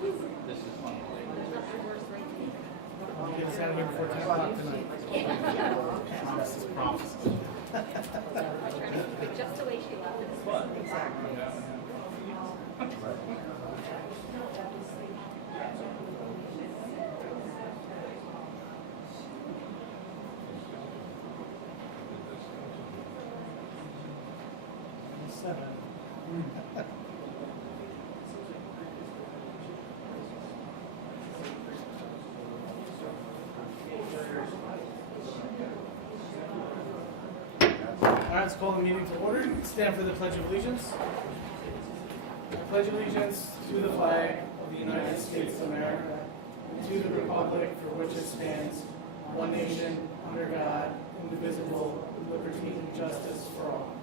This is unbelievable. I'll get us out of here before 10 o'clock tonight. Promise is prophecy. Just the way she left it. Seven. All right, let's call the meeting to order. Stand for the Pledge of Allegiance. I pledge allegiance to the flag of the United States of America, and to the republic for which it stands, one nation, under God, indivisible, with liberty and justice for all.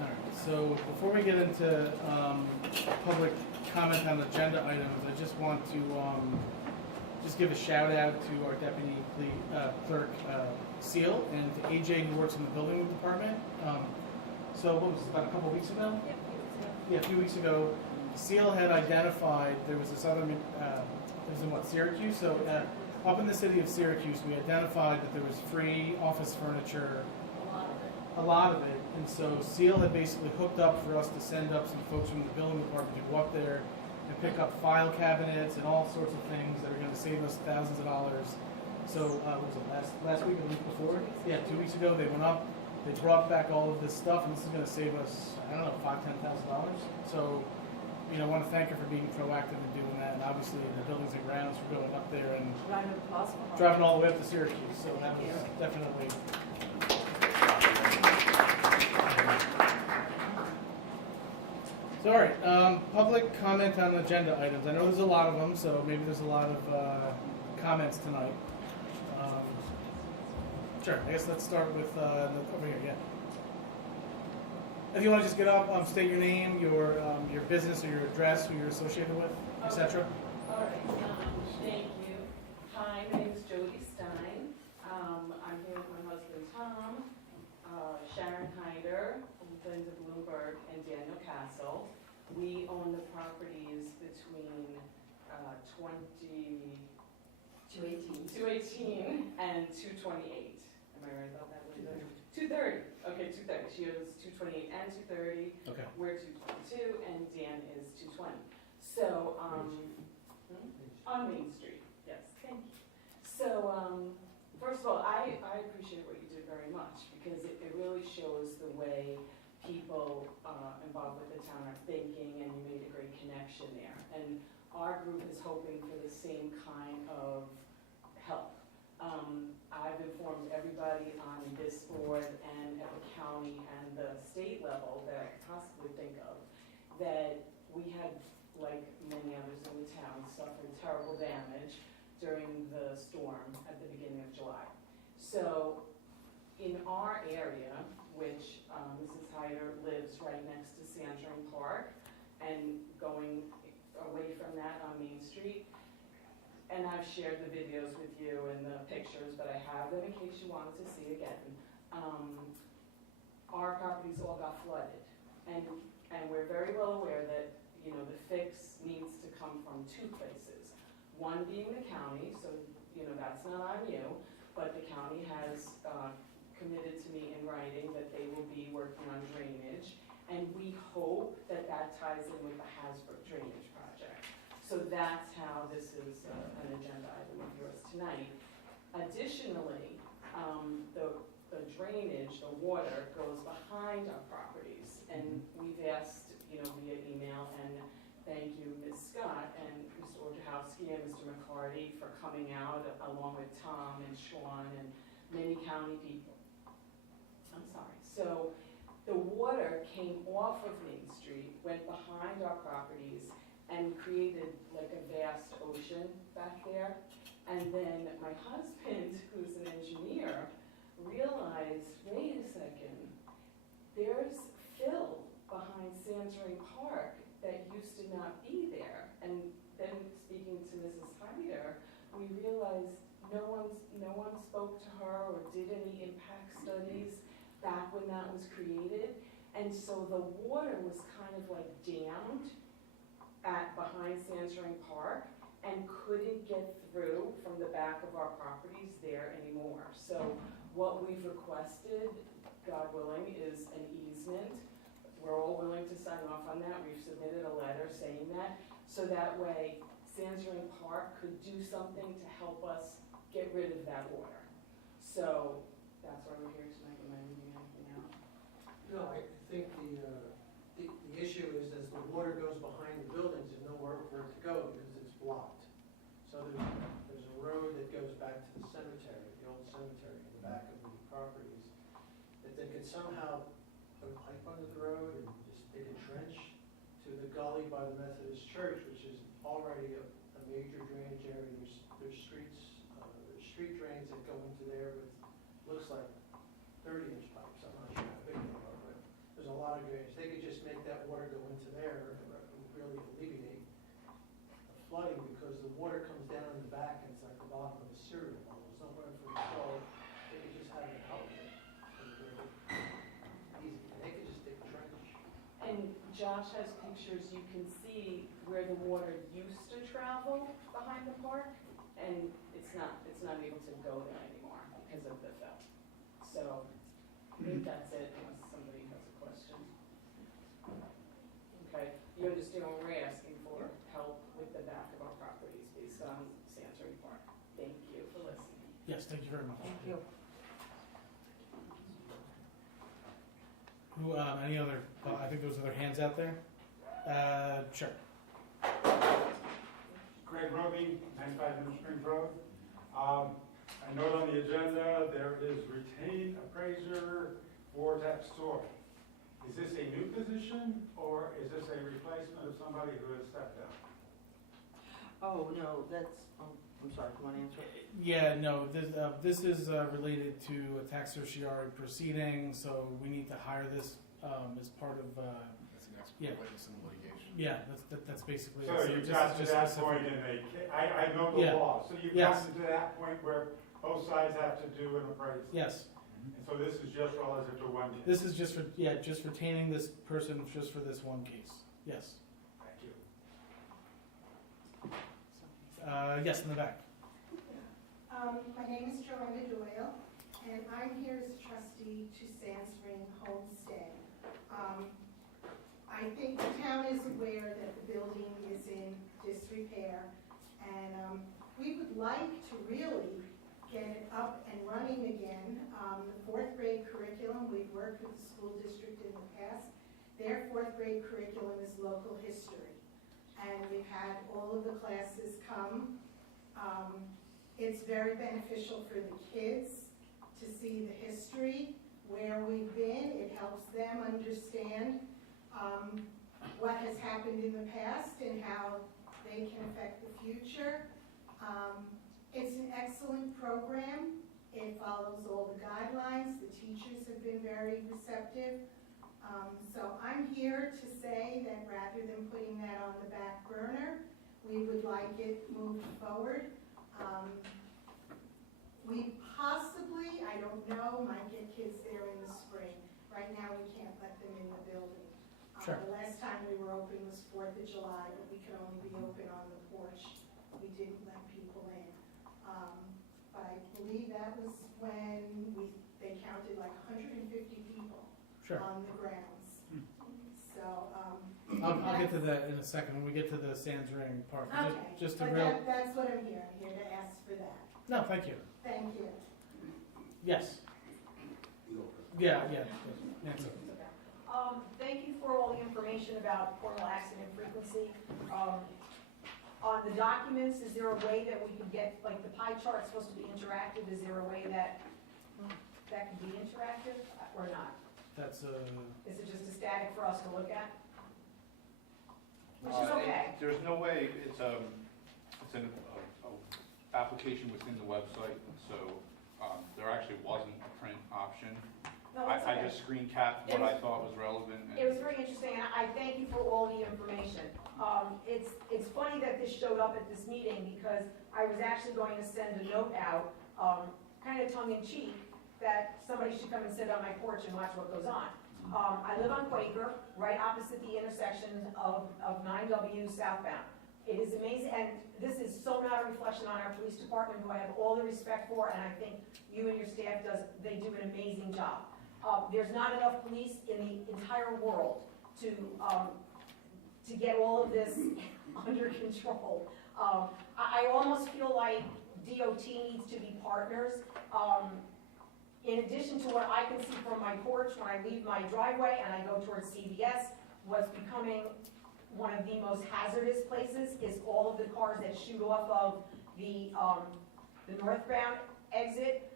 All right, so before we get into public comment on agenda items, I just want to just give a shout out to our deputy clerk, Seal, and to AJ who works in the building department. So what was it, about a couple weeks ago? Yeah, a few weeks ago, Seal had identified there was this other, it was in what, Syracuse? So up in the city of Syracuse, we identified that there was free office furniture, a lot of it, and so Seal had basically hooked up for us to send up some folks from the building department to go up there and pick up file cabinets and all sorts of things that are going to save us thousands of dollars. So what was it, last week or the week before? Yeah, 2 weeks ago they went up, they brought back all of this stuff, and this is going to save us, I don't know, $5,000–10,000. So, you know, I want to thank her for being proactive in doing that, and obviously the buildings and grounds for going up there and driving all the way up to Syracuse. So that was definitely. So, all right, public comment on agenda items. I know there's a lot of them, so maybe there's a lot of comments tonight. Sure, I guess let's start with over here, yeah. If you want to just get up, state your name, your business or your address, who you're associated with, etc. All right, thank you. Hi, my name is Jody Stein. I'm here with my husband Tom, Sharon Hyder, Linda Bloomberg, and Daniel Castle. We own the properties between 218 and 228. Am I right about that, Linda? 230. Okay, 230. She owns 228 and 230. Okay. We're 222, and Dan is 220. So, on Main Street. Yes, thank you. So, first of all, I appreciate what you did very much, because it really shows the way people involved with the town are thinking, and you made a great connection there. And our group is hoping for the same kind of help. I've informed everybody on this board and at the county and the state level that I could possibly think of, that we had, like many others in the town, suffered terrible damage during the storm at the beginning of July. So in our area, which Mrs. Hyder lives right next to Sandring Park, and going away from that on Main Street, and I've shared the videos with you and the pictures, but I have them in case you wanted to see again. Our properties all got flooded, and we're very well aware that, you know, the fix needs to come from two places. One being the county, so, you know, that's not on you, but the county has committed to me in writing that they will be working on drainage, and we hope that that ties in with the Hasbrook drainage project. So that's how this is an agenda item of yours tonight. Additionally, the drainage, the water, goes behind our properties, and we've asked, you know, via email, and thank you, Ms. Scott and Mr. Wojciechowski and Mr. McCarty for coming out, along with Tom and Sean and many county people. I'm sorry. So the water came off of Main Street, went behind our properties, and created like a vast ocean back there. And then my husband, who's an engineer, realized, wait a second, there's fill behind Sandring Park that used to not be there. And then speaking to Mrs. Hyder, we realized no one spoke to her or did any impact studies. back when that was created. And so the water was kind of like dammed behind Sandringham Park and couldn't get through from the back of our properties there anymore. So what we've requested, God willing, is an easement. We're all willing to sign off on that. We've submitted a letter saying that, so that way Sandringham Park could do something to help us get rid of that water. So that's why we're here tonight. Am I leaving anything out? No, I think the issue is as the water goes behind the buildings, there's nowhere for it to go because it's blocked. So there's a road that goes back to the cemetery, the old cemetery in the back of the properties, that they could somehow put a pipe under the road and just dig a trench to the gully by the Methodist Church, which is already a major drainage area. There's streets, there's street drains that go into there with, looks like 30-inch pipes. I'm not sure how big they are, but there's a lot of drainage. They could just make that water go into there and really alleviate the flooding, because the water comes down in the back and it's like the bottom of a cereal bowl. There's nowhere for it to go. They could just have an outlet. Easy. They could just dig a trench. And Josh has pictures. You can see where the water used to travel behind the park, and it's not able to go there anymore because of the fill. So I think that's it, unless somebody has a question. Okay, you understand what we're asking for, help with the back of our properties based on Sandringham Park. Thank you for listening. Yes, thank you very much. Thank you. Who, any other, I think those other hands out there? Sure. Greg Roby, 95 New Springs Road. I note on the agenda there is retained appraiser vortex source. Is this a new position or is this a replacement of somebody who has stepped down? Oh, no, that's, I'm sorry, do you want to answer? Yeah, no, this is related to a tax certiorari proceeding, so we need to hire this as part of, That's an expert Yeah. witness in litigation. yeah, that's basically it. So you got to that point in I know the Yeah. law, so you've Yes. gotten to that point where both sides have to do an appraisal. Yes, And so this is just relative to one case. this is just for, just retaining this person just for this one case. Yes. Thank you. Yes, in the back. My name is Joanna Doyle, and I'm here as a trustee to Sandringham Homestead. I think the town is aware that the building is in disrepair, and we would like to really get it up and running again. The fourth grade curriculum, we've worked with the school district in the past. Their fourth grade curriculum is local history, and we've had all of the classes come. It's very beneficial for the kids to see the history, where we've been. It helps them understand what has happened in the past and how they can affect the future. It's an excellent program. It follows all the guidelines. The teachers have been very receptive. So I'm here to say that rather than putting that on the back burner, we would like it moved forward. We possibly, I don't know, might get kids there in the spring. Right now, we can't let them in the building. Sure. The last time we were open was 4th of July, but we could only be open on the porch. We didn't let people in. But I believe that was when they counted like 150 people Sure. on the grounds. So, I'll get to that in a second when we get to the Sandringham Park. okay, Just to but real. that's what I'm here. I'm here to ask for that. No, thank you. Thank you. Yes. Yeah. Nancy. Thank you for all the information about coronal accident frequency. On the documents, is there a way that we could get, like the pie chart's supposed to be interactive, is there a way that could be interactive or not? That's Is it just a static for us to look at? Which is okay. There's no way, it's an application within the website, so there actually wasn't a print option. No, that's I okay. just screen capped what I thought was relevant. It was very interesting, and I thank you for all the information. It's funny that this showed up at this meeting because I was actually going to send a note out, kind of tongue in cheek, that somebody should come and sit on my porch and watch what goes on. I live on Quaker, right opposite the intersection of 9W southbound. It is amazing, and this is so not a reflection on our police department, who I have all the respect for, and I think you and your staff they do an amazing job. There's not enough police in the entire world to get all of this under control. I almost feel like DOT needs to be partners. In addition to what I can see from my porch when I leave my driveway and I go towards CVS, what's becoming one of the most hazardous places is all of the cars that shoot off of the northbound exit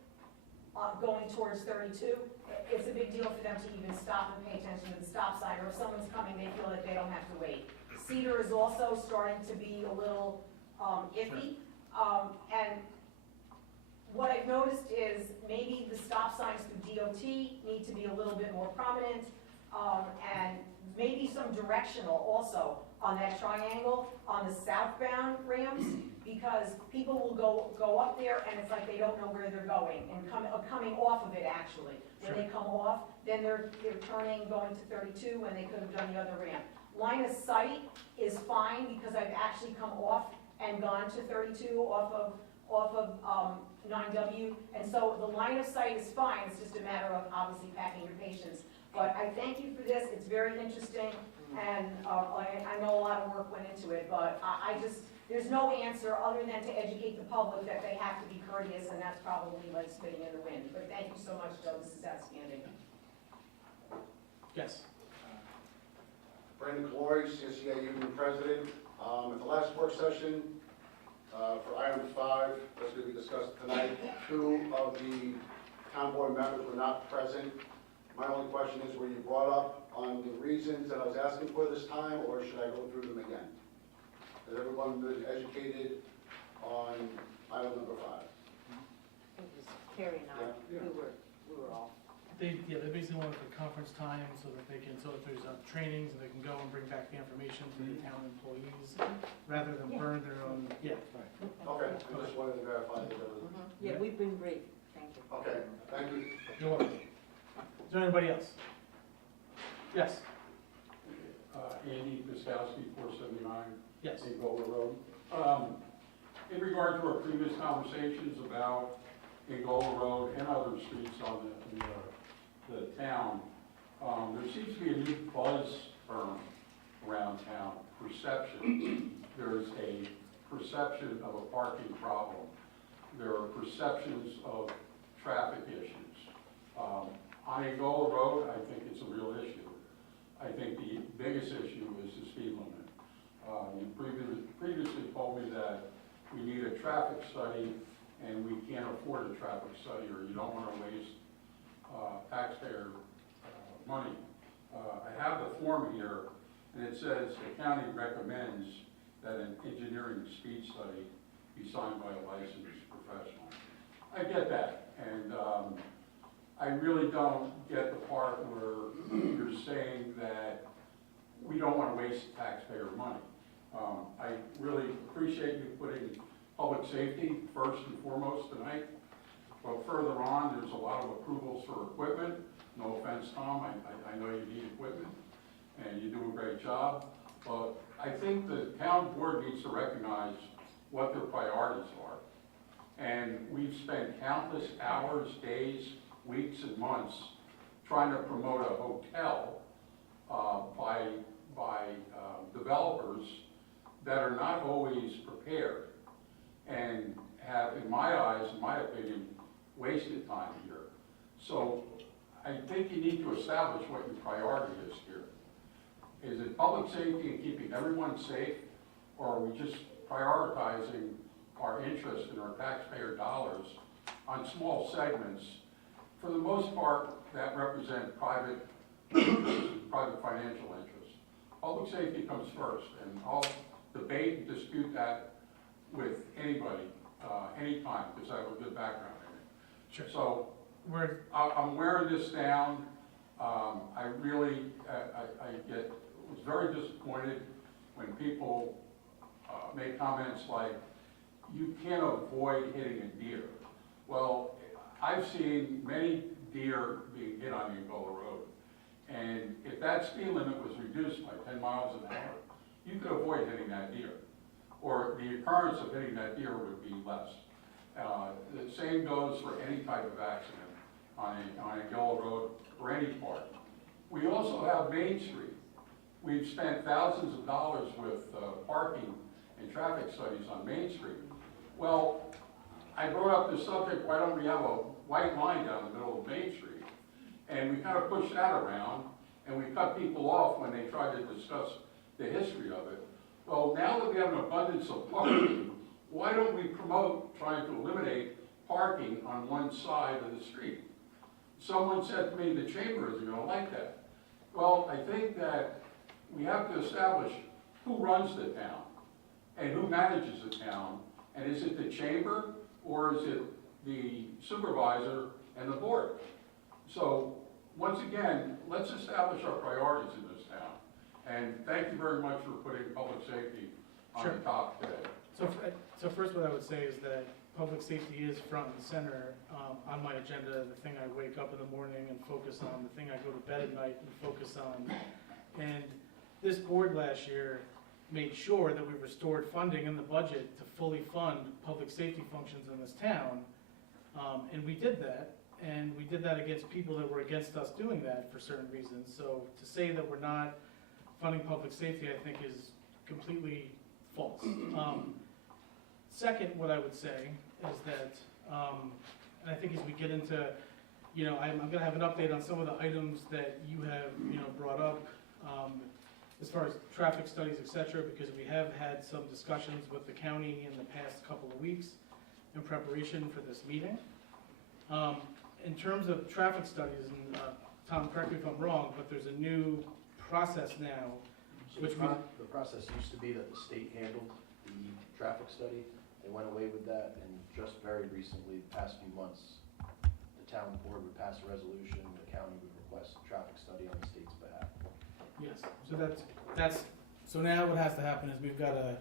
going towards 32. It's a big deal for them to even stop and pay attention to the stop sign, or if someone's coming, they feel that they don't have to wait. Cedar is also starting to be a little iffy. And what I've noticed is maybe the stop signs through DOT need to be a little bit more prominent, and maybe some directional also on that triangle on the southbound ramps, because people will go up there and it's like they don't know where they're going, and coming off of it actually. When they come off, then they're turning, going to 32 when they could have done the other ramp. Line of sight is fine because I've actually come off and gone to 32 off of 9W, and so the line of sight is fine. It's just a matter of obviously packing your patience. But I thank you for this. It's very interesting, and I know a lot of work went into it, but there's no answer other than to educate the public that they have to be courteous, and that's probably like spitting in the wind. But thank you so much, Joe. This is outstanding. Yes. Brandon Caloy, CSEA Union President. At the last work session, for item 5, that's going to be discussed tonight, 2 of the town board members were not present. My only question is, were you brought up on the reasons that I was asking for this time, or should I go through them again? Has everyone been educated on item number 5? It was Carrie and I, Yeah. we were all. They basically want it for conference time so that they can, so if there's trainings, and they can go and bring back the information to the town employees, rather than burn their own, right. Okay, I just wanted to verify that there was, Yeah, we've been briefed, thank you. okay, thank you. You're welcome. Is there anybody else? Yes, Andy Piskowski, 479 yes. Angola Road. In regard to our previous conversations about Angola Road and other streets on the town, there seems to be a new buzz around town, perception. There's a perception of a parking problem. There are perceptions of traffic issues. On Angola Road, I think it's a real issue. I think the biggest issue is the speed limit. You previously told me that we need a traffic study, and we can't afford a traffic study, or you don't want to waste taxpayer money. I have the form here, and it says the county recommends that an engineering speed study be signed by a licensed professional. I get that, and I really don't get the part where you're saying that we don't want to waste taxpayer money. I really appreciate you putting public safety first and foremost tonight. But further on, there's a lot of approvals for equipment. No offense, Tom, I know you need equipment, and you do a great job. But I think the town board needs to recognize what their priorities are. And we've spent countless hours, days, weeks, and months trying to promote a hotel by developers that are not always prepared and have, in my eyes, in my opinion, wasted time here. So I think you need to establish what your priority is here. Is it public safety and keeping everyone safe, or are we just prioritizing our interest in our taxpayer dollars on small segments, for the most part, that represent private interests, private financial interests? Public safety comes first, and I'll debate and dispute that with anybody, anytime, because I have a good background in it. Sure. So I'm wearing this down. I really, was very disappointed when people make comments like, you can't avoid hitting a deer. Well, I've seen many deer being hit on Angola Road. And if that speed limit was reduced by 10 miles an hour, you could avoid hitting that deer. Or the occurrence of hitting that deer would be less. The same goes for any type of accident on Angola Road or any part. We also have Main Street. We've spent thousands of dollars with parking and traffic studies on Main Street. Well, I brought up the subject, why don't we have a white line down the middle of Main Street? And we kind of pushed that around, and we cut people off when they tried to discuss the history of it. Well, now that we have an abundance of parking, why don't we promote trying to eliminate parking on one side of the street? Someone said to me, the chamber isn't going to like that. Well, I think that we have to establish who runs the town and who manages the town, and is it the chamber or is it the supervisor and the board? So, once again, let's establish our priorities in this town. And thank you very much for putting public safety on Sure. the top today. So first what I would say is that public safety is front and center on my agenda, the thing I wake up in the morning and focus on, the thing I go to bed at night and focus on. And this board last year made sure that we restored funding in the budget to fully fund public safety functions in this town. And we did that, and we did that against people that were against us doing that for certain reasons. So to say that we're not funding public safety, I think is completely false. Second, what I would say is that, and I think as we get into, I'm gonna have an update on some of the items that you have, brought up, as far as traffic studies, et cetera, because we have had some discussions with the county in the past couple of weeks in preparation for this meeting. In terms of traffic studies, and Tom, correct me if I'm wrong, but there's a new process now, which we... The process used to be that the state handled the traffic study. They went away with that, and just very recently, the past few months, the town board would pass a resolution, the county would request a traffic study on the state's behalf. Yes, so so now what has to happen is we've got to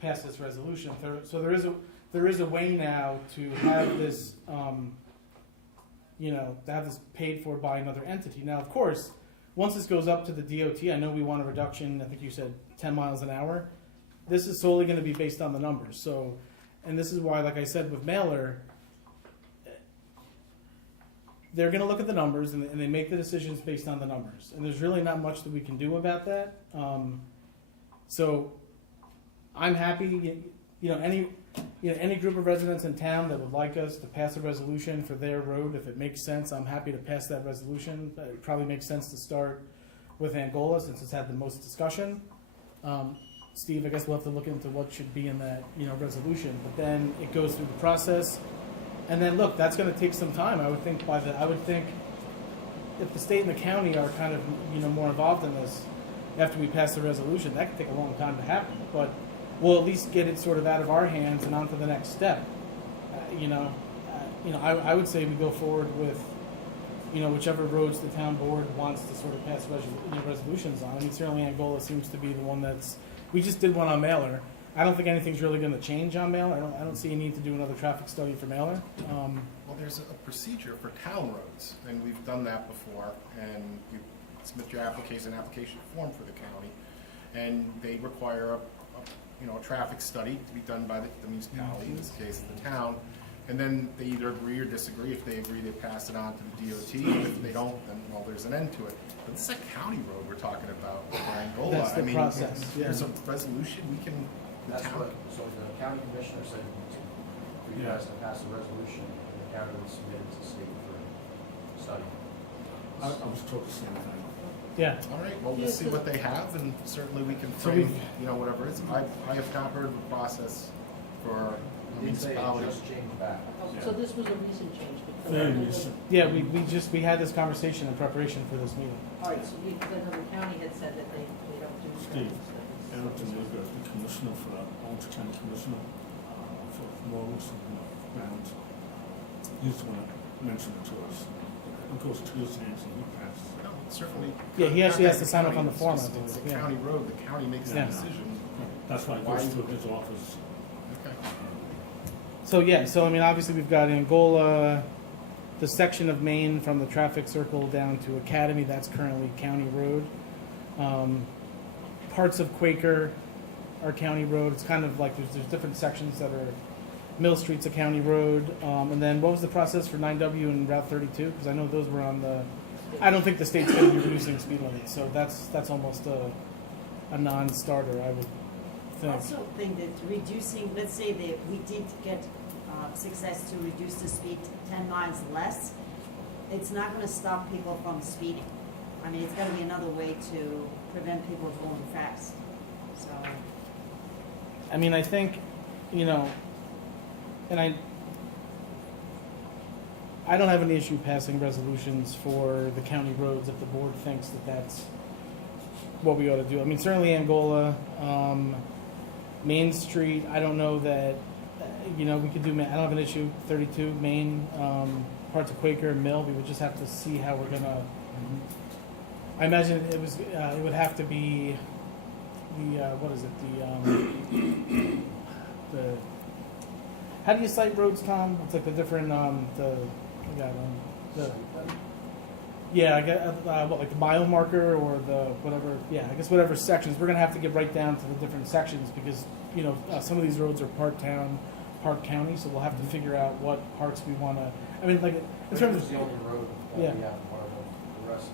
pass this resolution. So there is a way now to have this, to have this paid for by another entity. Now, of course, once this goes up to the DOT, I know we want a reduction, I think you said 10 miles an hour. This is solely going to be based on the numbers. So, and this is why, like I said, with Mailer, they're going to look at the numbers and they make the decisions based on the numbers. And there's really not much that we can do about that. So I'm happy, any group of residents in town that would like us to pass a resolution for their road, if it makes sense, I'm happy to pass that resolution. It probably makes sense to start with Angola since it's had the most discussion. Steve, I guess we'll have to look into what should be in that, resolution. But then it goes through the process. And then look, that's going to take some time. I would think if the state and the county are kind of, more involved in this after we pass the resolution, that could take a long time to happen. But we'll at least get it sort of out of our hands and onto the next step. I would say we go forward with, whichever roads the town board wants to sort of pass resolutions on. I mean, certainly Angola seems to be the one we just did one on Mailer. I don't think anything's really going to change on Mailer. I don't see a need to do another traffic study for Mailer. Well, there's a procedure for town roads, and we've done that before, and you submit your application form for the county, and they require a traffic study to be done by the municipality, in this case the town, and then they either agree or disagree. If they agree, they pass it on to the DOT. If they don't, then, well, there's an end to it. But this is a county road we're talking about for Angola. That's the process. There's a resolution we can... So the county commissioner said for you guys to pass a resolution, and the county would submit it to the state for study. I was told the same thing. Yeah. All right, well, we'll see what they have, and certainly we can So frame, whatever it is. I have not heard of the process for You did say it municipalities. just changed back. So this was a recent change? Very recent. Yeah, we had this conversation in preparation for this meeting. All right, so the county had said that they don't do Steve, studies. Everton is the commissioner for Orange County Commissioner for roads and grounds. He's the one that mentioned it to us. It goes to his hands and he passes it. No, certainly. Yeah, he actually has to sign up on the It's form, just- I believe, It's a yeah. county road, the county makes the Yeah. decision. That's why it goes to his office. Okay. So I mean, obviously we've got Angola, the section of Main from the traffic circle down to Academy, that's currently county road. Parts of Quaker are county road. It's kind of like there's different sections that are, Mill Street's a county road. And then what was the process for 9W and Route 32? Because I know those were on the, I don't think the state's going to be reducing speed limits, so that's almost a non-starter, I would I think. also think that reducing, let's say that we did get success to reduce the speed 10 miles less, it's not going to stop people from speeding. I mean, it's got to be another way to prevent people from going fast. So, I mean, I think, you know, and I don't have any issue passing resolutions for the county roads if the board thinks that that's what we ought to do. I mean, certainly Angola, Main Street, I don't know that, you know, we could do, I don't have an issue, 32, Main, parts of Quaker, Mill, we would just have to see how we're gonna, I imagine it would have to be the, what is it, the, how do you cite roads, Tom? It's like the different, yeah, I guess, what, like the mile marker or the whatever, yeah, I guess whatever sections, we're gonna have to get right down to the different sections because, you know, some of these roads are part town, part county, so we'll have to figure out what parts we wanna, I mean, like, in terms of. It's the only road that Yeah. we have part of, the rest,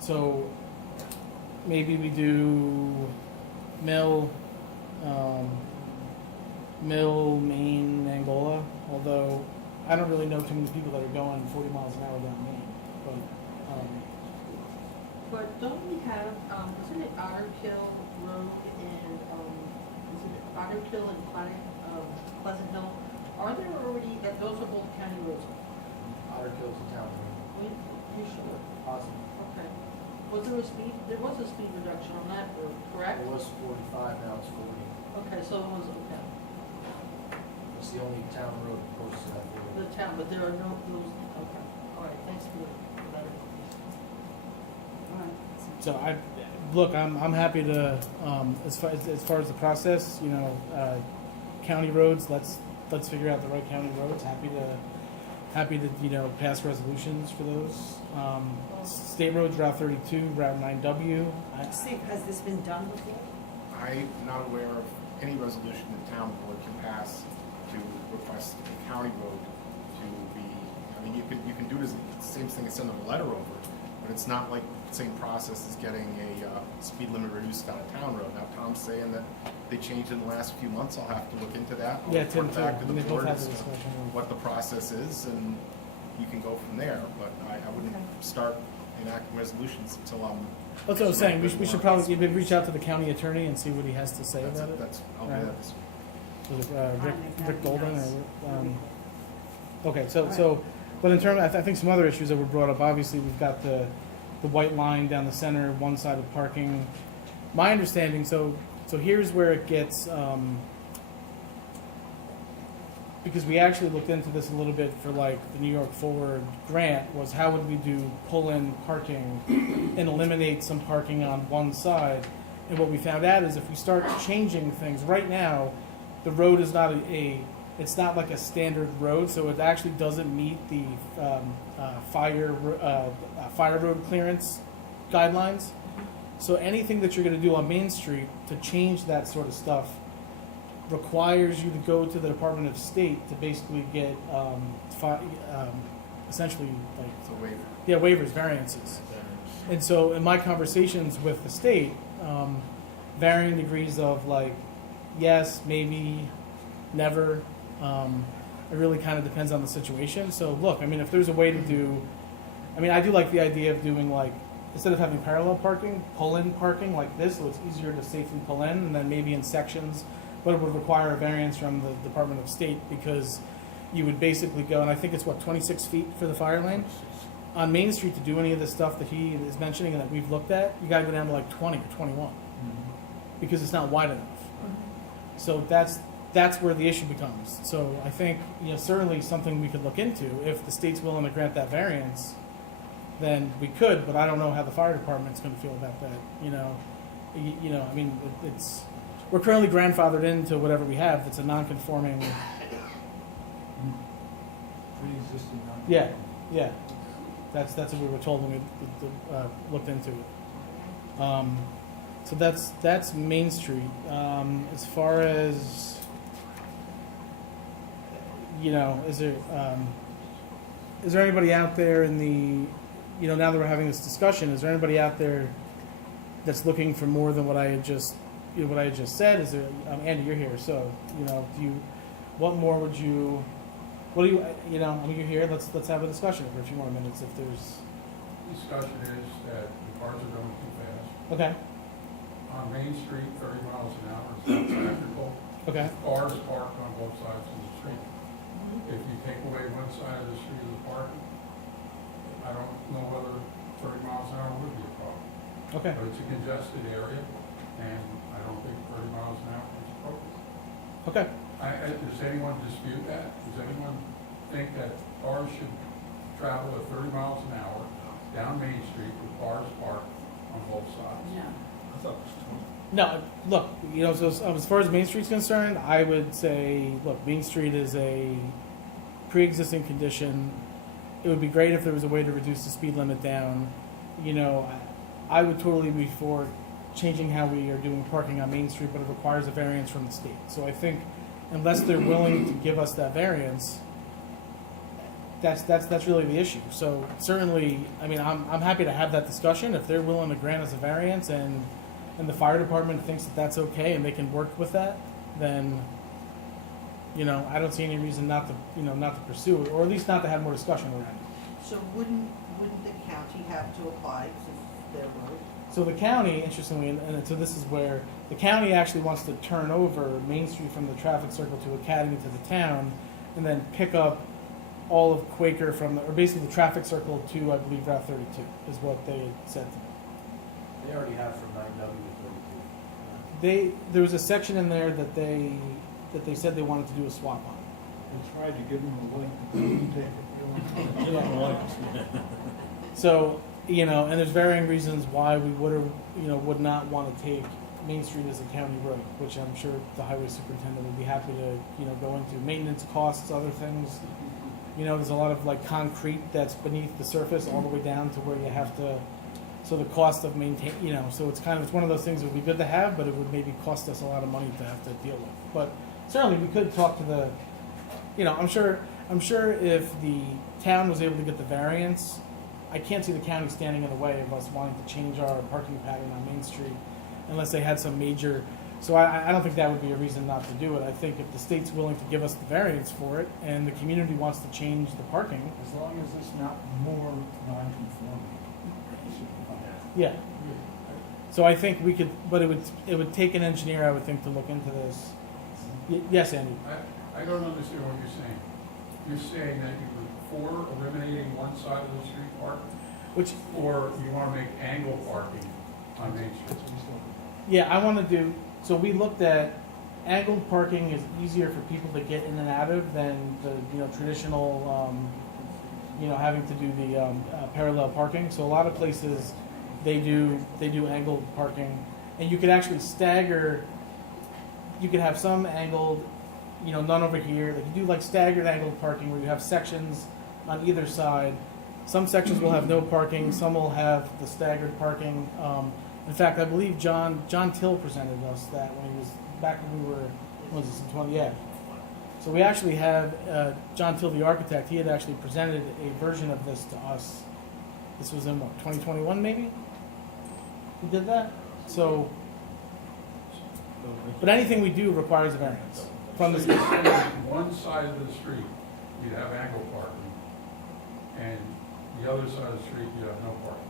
So maybe we do Mill, Maine, Angola, although I don't really know too many people that are going 40 miles an hour down Maine. but don't we have, isn't it Otter Kill Road and, is it Otter Kill and Pleasant Hill? Are there already, those are both county roads? Otter Kill's a town road. You sure? Positive. Okay. There was a speed reduction on that road, correct? It was 45, now it's 40. Okay, so it was, okay, It's the only town road close to that. the town, but there are no, those, okay, all right, thanks for that. All right. So I'm happy to, as far as the process, you know, county roads, let's figure out the right county roads. Happy to, you know, pass resolutions for those. State roads, Route 32, Route 9W. Steve, has this been done before? I'm not aware of any resolution the town board can pass to request a county road to be, I mean, you can do this, same thing as sending a letter over, but it's not like the same process as getting a speed limit reduced on a town road. Now, Tom's saying that they changed in the last few months, I'll have to look into that. I'll Yeah, Tim, report back to too. the They both board have as the to discussion. what the process is, and you can go from there, but I wouldn't start enacting resolutions until I'm. That's what I was saying. We should probably maybe reach out to the county attorney and see what he has to say That's, about it. I'll do Right. that this week. Was it Rick Golden or? Okay, so Alright. so, but in terms, I think some other issues that were brought up. Obviously, we've got the white line down the center, one side of parking. My understanding, so here's where it gets. Because we actually looked into this a little bit for like the New York Forward grant, was how would we do pull-in parking and eliminate some parking on one side? And what we found out is if we start changing things, right now, the road is not it's not like a standard road, so it actually doesn't meet the fire road clearance guidelines. So anything that you're gonna do on Main Street to change that sort of stuff requires you to go to the Department of State to basically get essentially like It's a waiver. yeah waivers, variances. And so in my conversations with the state, varying degrees of like yes, maybe, never. It really kind of depends on the situation. So look, I mean, if there's a way to do, I mean, I do like the idea of doing like instead of having parallel parking, pull-in parking like this, so it's easier to safely pull in, and then maybe in sections. But it would require a variance from the Department of State because you would basically go, and I think it's what, 26 feet for the fire lane? On Main Street to do any of the stuff that he is mentioning and that we've looked at, you gotta go down to like 20 or 21 because it's not wide enough. So that's where the issue becomes. So I think, you know, certainly something we could look into. If the state's willing to grant that variance, then we could, but I don't know how the fire department's gonna feel about that, you know? You know, I mean, it's, we're currently grandfathered into whatever we have that's a non-conforming. Pre-existing. Yeah, Yeah, that's what we were told when we looked into it. So that's Main Street. As far as, you know, is there anybody out there in the, you know, now that we're having this discussion, is there anybody out there that's looking for more than what I had just, you know, what I had just said? Is there, Andy, you're here, so, you know, what more would you, what do you, you know, I mean, you're here, let's have a discussion for a few more minutes if there's, Discussion is that the cars are going too fast. okay, On Main Street, 30 miles an hour is not practical. okay, Cars parked on both sides of the street. If you take away one side of the street of the parking, I don't know whether 30 miles an hour would be a problem. okay. But it's a congested area, and I don't think 30 miles an hour is appropriate. Okay. Does anyone dispute that? Does anyone think that cars should travel at 30 miles an hour down Main Street with cars parked on both sides? No. I thought it was 20. No, look, you know, so as far as Main Street's concerned, I would say, look, Main Street is a pre-existing condition. It would be great if there was a way to reduce the speed limit down. You know, I would totally be for changing how we are doing parking on Main Street, but it requires a variance from the state. So I think unless they're willing to give us that variance, that's really the issue. So certainly, I mean, I'm happy to have that discussion if they're willing to grant us a variance and the fire department thinks that that's okay and they can work with that, then, you know, I don't see any reason not to, you know, not to pursue it, or at least not to have more discussion around it. So wouldn't the county have to apply since it's their road? So the county, interestingly, and so this is where the county actually wants to turn over Main Street from the traffic circle to Academy to the town, and then pick up all of Quaker from, or basically the traffic circle to, I believe, Route 32, is what they had said to me. They already have from 9W to 32. There was a section in there that they said they wanted to do a swap on. They tried to give them a link, but they didn't take it. They Yeah. don't like it. So, you know, and there's varying reasons why we would not want to take Main Street as a county road, which I'm sure the highway superintendent would be happy to, you know, go into. Maintenance costs, other things. You know, there's a lot of like concrete that's beneath the surface all the way down to where you have to, so the cost of maintain, you know, so it's one of those things that would be good to have, but it would maybe cost us a lot of money to have to deal with. But certainly we could talk to the, you know, I'm sure if the town was able to get the variance, I can't see the county standing in the way of us wanting to change our parking pattern on Main Street unless they had some major, so I don't think that would be a reason not to do it. I think if the state's willing to give us the variance for it and the community wants to change the parking. As long as it's not more non-conforming. Yeah. So I think we could, but it would take an engineer, I would think, to look into this. Yes, Andy? I don't understand what you're saying. You're saying that you were for eliminating one side of the street parking, Which, or you want to make angle parking on Main Street? yeah, I want to do, so we looked at angled parking is easier for people to get in and out of than the, you know, traditional, you know, having to do the parallel parking. So a lot of places, they do angled parking, and you could actually stagger, you could have some angled, you know, none over here. Like you do like staggered angled parking where you have sections on either side. Some sections will have no parking, some will have the staggered parking. In fact, I believe John Till presented us that when he was back when we were, what was this, in 20, yeah. So we actually have John Till, the architect, he had actually presented a version of this to us. This was in what, 2021 maybe? He did that? So, but anything we do requires a variance from the So state. you're saying one side of the street, you have angle parking, and the other side of the street, you have no parking.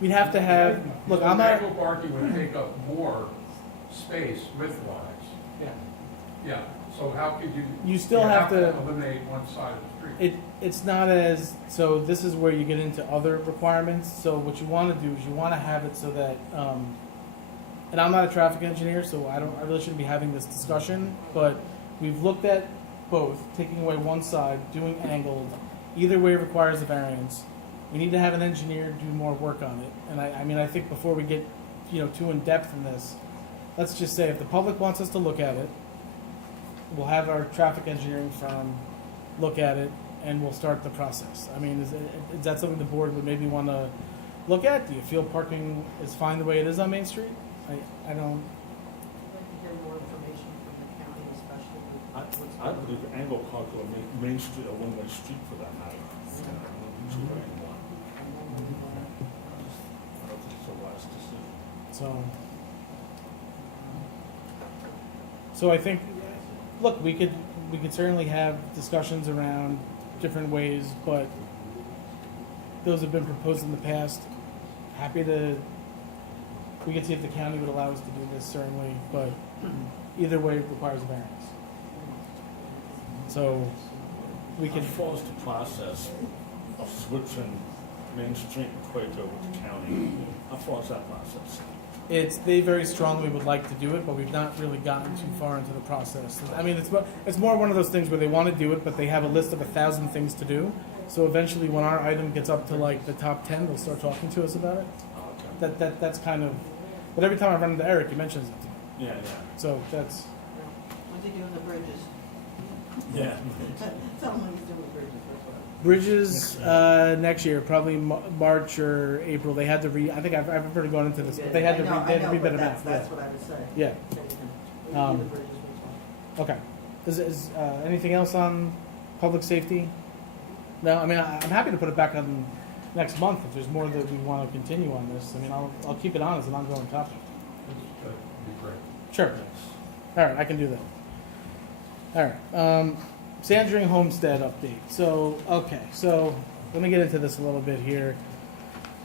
We'd have to have, look, So I'm not, angle parking would take up more space width-wise. yeah. Yeah, so how could you? You still have to- eliminate one side of the street. It's not as, so this is where you get into other requirements. So what you want to do is you want to have it so that, and I'm not a traffic engineer, so I really shouldn't be having this discussion, but we've looked at both, taking away one side, doing angled. Either way requires a variance. We need to have an engineer do more work on it. And I mean, I think before we get, you know, too in depth in this, let's just say if the public wants us to look at it, we'll have our traffic engineering firm look at it, and we'll start the process. I mean, is that something the board would maybe want to look at? Do you feel parking is fine the way it is on Main Street? I don't. I'd like to hear more information from the county, especially with what's I believe Angle Park or Main Street or one-way street for that matter. I don't think two anymore. I don't think it's a wise decision. So I think, look, we could certainly have discussions around different ways, but those have been proposed in the past. Happy to, we could see if the county would allow us to do this, certainly, but either way it requires a variance. So we How can, far is the process of switching Main Street and Quaker with the county? How far is that process? they very strongly would like to do it, but we've not really gotten too far into the process. I mean, it's more one of those things where they want to do it, but they have a list of 1,000 things to do. So eventually, when our item gets up to like the top 10, they'll start talking to us about it. That's kind of. But every time I run into Eric, he mentions it to me. Yeah, So that's. When's he doing the bridges? yeah. Tell him when he's doing the bridges. Bridges next year, probably March or April. They had to I think I've already gone into this, but they had to I know, rebid but them out. that's what I was saying. Yeah. When you do the bridges, we talk. Okay. Is anything else on public safety? No, I mean, I'm happy to put it back on next month if there's more that we want to continue on this. I mean, I'll keep it on as an ongoing topic. That'd be great. Sure. All right, I can do that. All right. Sandring Homestead update. So, okay, so let me get into this a little bit here.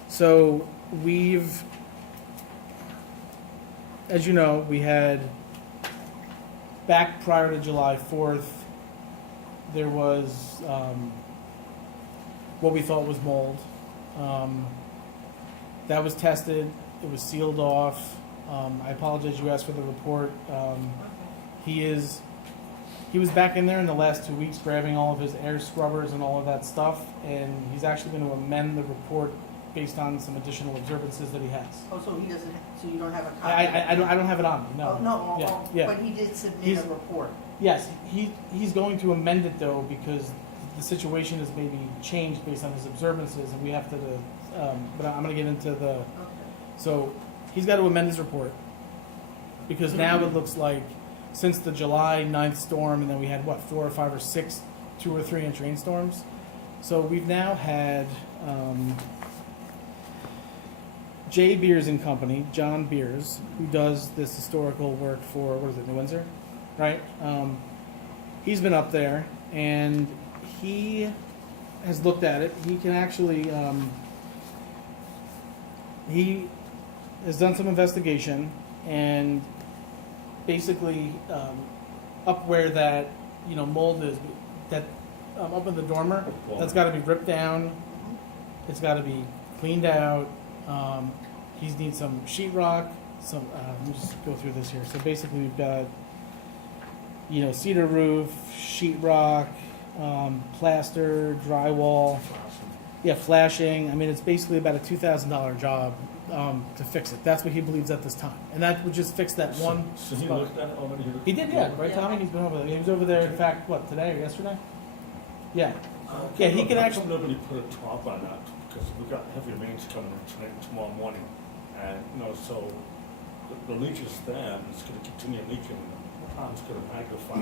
So as you know, we had, back prior to July 4th, there was what we thought was mold. That was tested. It was sealed off. I apologize, you asked for the report. He was back in there in the last 2 weeks grabbing all of his air scrubbers and all of that stuff, and he's actually going to amend the report based on some additional observances that he has. Oh, so he doesn't, so you don't have a copy? I don't have it on me, no. Oh, no, Yeah, oh, yeah. but he did submit He's- a report. Yes, he's going to amend it though, because the situation has maybe changed based on his observances, and we have to, but I'm gonna get into the, Okay. so, he's got to amend his report, because now it looks like, since the July 9th storm, and then we had, 4 or 5 or 6 2 or 3 inch rainstorms, so we've now had, J. Beers and Company, John Beers, who does this historical work for, what is it, New Windsor? Right? He's been up there, and he has looked at it. He can actually, he has done some investigation, and basically, up where that, mold is, that, up in the dormer, that's gotta be ripped down. It's gotta be cleaned out. He needs some sheetrock, let me just go through this here. So basically, we've got, cedar roof, sheetrock, plaster, drywall. Yeah, flashing. I mean, it's basically about a $2,000 job to fix it. That's what he believes at this time, and that would just fix that one. So he spot. looked at it already? He did, yeah, right, Tommy? He's been over there. He was over there, in fact, today or yesterday? Yeah. Yeah, he can actually. Nobody put a top on that, because we've got heavy rains coming in tonight and tomorrow morning. And, so the leak is there, and it's gonna continue leaking. The pond's gonna magnify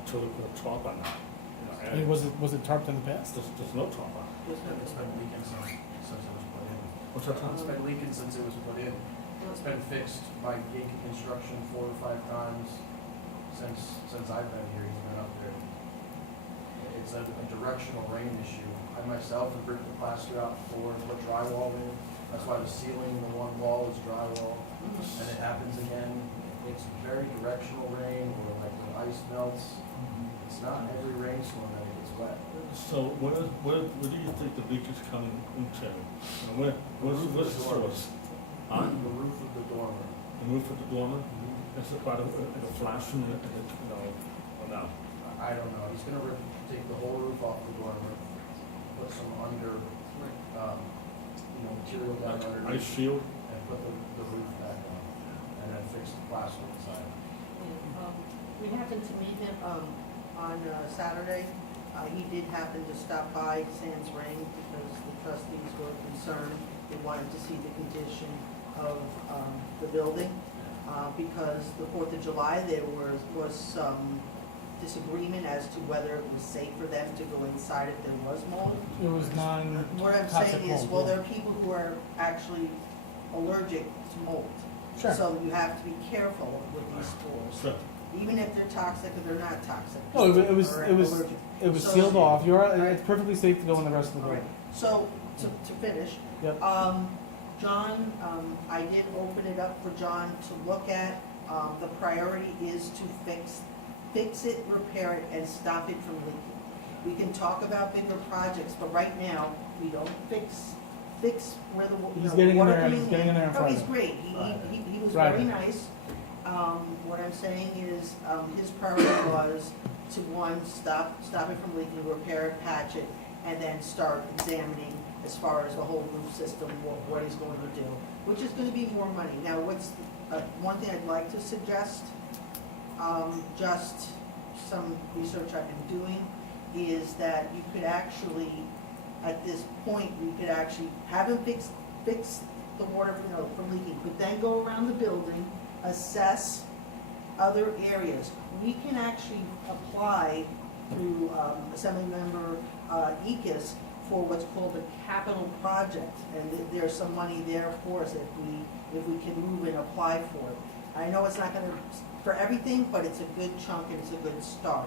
until they put a top on that. I mean, was it tarped in the past? There's no top on it. It's been leaking since it was put in. What's that, Tom? It's been leaking since it was put in. It's been fixed by Yankee Construction 4 or 5 times since I've been here. He's been up there. It's a directional rain issue. I myself have ripped the plaster out before and put drywall in. That's why the ceiling in the one wall is drywall. And it happens again. It's very directional rain, or like when ice melts. It's not every rainstorm that it gets wet. So where do you think the leak is coming into? And where's the source? Huh? The roof of the dormer. The roof of the dormer? Is it part of the flashing, or no? I don't know. He's gonna take the whole roof off the dormer, put some material down Like underneath. ice shield? And put the roof back on, and then fix the plaster inside. We happened to meet him, on Saturday. He did happen to stop by Sands Ring because the trustees were concerned. They wanted to see the condition of the building. Because the 4th of July, there was some disagreement as to whether it was safe for them to go inside if there was mold. It was What I'm saying is, well, there are people who are actually allergic to mold. Sure. So you have to be careful with these stores. Sure. Even if they're toxic or they're not toxic. No, Or it was allergic. sealed off. It's perfectly safe to go in the rest of the All right, building. so, to finish. Yep. John, I did open it up for John to look at. The priority is to fix it, repair it, and stop it from leaking. We can talk about bigger projects, but right now, we don't fix where the, He's the getting in water there, coming he's in. getting in there on No, he's Friday. great, he was Friday. very nice. What I'm saying is, his priority was to, one, stop it from leaking, repair it, patch it, and then start examining as far as the whole roof system, what he's going to do, which is gonna be more money. Now, one thing I'd like to suggest, just some research I've been doing, is that you could actually, at this point, you could actually have him fix the water, from leaking, but then go around the building, assess other areas. We can actually apply through Assemblymember Ekis for what's called a capital project, and there's some money there for us if we can move and apply for it. I know it's not gonna, for everything, but it's a good chunk and it's a good start.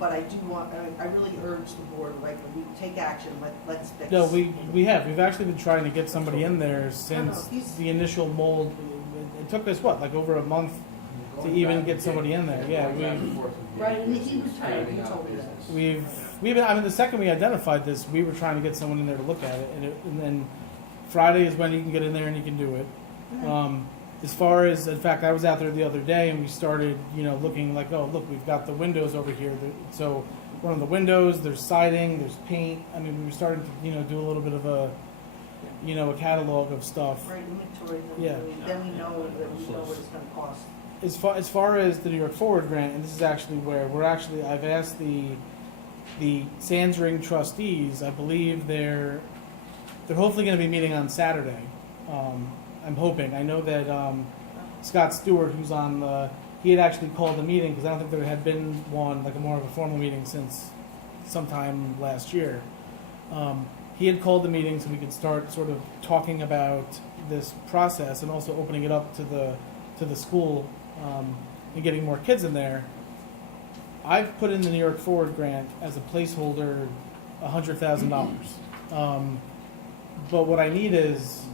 But I do want, I really urge the board, like, we take action, let's fix. No, we've actually been trying to get somebody in there since he's- the initial mold. It took us like over a month to even get somebody in there. Yeah, Right, and he was trying, he told me that. we've been. I mean, the second we identified this, we were trying to get someone in there to look at it, and then Friday is when you can get in there and you can do it. As far as, in fact, I was out there the other day and we started, looking like, oh, look, we've got the windows over here. So one of the windows, there's siding, there's paint. I mean, we were starting to, do a little bit of a catalog of stuff. Right, inventory, Yeah. then we know what it's gonna cost. As far as the New York Forward grant, and this is actually where I've asked the Sands Ring trustees. I believe they're hopefully going to be meeting on Saturday. I'm hoping. I know that Scott Stewart, who's on he had actually called a meeting because I don't think there had been one, like a more of a formal meeting since sometime last year. He had called the meeting so we could start sort of talking about this process and also opening it up to the school and getting more kids in there. I've put in the New York Forward grant as a placeholder $100,000. But what I need is,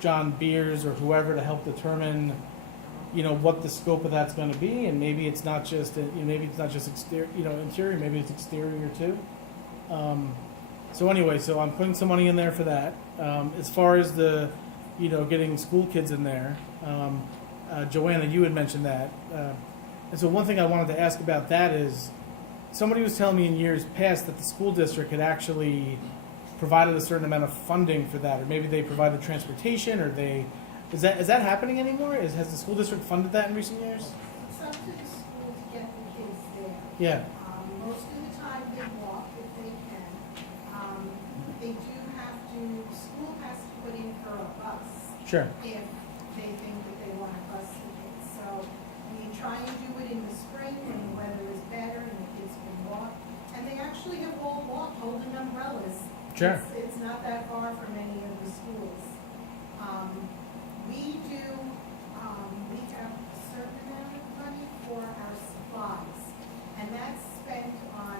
John Beers or whoever to help determine, what the scope of that's going to be, and maybe it's not just, exterior, interior, maybe it's exterior too. So anyway, I'm putting some money in there for that. As far as the, getting school kids in there, Joanna, you had mentioned that. And so one thing I wanted to ask about that is, somebody was telling me in years past that the school district had actually provided a certain amount of funding for that, or maybe they provided transportation, or is that happening anymore? Has the school district funded that in recent years? It's up to the school to get the kids there. Yeah. Most of the time they walk if they can. They do have to, the school has to put in for a bus. Sure. If they think that they want to bus the kids. So we try and do it in the spring when the weather is better and the kids can walk. And they actually have all walked holding umbrellas. Sure. It's not that far from any of the schools. We have a certain amount of money for our supplies. And that's spent on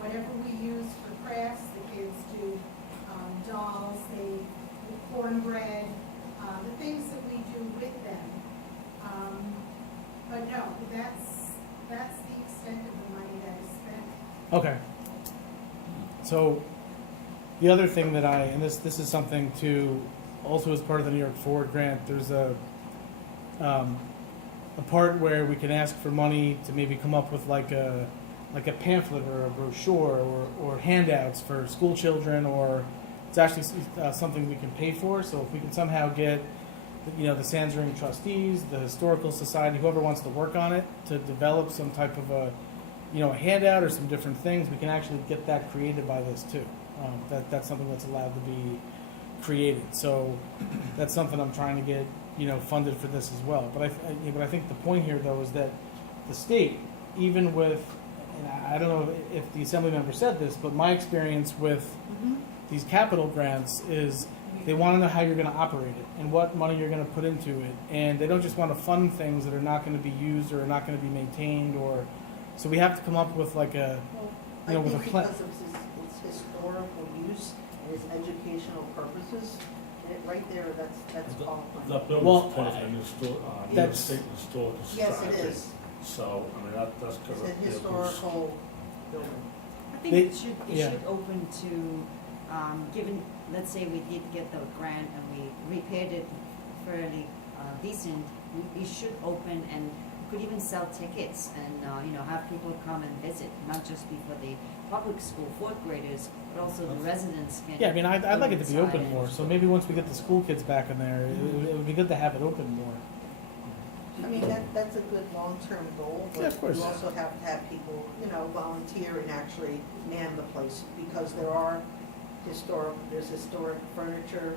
whatever we use for crafts. The kids do dolls, they do cornbread, the things that we do with them. But no, that's the extent of the money that is spent. Okay. So the other thing that and this is something to, also as part of the New York Forward grant, there's a part where we can ask for money to maybe come up with like a pamphlet or a brochure or handouts for school children, or it's actually something we can pay for. So if we can somehow get the Sands Ring trustees, the Historical Society, whoever wants to work on it, to develop some type of a a handout or some different things, we can actually get that created by this too. That's something that's allowed to be created. So that's something I'm trying to get, funded for this as well. But I think the point here though is that the state, even with, and I don't know if the assembly member said this, but my experience with these capital grants is they want to know how you're going to operate it and what money you're going to put into it. And they don't just want to fund things that are not going to be used or are not going to be maintained so we have to come up with like a, I with a think plan. because of its historical use and its educational purposes, right there, that's qualified. That building's Well, part of a new store, New York that's- State Historical Yes, Society. it is. So, I mean, that's It's correct. a historical building. I think They- it yeah. should open to, given, let's say we did get the grant and we repaired it fairly decent, we should open and could even sell tickets and, have people come and visit, not just be for the public school fourth graders, but also the residents can. Yeah, I mean, I'd like it to be go open inside more. and- So maybe once we get the school kids back in there, it would be good to have it open more. I mean, that's a good long-term goal, Yeah, but of course. you also have to have people, volunteer and actually man the place, because there's historic furniture,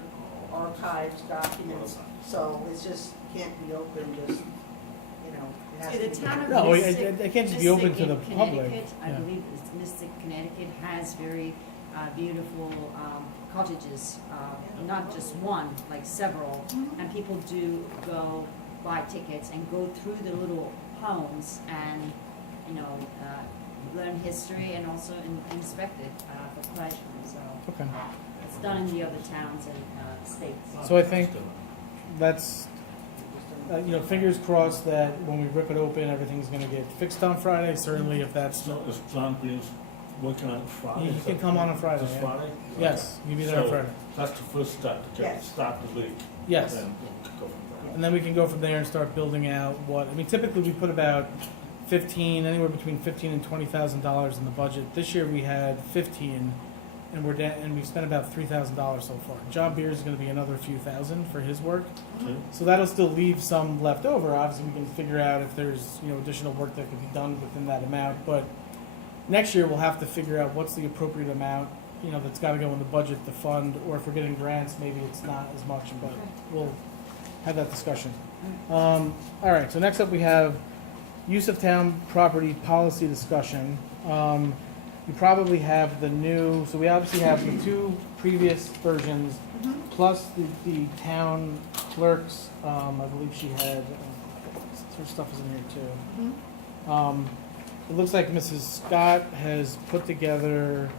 archives, documents, so it's just, can't be open, just, it has See, to the be. town of No, Mystic- it can't just be open to the Mystic in public. Connecticut, I Yeah. believe it's Mystic, Connecticut, has very beautiful cottages, not just one, like several. And people do go buy tickets and go through the little homes and, learn history and also inspect it for pleasure. So Okay. it's done in the other towns and states. So I think that's, fingers crossed that when we rip it open, everything's going to get fixed on Friday. Certainly, if that's, So is John Beans working on Friday? you Is can that- come on Friday. This Yeah. Friday? Yes, you'll be there on So Friday. That's the first step, to Yes. start the leak. Yes. And we can go from there. And then we can go from there and start building out typically we put about anywhere between $15,000 and $20,000 in the budget. This year we had 15, and we're down, and we've spent about $3,000 so far. John Beers is going to be another few thousand for his work, Okay. so that'll still leave some left over. Obviously, we can figure out if there's additional work that could be done within that amount. But next year we'll have to figure out what's the appropriate amount that's got to go in the budget to fund, or if we're getting grants, maybe it's not as much. But we'll have that discussion. All right. So next up we have use of town property policy discussion. You probably have the new, so we obviously have the two previous versions, plus the town clerk's, I believe she had, her stuff is in here too. It looks like Mrs. Scott has put together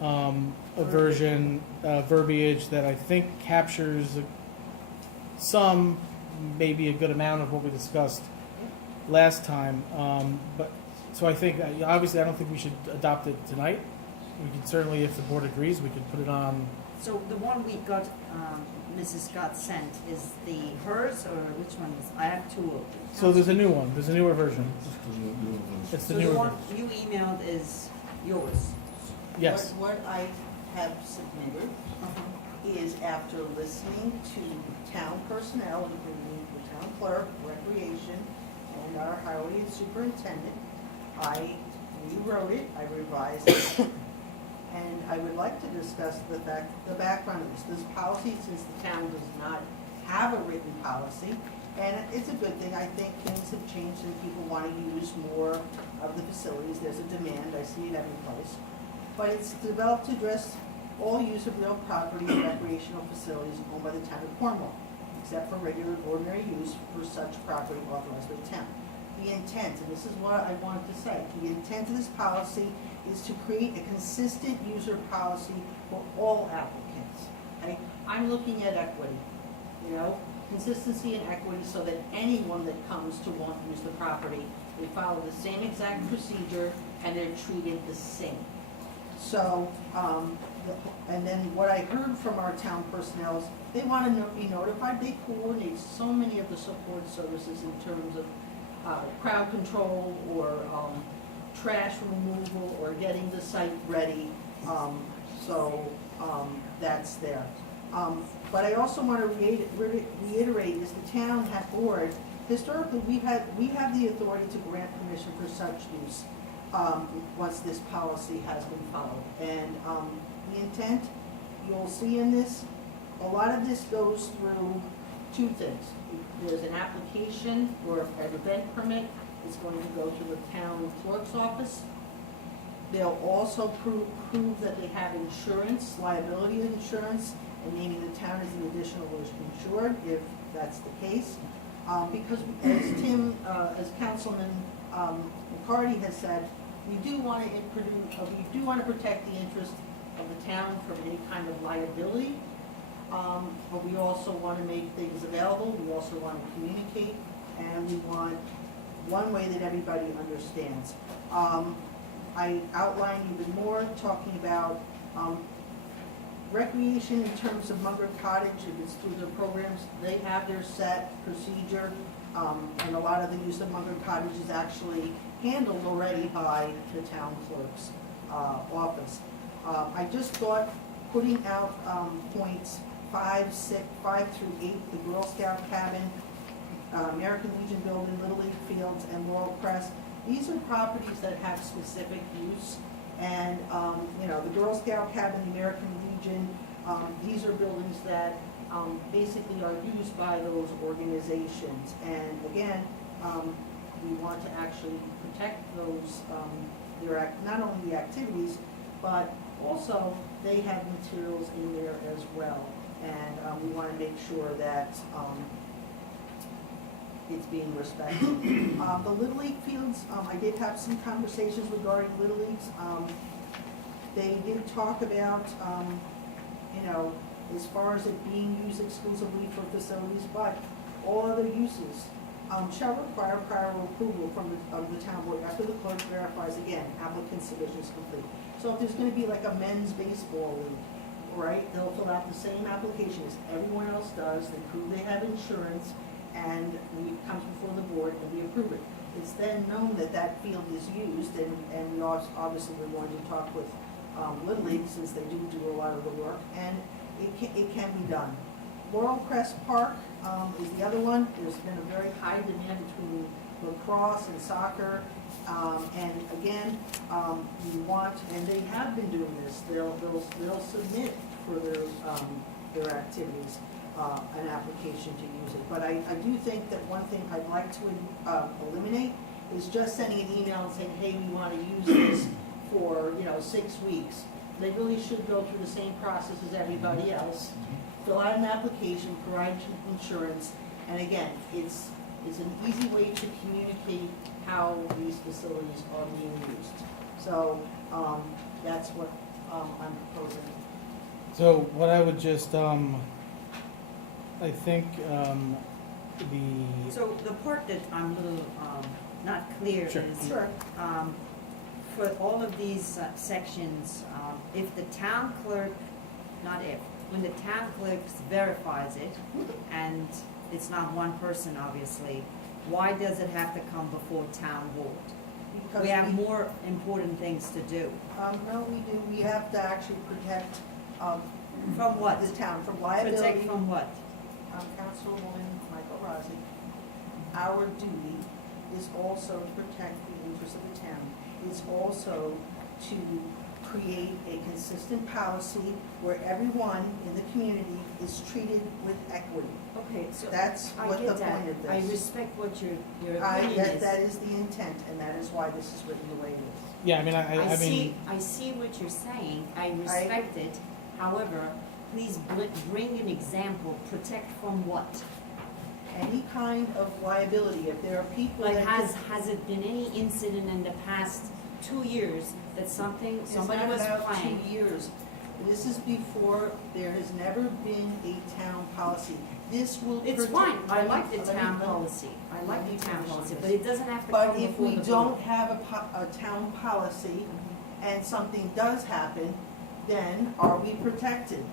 a version, verbiage that I think captures some, maybe a good amount of what we discussed last time. But so I think, obviously, I don't think we should adopt it tonight. We can certainly, if the board agrees, we could put it on. So the one we got, Mrs. Scott sent, is the hers or which one is? I have two of them. So there's a new one. There's a newer version. Just the new ones. It's the So the newer one version. you emailed is yours. Yes. What I have submitted is after listening to town personnel, including the town clerk, recreation, and our highway superintendent, I rewrote it, I revised it, and I would like to discuss the background of this policy, since the town does not have a written policy, and it's a good thing. I think things have changed and people want to use more of the facilities. There's a demand, I see it every place. But it's developed to address all use of real property and recreational facilities owned by the town of Cornwall, except for regular ordinary use for such property authorized by the town. The intent, and this is what I wanted to say, the intent of this policy is to create a consistent user policy for all applicants. Okay? I'm looking at equity, consistency and equity, so that anyone that comes to want to use the property, they follow the same exact procedure and they're treated the same. So, and then what I heard from our town personnel is they want to be notified. They coordinate so many of the support services in terms of crowd control or trash removal or getting the site ready. So that's there. But I also want to reiterate is the town board, historically we have the authority to grant permission for such use. once this policy has been followed. And the intent, you'll see in this, a lot of this goes through two things. There's an application or an event permit. It's going to go to the town clerk's office. They'll also prove that they have insurance, liability insurance, and naming the town as an additional insured, if that's the case. Because as Councilman McCarty has said, we do want to protect the interest of the town from any kind of liability, but we also want to make things available. We also want to communicate, and we want one way that everybody understands. I outlined even more, talking about recreation in terms of Munger Cottage. If it's through their programs, they have their set procedure, and a lot of the use of Munger Cottage is actually handled already by the town clerk's office. I just thought putting out points 5 through 8, the Girl Scout cabin, American Legion building, Little League fields, and Laurel Crest. These are properties that have specific use, and the Girl Scout cabin, the American Legion, these are buildings that basically are used by those organizations. And again, we want to actually protect those, not only the activities, but also they have materials in there as well. And we want to make sure that it's being respected. The Little League fields, I did have some conversations regarding Little Leagues. They did talk about, as far as it being used exclusively for facilities, but all other uses shall require prior approval from the town board after the clerk verifies, again, applicant's submission is complete. So if there's gonna be like a men's baseball league, right, they'll fill out the same application as everyone else does, they prove they have insurance, and it comes before the board and we approve it. It's then known that that field is used, and we obviously we're going to talk with Little League, since they do a lot of the work, and it can be done. Laurel Crest Park is the other one. There's been a very high demand between lacrosse and soccer, and again, we want, and they have been doing this, they'll submit for their activities an application to use it. But I do think that one thing I'd like to eliminate is just sending an email and saying, hey, we want to use this for 6 weeks. They really should go through the same process as everybody else. Fill out an application, provide insurance, and again, it's an easy way to communicate how these facilities are being used. So that's what I'm proposing. So what I would just, I think So the part that I'm a little not clear Sure. is, Sure. for all of these sections, if the town clerk, when the town clerk verifies it, and it's not one person obviously, why does it have to come before town board? Because We have more important things to do. No, we do. We have to actually protect From what? the town from liability. Protect from what? Councilwoman Michael Rossi, our duty is also to protect the interests of the town. It's also to create a consistent policy where everyone in the community is treated with equity. Okay, so That's I what the get that. point of this. I respect what your opinion is. That is the intent, and that is why this is written the way it is. yeah, I mean, I mean, I see what you're saying, I respect it, however, please bring an example, protect from what? Any kind of liability, if there are people Like, that. has it been any incident in the past 2 years that somebody was It's not about playing? 2 years. This is before, there has never been a town policy. This will. It's protect- fine, I like the let me- town policy, I like let me the town finish policy, this. but it doesn't have to But come if before we the don't board. have a town policy and something does happen, then are we protected?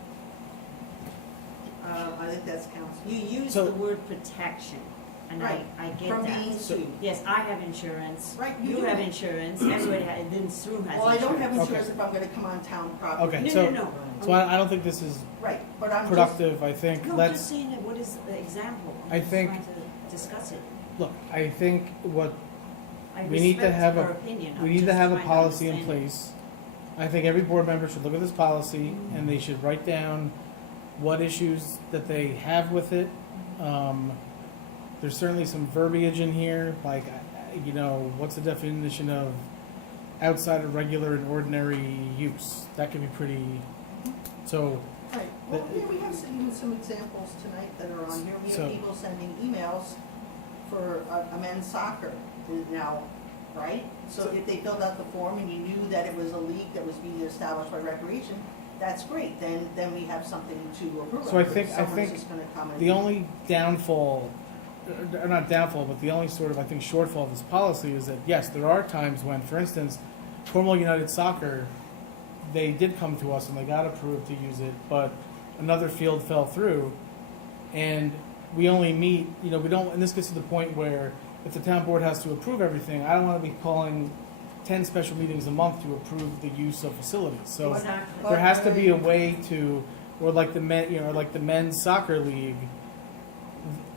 I think that's council. You use So- the word protection, and I Right, get from that. being sued. Yes, I have insurance, Right, you do. have insurance, everybody has, this room has insurance. Well, I don't have Okay. insurance if I'm gonna come on town property. okay, No, so, no, so I don't think this is Right, but I'm just, productive, I think, no, let's, just saying that, what is the example? I I'm just think- trying to discuss it. look, I think what I We need to respect have her a, opinion. we I'm need to just have a trying policy in understand. place. I think every board member should look at this policy and they should write down what issues that they have with it. There's certainly some verbiage in here, like, you know, what's the definition of outside of regular and ordinary use? That could be pretty, so, Right, well, yeah, we have even some examples tonight that are on here. We So- have people sending emails for a men's soccer now, right? So if they filled out the form and you knew that it was a league that was being established by recreation, that's great, then we have something to approve of. So I But think- someone's just gonna come and- the only downfall, or not downfall, but the only sort of, I think, shortfall of this policy is that, yes, there are times when, for instance, Cornwall United Soccer, they did come to us and they got approved to use it, but another field fell through, and we only meet, you know, we don't, and this gets to the point where if the town board has to approve everything, I don't wanna be calling 10 special meetings a month to approve the use of facilities, so Exactly. there has to be a way to, or like the men, you know, like the men's soccer league,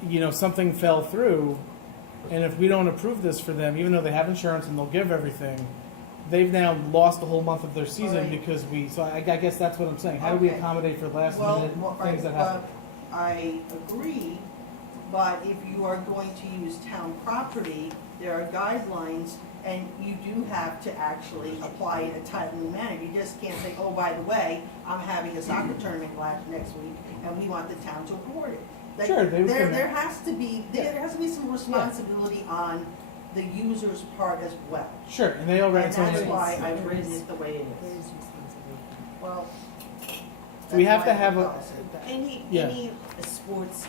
you know, something fell through, and if we don't approve this for them, even though they have insurance and they'll give everything, they've now lost a whole month of their season Right. because so I guess that's what I'm saying. How do we Okay. accommodate for last Well, minute well, things that right, happen? I agree, but if you are going to use town property, there are guidelines, and you do have to actually apply in a timely manner. You just can't say, oh, by the way, I'm having a soccer tournament next week, and we want the town to award it. That- Sure, they There, can- there has to be, there has to be some responsibility on the user's part as well. Sure, and they already And told that's me. why I've written it the way it There is. is responsibility. Well. We that's have to why have the a, policy. Any, Yeah. any sports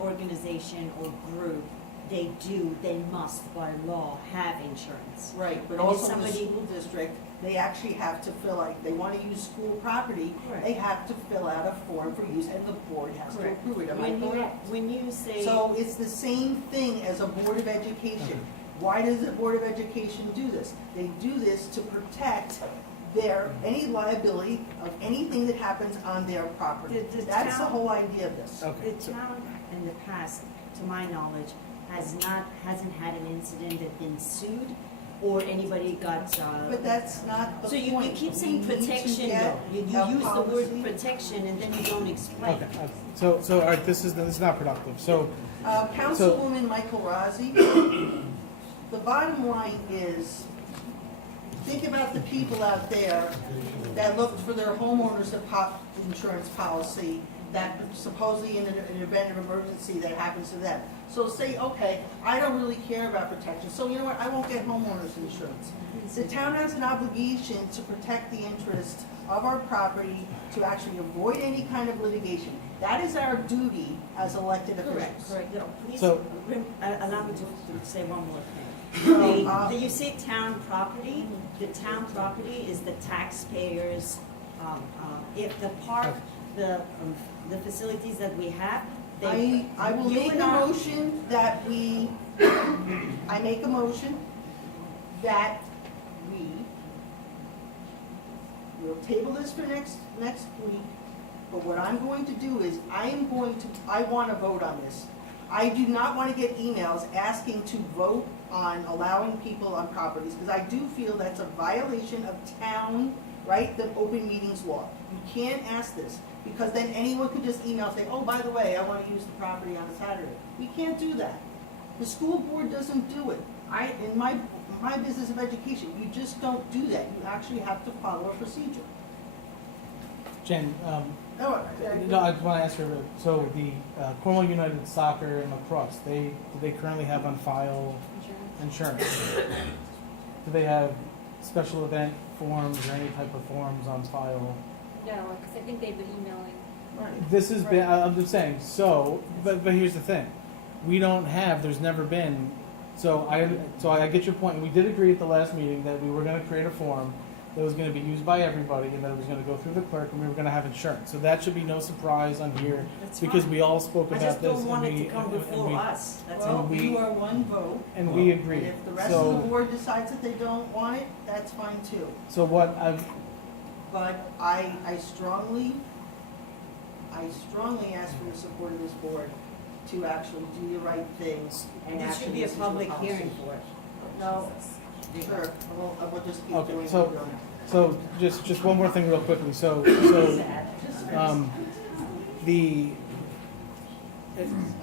organization or group, they must by law have insurance. Right, but And if also the somebody- school district, they actually have to fill out, they wanna use school property, Correct. they have to fill out a form for use, and the board has to Correct. approve it, am I When you, correct? when you say. So it's the same thing as a Board of Education. Why does the Board of Education do this? They do this to protect any liability of anything that happens on their property. The That's the town- whole idea of this. okay, The so- town in the past, to my knowledge, hasn't had an incident that been sued or anybody got, But that's not the so point. you keep saying We need to protection get though. You a use the policy. word protection and then you don't explain. okay, so, all right, this is not productive, so, Councilwoman Michael Rossi, the bottom line is, think about the people out there that looked for their homeowners insurance policy that supposedly in an event of emergency that happens to them. So say, okay, I don't really care about protection, so you know what, I won't get homeowners insurance. The town has an obligation to protect the interest of our property, to actually avoid any kind of litigation. That is our duty as elected Correct, officials. correct. No, please, So- allow me to say one more thing. You say town property, the town property is the taxpayers, if the park, the facilities that we have, they. I will you make a and I- motion that I make a motion that we'll table this for next week, but what I'm going to do is, I want to vote on this. I do not want to get emails asking to vote on allowing people on properties, because I do feel that's a violation of town, right, the open meetings law. You can't ask this, because then anyone could just email, say, oh, by the way, I want to use the property on a Saturday. We can't do that. The school board doesn't do it. In my business of education, you just don't do that. You actually have to follow a procedure. Jen, No, no, I just want to ask her, so the Cornwall United Soccer and Lacrosse, do they currently have on file insurance? Do they have special event forms or any type of forms on file? No, because I think they've been emailing. Right. This has been, I'm just saying, so, but here's the thing. We don't have, there's never been, so I get your point. We did agree at the last meeting that we were gonna create a form that was gonna be used by everybody and that it was gonna go through the clerk and we were gonna have insurance. So that should be no surprise on here That's because fine. we all spoke I about just this don't want it to come and before we, us, that's Well, all. we- you are one vote. and we And agreed. if the rest of the So, board decides that they don't want it, that's fine too. so what But I strongly ask for the support of this board to actually do the right things and There actually should be a listen to the public policy. hearing for it. No, sure, we'll just keep Okay, doing so- what we're doing. So just one more thing real quickly. So the,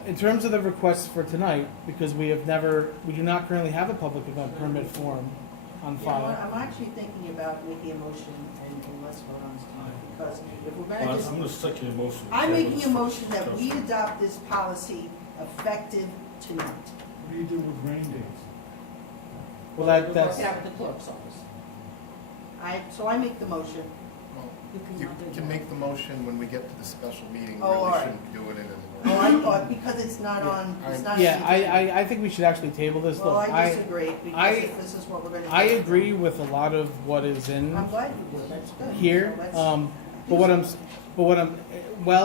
in terms of the requests for tonight, because we do not currently have a public event permit form on You know what, file. I'm actually thinking about making a motion and let's vote on this tonight, because if we're gonna just, I'm gonna second your motion. I'm making a motion that we adopt this policy effective tonight. What do you do with rain days? Well, that's, Work it out with the clerk's office. So I make the motion. Well, You can you not do can that. make the motion when we get to the special meeting. Oh, We all really right. shouldn't do it in an Oh, order. I thought, because it's not on, it's not. yeah, on the agenda. I think we should actually table this. Well, Look, I disagree, because if this is what we're gonna do. I agree with a lot of what is in I'm glad you do, that's good. here. So let's-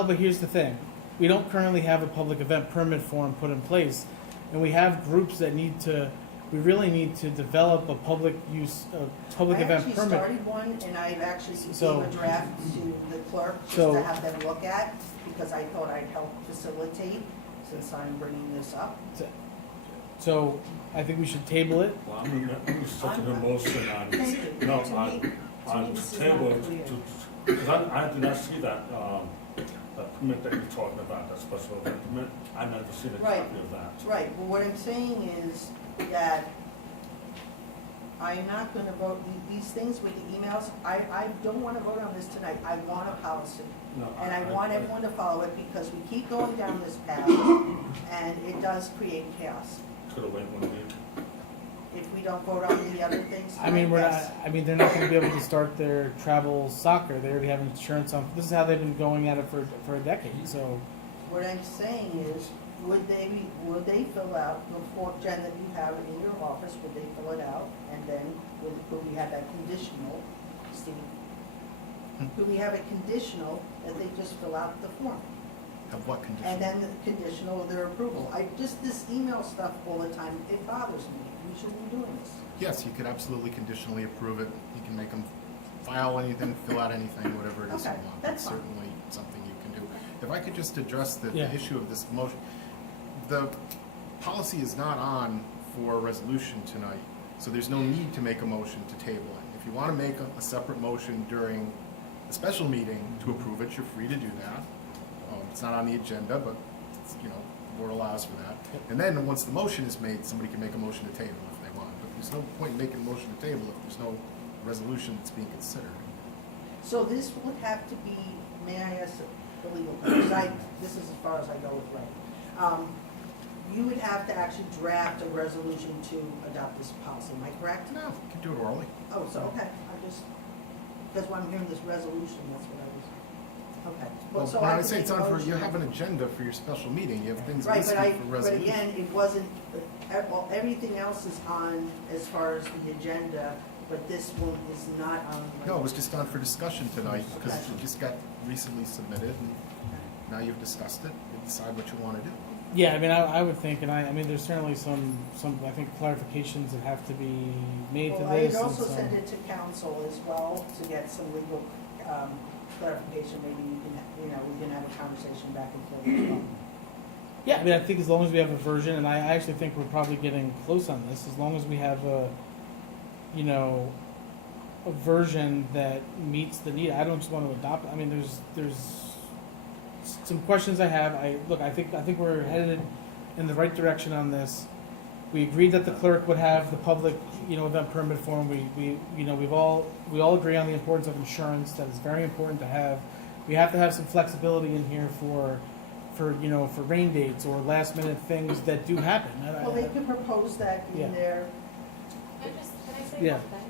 But here's the thing. We don't currently have a public event permit form put in place, and we have groups that we really need to develop a public event I actually permit. started one, and I've actually So- gave a draft to the clerk, just So- to have them look at, because I thought I'd help facilitate, since I'm bringing this up. So I think we should table it. Well, I'm gonna second your motion on, Thank you. no, To me- on this is table, not clear. because I did not see that permit that you're talking about, that special event permit. I never seen a Right. copy of that. Right, but what I'm saying is that I'm not gonna vote, these things with the emails, I don't wanna vote on this tonight, I want a policy. No, And I want everyone to follow it, because we keep going down this path, and it does create chaos. Could've waited 1 week. If we don't vote on the other things I mean, tonight, yes. they're not gonna be able to start their travel soccer. They already have insurance on, this is how they've been going at it for a decade, so. What I'm saying is, would they fill out the form, Jen, that you have in your office, would they fill it out? And then, would we have that conditional, Steve? Do we have a conditional that they just fill out the form? Of what condition? And then the conditional, their approval. This email stuff all the time, it bothers me. We shouldn't be doing this. Yes, you could absolutely conditionally approve it. You can make them file anything, fill out anything, whatever it is you Okay, want. that's fine. Certainly something you can do. If I could just address the Yeah. issue of this motion. The policy is not on for resolution tonight, so there's no need to make a motion to table it. If you want to make a separate motion during the special meeting to approve it, you're free to do that. It's not on the agenda, but, the board allows for that. And then, once the motion is made, somebody can make a motion to table if they want. But there's no point in making a motion to table if there's no resolution that's being considered. So this would have to be, may I ask the legal, because this is as far as I go with Ray. You would have to actually draft a resolution to adopt this policy, am I correct? No, you can do it orally. Oh, so, okay, because when I'm hearing this resolution, that's what I was, okay. Well, so when I have to say make it's a on for, motion. you have an agenda for your special meeting, you have things Right, listed for but resolution. again, it wasn't, well, everything else is on as far as the agenda, but this one is not on. No, it was just on for discussion tonight, because Okay. it just got recently submitted, and now you've discussed it, you decide what you want to do. Yeah, I mean, I would think, and I mean, there's certainly some, I think clarifications that have to be made to Well, this. I'd and also so- send it to council as well, to get some legal clarification, maybe we can have a conversation back and forth as well. Yeah, I mean, I think as long as we have a version, and I actually think we're probably getting close on this, as long as we have a version that meets the need. I don't just want to adopt it. I mean, there's some questions I have. I think we're headed in the right direction on this. We agreed that the clerk would have the public, event permit form. We all agree on the importance of insurance. That is very important to have. We have to have some flexibility in here for rain dates or last minute things that do happen. Well, they could propose that Yeah. in their, Can I say Yeah. one thing?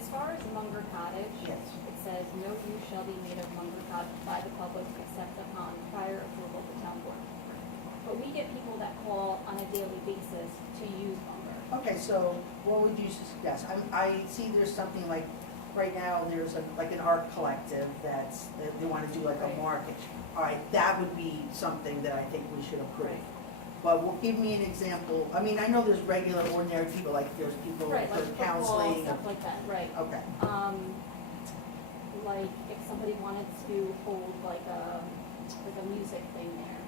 As far as Munger Cottage, yes. it says, no use shall be made of Munger Cottage by the public except upon prior approval of the town board. But we get people that call on a daily basis to use Munger. Okay, so what would you suggest? I see there's something like, right now, there's like an art collective that they want to do like a Right. market. All right, that would be something that I think we should approve. Right. But give me an example. I mean, I know there's regular, ordinary people, like there's people Right, for like football, counseling. stuff like that, right. Okay, Like if somebody wanted to hold like a music thing there,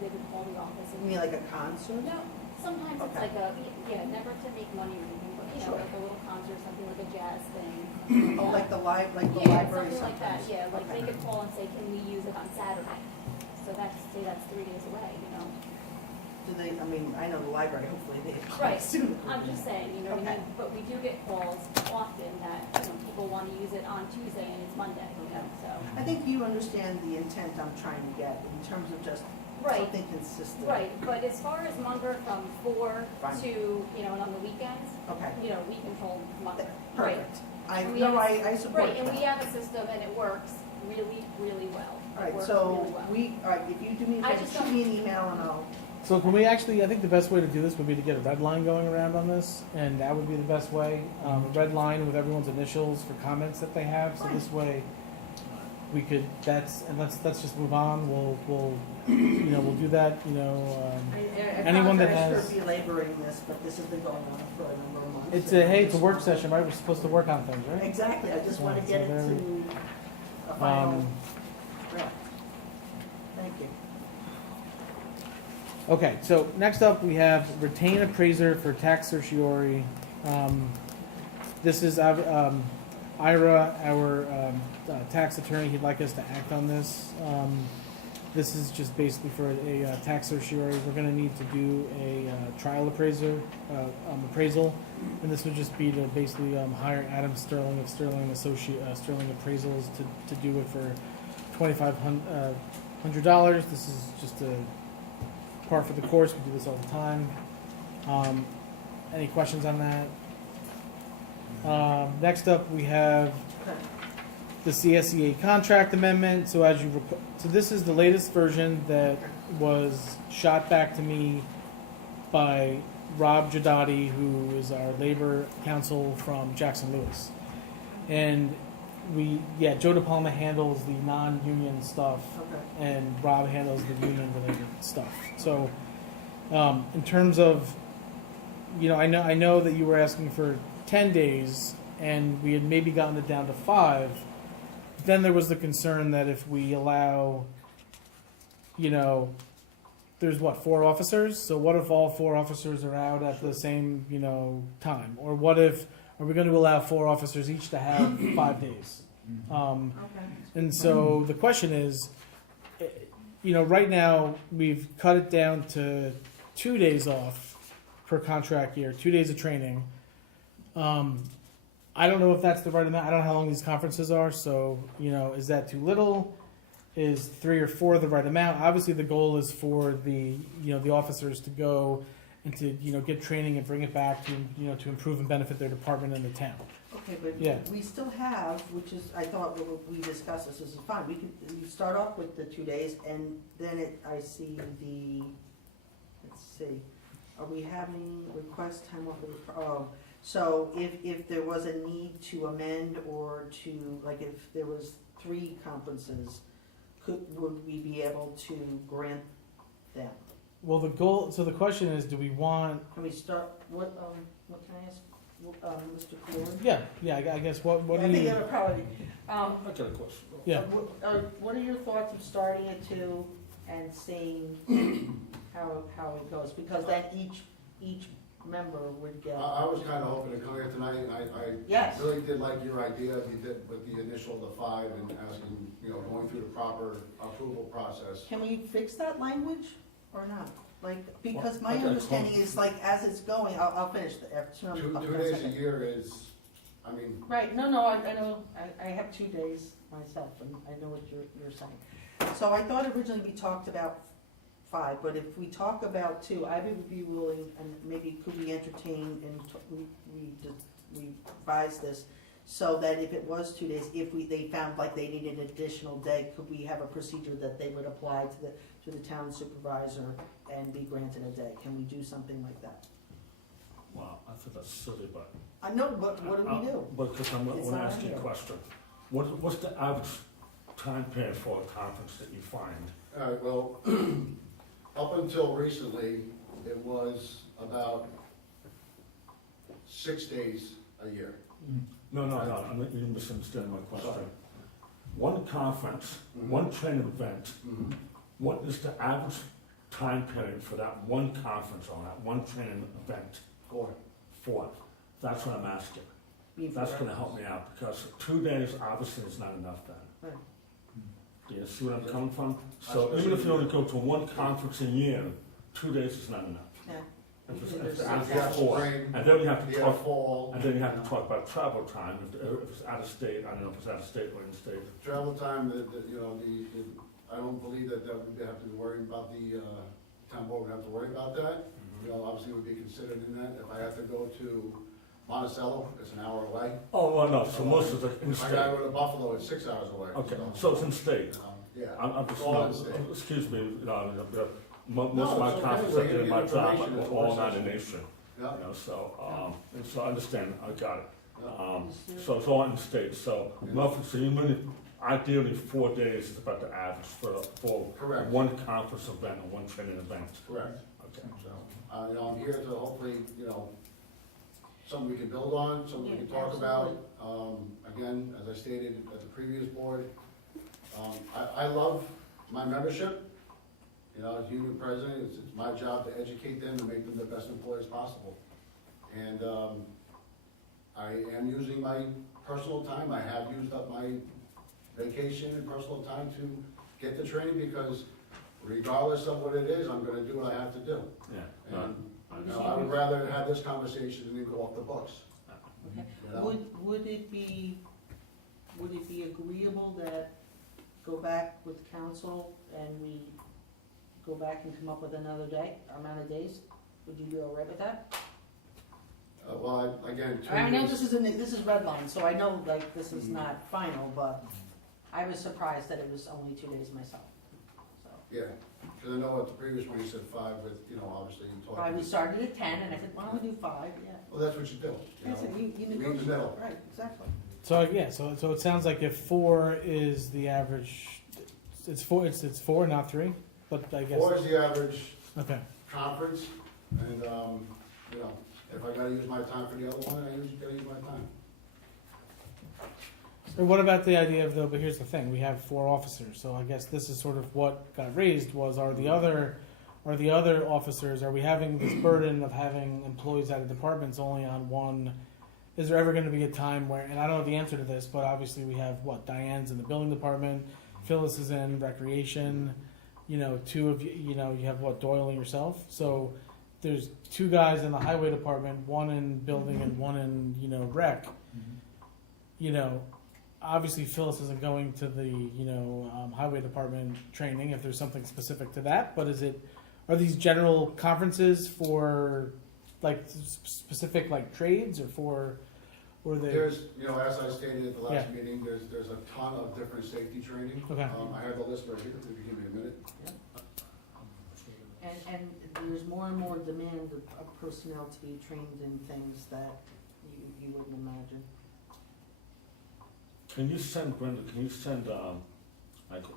they could call the office you and. mean like a concert? No, Sometimes it's Okay. like never to make money or anything, but, you know, Sure. like a little concert, something like a jazz thing. Oh, like the library Something like that, sometimes? yeah, like Okay. they could call and say, can we use it on Saturday? So that's 3 days away, you know? Do they, I mean, I know the library, hopefully they. Right, soon. I'm just saying, you know what I Okay. mean? But we do get calls often that, you know, people want to use it on Tuesday and it's Monday, you know, so. I think you understand the intent I'm trying to get in terms of just Right. something consistent. Right, but as far as Munger from 4 Fine. to, you know, and on the weekends, Okay, you know, we control Munger. Right. perfect. I, And we no, have a- I support Right, and we that. have a system and it works really, really well. All It right, works so really well. all right, if you do me a I favor, just shoot don't- me an email and I'll, So can we actually, I think the best way to do this would be to get a red line going around on this, and that would be the best way. A red line with everyone's initials for comments that they have, so this way we could, let's just move on. We'll we'll do that, I anyone that apologize has- for belaboring this, but this has been going on for a number of months. It's and a, I hey, it's a just work want- session, right? We're supposed to work on things, right? Exactly, I just want to Yeah, get so it there we- to a final Um, draft. Thank you. Okay, so next up, we have retain appraiser for tax certiorari. This is Ira, our tax attorney. He'd like us to act on this. This is just basically for a tax certiorari. We're going to need to do a trial appraiser appraisal, and this would just be to basically hire Adam Sterling of Sterling Sterling Appraisals to do it for $2,500. This is just a par for the course. We do this all the time. Any questions on that? Next up, we have the CSEA contract amendment. So so this is the latest version that was shot back to me by Rob Giudotti, who is our labor counsel from Jackson Lewis. And Joe DePalma handles the non-union stuff, Okay. and Rob handles the union-related stuff. So, in terms of, I know that you were asking for 10 days, and we had maybe gotten it down to 5. Then there was the concern that if we allow, there's 4 officers? So what if all 4 officers are out at the same, time? Or what if, are we going to allow 4 officers each to have 5 days? Okay. And so the question is, right now we've cut it down to 2 days off per contract year, 2 days of training. I don't know if that's the right amount. I don't know how long these conferences are. So, is that too little? Is 3 or 4 the right amount? Obviously, the goal is for the officers to go and to get training and bring it back to to improve and benefit their department and the town. Okay, but Yeah. we still have, which is, I thought we discussed this is fine. We start off with the 2 days, and then I see let's see, are we having request time off of the, so if there was a need to amend or to, like if there was 3 conferences, would we be able to grant them? Well, the question is, do we want? Can we start, what can I ask, Mr. Cleary? Yeah. I guess what do I think you? that would probably, I got a question. Yeah. what are your thoughts of starting at 2 and seeing how it goes? Because then each member would get. I was kind of hoping to come here tonight, and I Yes. really did like your idea, you did with the initial, the 5, and asking, going through the proper approval process. Can we fix that language or not? Like, because my I got a understanding comment. is like, as it's going, I'll finish the, Two days a year is, I mean, Right, no, I know, I have 2 days myself, and I know what you're saying. So I thought originally we talked about 5, but if we talk about 2, I would be willing, and maybe could we entertain and revise this, so that if it was 2 days, if they found like they needed an additional day, could we have a procedure that they would apply to the town supervisor and be granted a day? Can we do something like that? Wow, I thought that's silly, but. I know, but what do we do? But because I'm It's going to not ask you a here. question. What's the average time period for a conference that you find? well, up until recently, it was about 6 days a year. No, you misunderstand my question. Sorry. One conference, Mhm. one training event, Mhm. what is the average time period for that one conference or that one training event for. That's what I'm asking. That's gonna help me out, because 2 days obviously is not enough then. Right. Do you see what I'm coming from? So even if you only go to one conference a year, 2 days is not enough. Yeah. If it's There's after some four, spring, and then you have to the talk, fall. and then you have to talk about travel time, if it's out of state, I don't know if it's out of state or in state. Travel time, I don't believe that we have to worry about town board would have to worry about that. You know, obviously would be considered in that. If I have to go to Monticello, it's an hour away. Oh, well, no, so most of the in If I gotta state. go to Buffalo, it's 6 hours away. Okay, so it's in state. Yeah. I'm just, All in state. excuse me, most No, of my it's okay. conferences I did in my Information job is are all worth not in it. nation. Yeah. You know, so I understand, I got it. Yeah. So it's all in the state, so roughly, so you really, ideally, 4 days is about the average for Correct. one conference event or one training event. Correct. Okay, so, I'm here to hopefully, something we can build on, something we can Yeah, talk about. Again, as I stated at the previous board, I love my membership. As union president, it's my job to educate them and make them the best employees possible. And I am using my personal time, I have used up my vacation and personal time to get the training, because regardless of what it is, I'm gonna do what I have to do. yeah. And I would rather have this conversation than go off the books. Okay. You know? Would it be agreeable that go back with council and we go back and come up with another amount of days? Would you be all right with that? Well, again, 2 I know weeks- this is red line, so I know like this is not final, but I was surprised that it was only 2 days myself, so. Yeah, because I know at the previous one you said 5 with, obviously you talked. We started at 10 and I said, why don't we do 5, yeah. Well, that's what you do. I said, you Meet in the negotiate, middle. right, exactly. So, yeah, so it sounds like if 4 is the average, it's 4, not 3, but I guess. 4 is the average Okay. conference, and, if I gotta use my time for the other one, I gotta use my time. So what about the idea of but here's the thing, we have 4 officers, so I guess this is sort of what got raised was, are the other officers, are we having this burden of having employees out of departments only on one? Is there ever gonna be a time where, and I don't know the answer to this, but obviously we have, Diane's in the building department, Phyllis is in recreation, 2 of you have Doyle and yourself, so there's 2 guys in the highway department, 1 in building and 1 in, rec. Obviously Phyllis isn't going to the, highway department training if there's something specific to that, but are these general conferences for, specific, trades or they? There's, as I stated at the last Yeah. meeting, there's a ton of different safety training. Okay. I have the list right here, if you give me a minute. And there's more and more demand of personnel to be trained in things that you wouldn't imagine. Can you send, Brenda,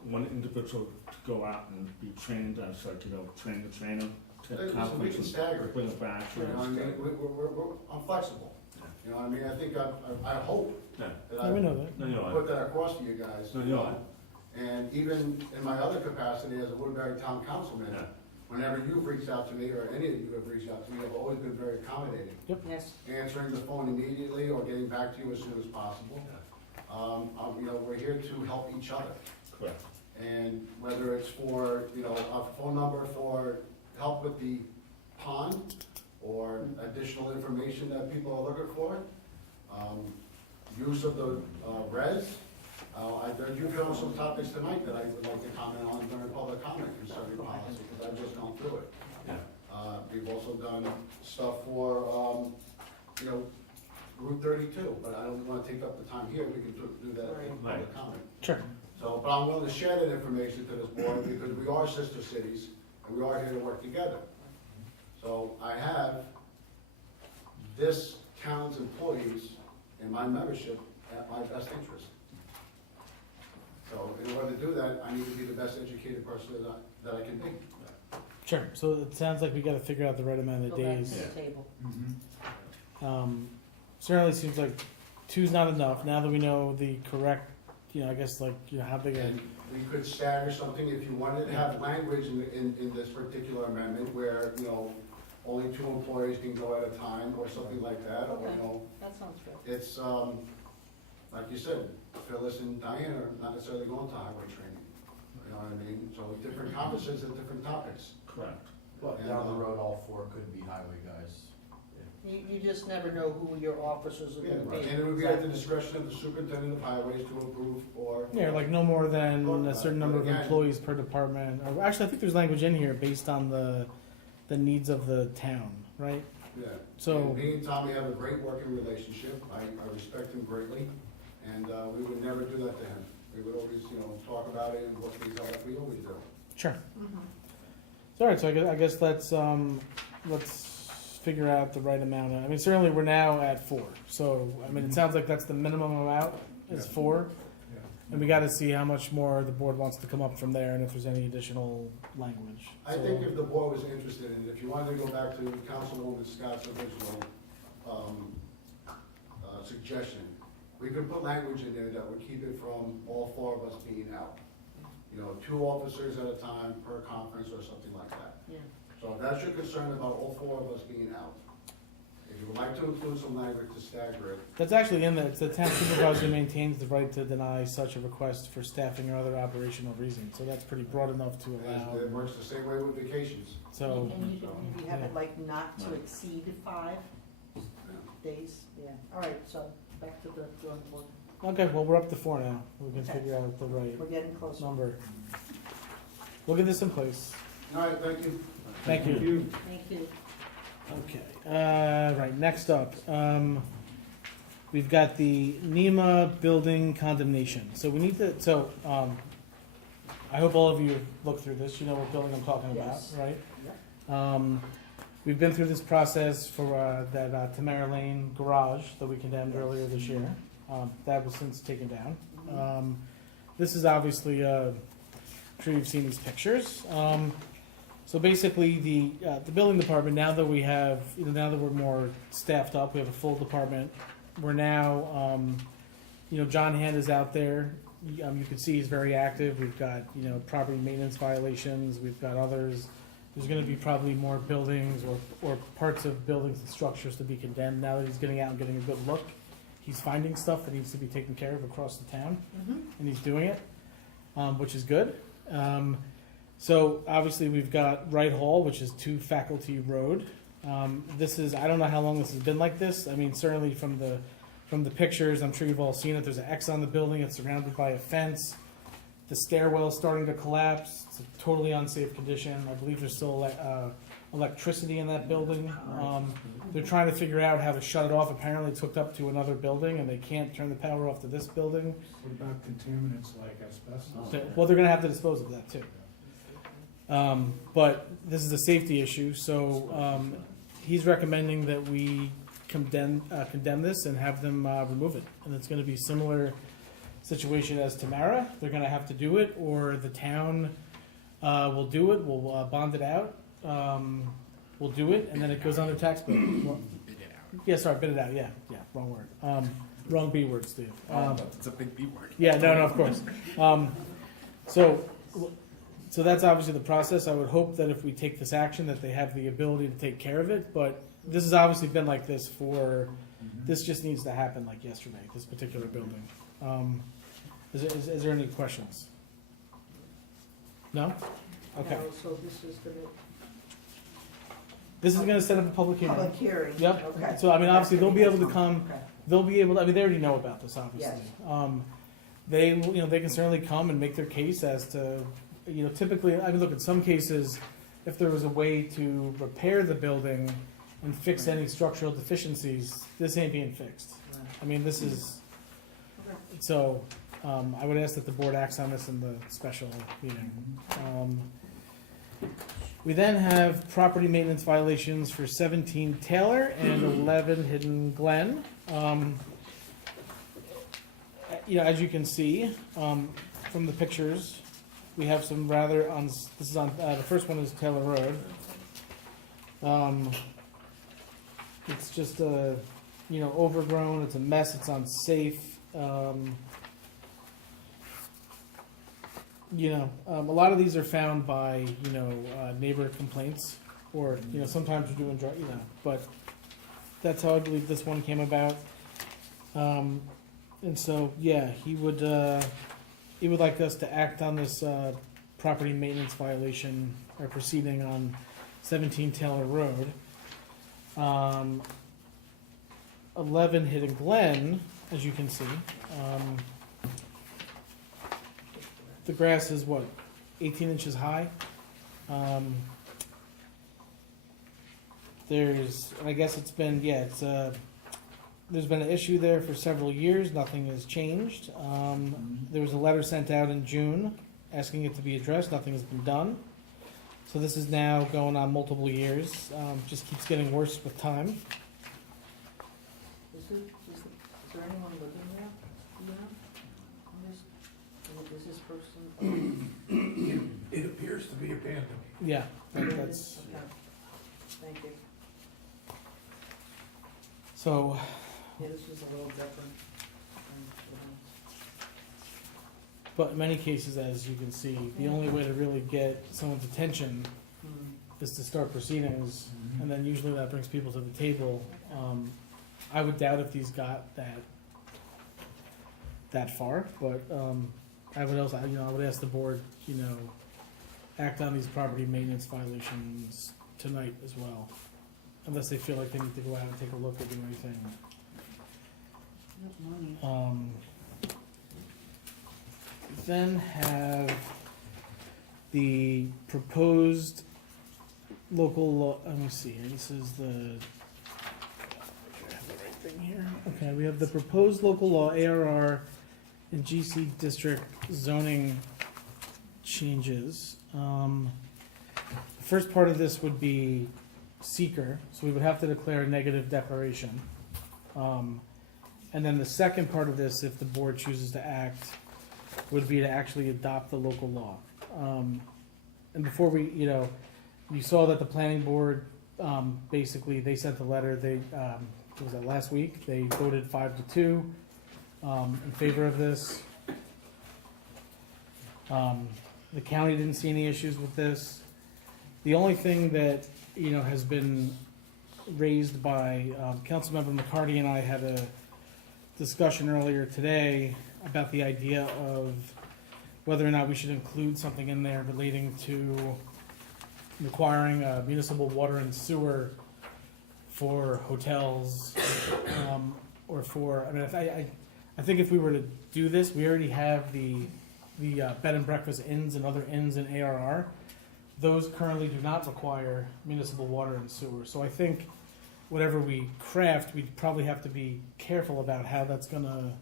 one individual to go out and be trained as, train the trainer? Listen, we can stagger it. Bring it back. You know what I mean? I'm flexible. You know what I mean? I think I hope Yeah. that Yeah, we I know that. No, you know, put that across to you guys. No, you know. And even in my other capacity as a Woodbury Town Councilman, Yeah. whenever you've reached out to me, or any of you have reached out to me, I've always been very accommodating. Yes. Answering the phone immediately or getting back to you as soon as possible. We're here to help each other. Correct. And whether it's for, a phone number for help with the pond, or additional information that people are looking for, use of the res. You've hit on some topics tonight that I would like to comment on during public comment concerning policy, because I've just gone through it. Yeah. We've also done stuff for, Route 32, but I don't want to take up the time here, we can do that in public comment. Sure. So, but I'm willing to share that information to this board, because we are sister cities, and we are here to work together. So I have this town's employees and my membership at my best interest. So in order to do that, I need to be the best educated person that I can be. Sure, so it sounds like we gotta figure out the right amount of Go back days. to the table. Certainly seems like 2's not enough, now that we know the correct I guess like, how big a, And we could stagger something if you wanted to have language in this particular amendment where, only 2 employees can go at a time or something like that, or, Okay. That sounds good. it's, like you said, Phyllis and Diane are not necessarily going to highway training. You know what I mean? So different conferences and different topics. Correct. But down the road, all 4 could be highway guys. You just never know who your officers are Yeah, gonna be. and it would be at the discretion of the superintendent of highways to approve or. yeah, like no more than a certain number of But again- employees per department. Or actually, I think there's language in here based on the needs of the town, right? Yeah. So- And me and Tommy have a great working relationship. I respect him greatly, and we would never do that to him. We would always, talk about it and work things out like we always do. Sure. Mhm. All right, so I guess let's figure out the right amount. I mean, certainly we're now at 4. So, I mean, it sounds like that's the minimum amount is 4. And we gotta see how much more the board wants to come up from there and if there's any additional language. I So- think if the board was interested, and if you wanted to go back to Councilwoman Scott's original suggestion, we could put language in there that would keep it from all 4 of us being out. 2 officers at a time per conference or something like that. Yeah. So if that's your concern about all 4 of us being out, if you would like to include some language to stagger it, That's actually in there. It's the town supervisor maintains the right to deny such a request for staffing or other operational reasons. So that's pretty broad enough to allow. it works the same way with vacations. So, And you can maybe have it like not to exceed 5 days, yeah. All right, so back to the drawing board. okay, well, we're up to 4 now. We can Okay. figure out the right We're getting closer. number. We'll get this in place. All right, thank you. Thank you. Thank you. Okay, right, next up, we've got the NEMA building condemnation. So we need to, I hope all of you have looked through this, you know what building I'm talking about, Yes. right? Yep. We've been through this process for, that Tamara Lane garage that we condemned earlier this year. That was since taken down. This is obviously, I'm sure you've seen these pictures. So basically, the building department, now that we have, now that we're more staffed up, we have a full department. We're now, John Hand is out there. You can see he's very active. We've got, property maintenance violations. We've got others. There's going to be probably more buildings or parts of buildings and structures to be condemned now that he's getting out and getting a good look. He's finding stuff that needs to be taken care of across the town, and he's doing it, which is good. So obviously we've got Wright Hall, which is 2 Faculty Road. This is, I don't know how long this has been like this. I mean, certainly from the pictures, I'm sure you've all seen it. There's an X on the building. It's surrounded by a fence. The stairwell is starting to collapse. It's a totally unsafe condition. I believe there's still electricity in that building. They're trying to figure out how to shut it off. Apparently it's hooked up to another building and they can't turn the power off to this building. What about contaminants like asbestos? Well, they're gonna have to dispose of that too. But this is a safety issue, so he's recommending that we condemn this and have them remove it. And it's gonna be similar situation as Tamara. They're gonna have to do it, or the town will do it, we'll bond it out. We'll do it, and then it goes on their tax bill. Bid it out. Yeah, sorry, bid it out, yeah, wrong word. Wrong B word, Steve. It's a big B word. Yeah, no, of course. So that's obviously the process. I would hope that if we take this action, that they have the ability to take care of it, but this has obviously been like this this just needs to happen like yesterday, this particular building. Is there any questions? No? Okay. No, so this is gonna, This is gonna set up a public hearing. public hearing. Yep. Okay. So, I mean, obviously, they'll be able to come, Okay. they'll be able to, I mean, they already know about this, obviously. Yes. They can certainly come and make their case as to, typically, I mean, look, in some cases, if there was a way to repair the building and fix any structural deficiencies, this ain't being fixed. Right. I mean, this is, Okay. so, I would ask that the board acts on this in the special meeting. We then have property maintenance violations for 17 Taylor and 11 Hidden Glen. As you can see from the pictures, we have some rather, this is on, the first one is Taylor Road. It's just overgrown, it's a mess, it's unsafe. a lot of these are found by, neighbor complaints, or, sometimes you're doing, but that's how I believe this one came about. And so, yeah, he would like us to act on this, property maintenance violation or proceeding on 17 Taylor Road. 11 Hidden Glen, as you can see. The grass is 18 inches high. I guess it's been, there's been an issue there for several years. Nothing has changed. There was a letter sent out in June asking it to be addressed. Nothing has been done. So this is now going on multiple years. Just keeps getting worse with time. Is there anyone living there? Is this person? It appears to be abandoned. Yeah, that's. Okay. Thank you. So. Yeah, this was a little different. But in many cases, as you can see, the only way to really get someone's attention is to start proceedings, and then usually that brings people to the table. I would doubt if these got that far, but I would also, I would ask the board, act on these property maintenance violations tonight as well, unless they feel like they need to go out and take a look or do anything. Then have the proposed local law. Let me see. This is the. Make sure I have the right thing here. Okay, we have the proposed local law ARR and GC district zoning changes. The first part of this would be seeker, so we would have to declare a negative declaration. And then the second part of this, if the board chooses to act, would be to actually adopt the local law. And before we, you saw that the planning board, basically, they sent a letter, what was that, last week? They voted 5-2 in favor of this. The county didn't see any issues with this. The only thing that, has been raised by Councilmember McCarty and I had a discussion earlier today about the idea of whether or not we should include something in there relating to requiring municipal water and sewer for hotels, or for, I think if we were to do this, we already have the bed and breakfast inns and other inns in ARR. Those currently do not require municipal water and sewer. So I think whatever we craft, we'd probably have to be careful about how that's gonna,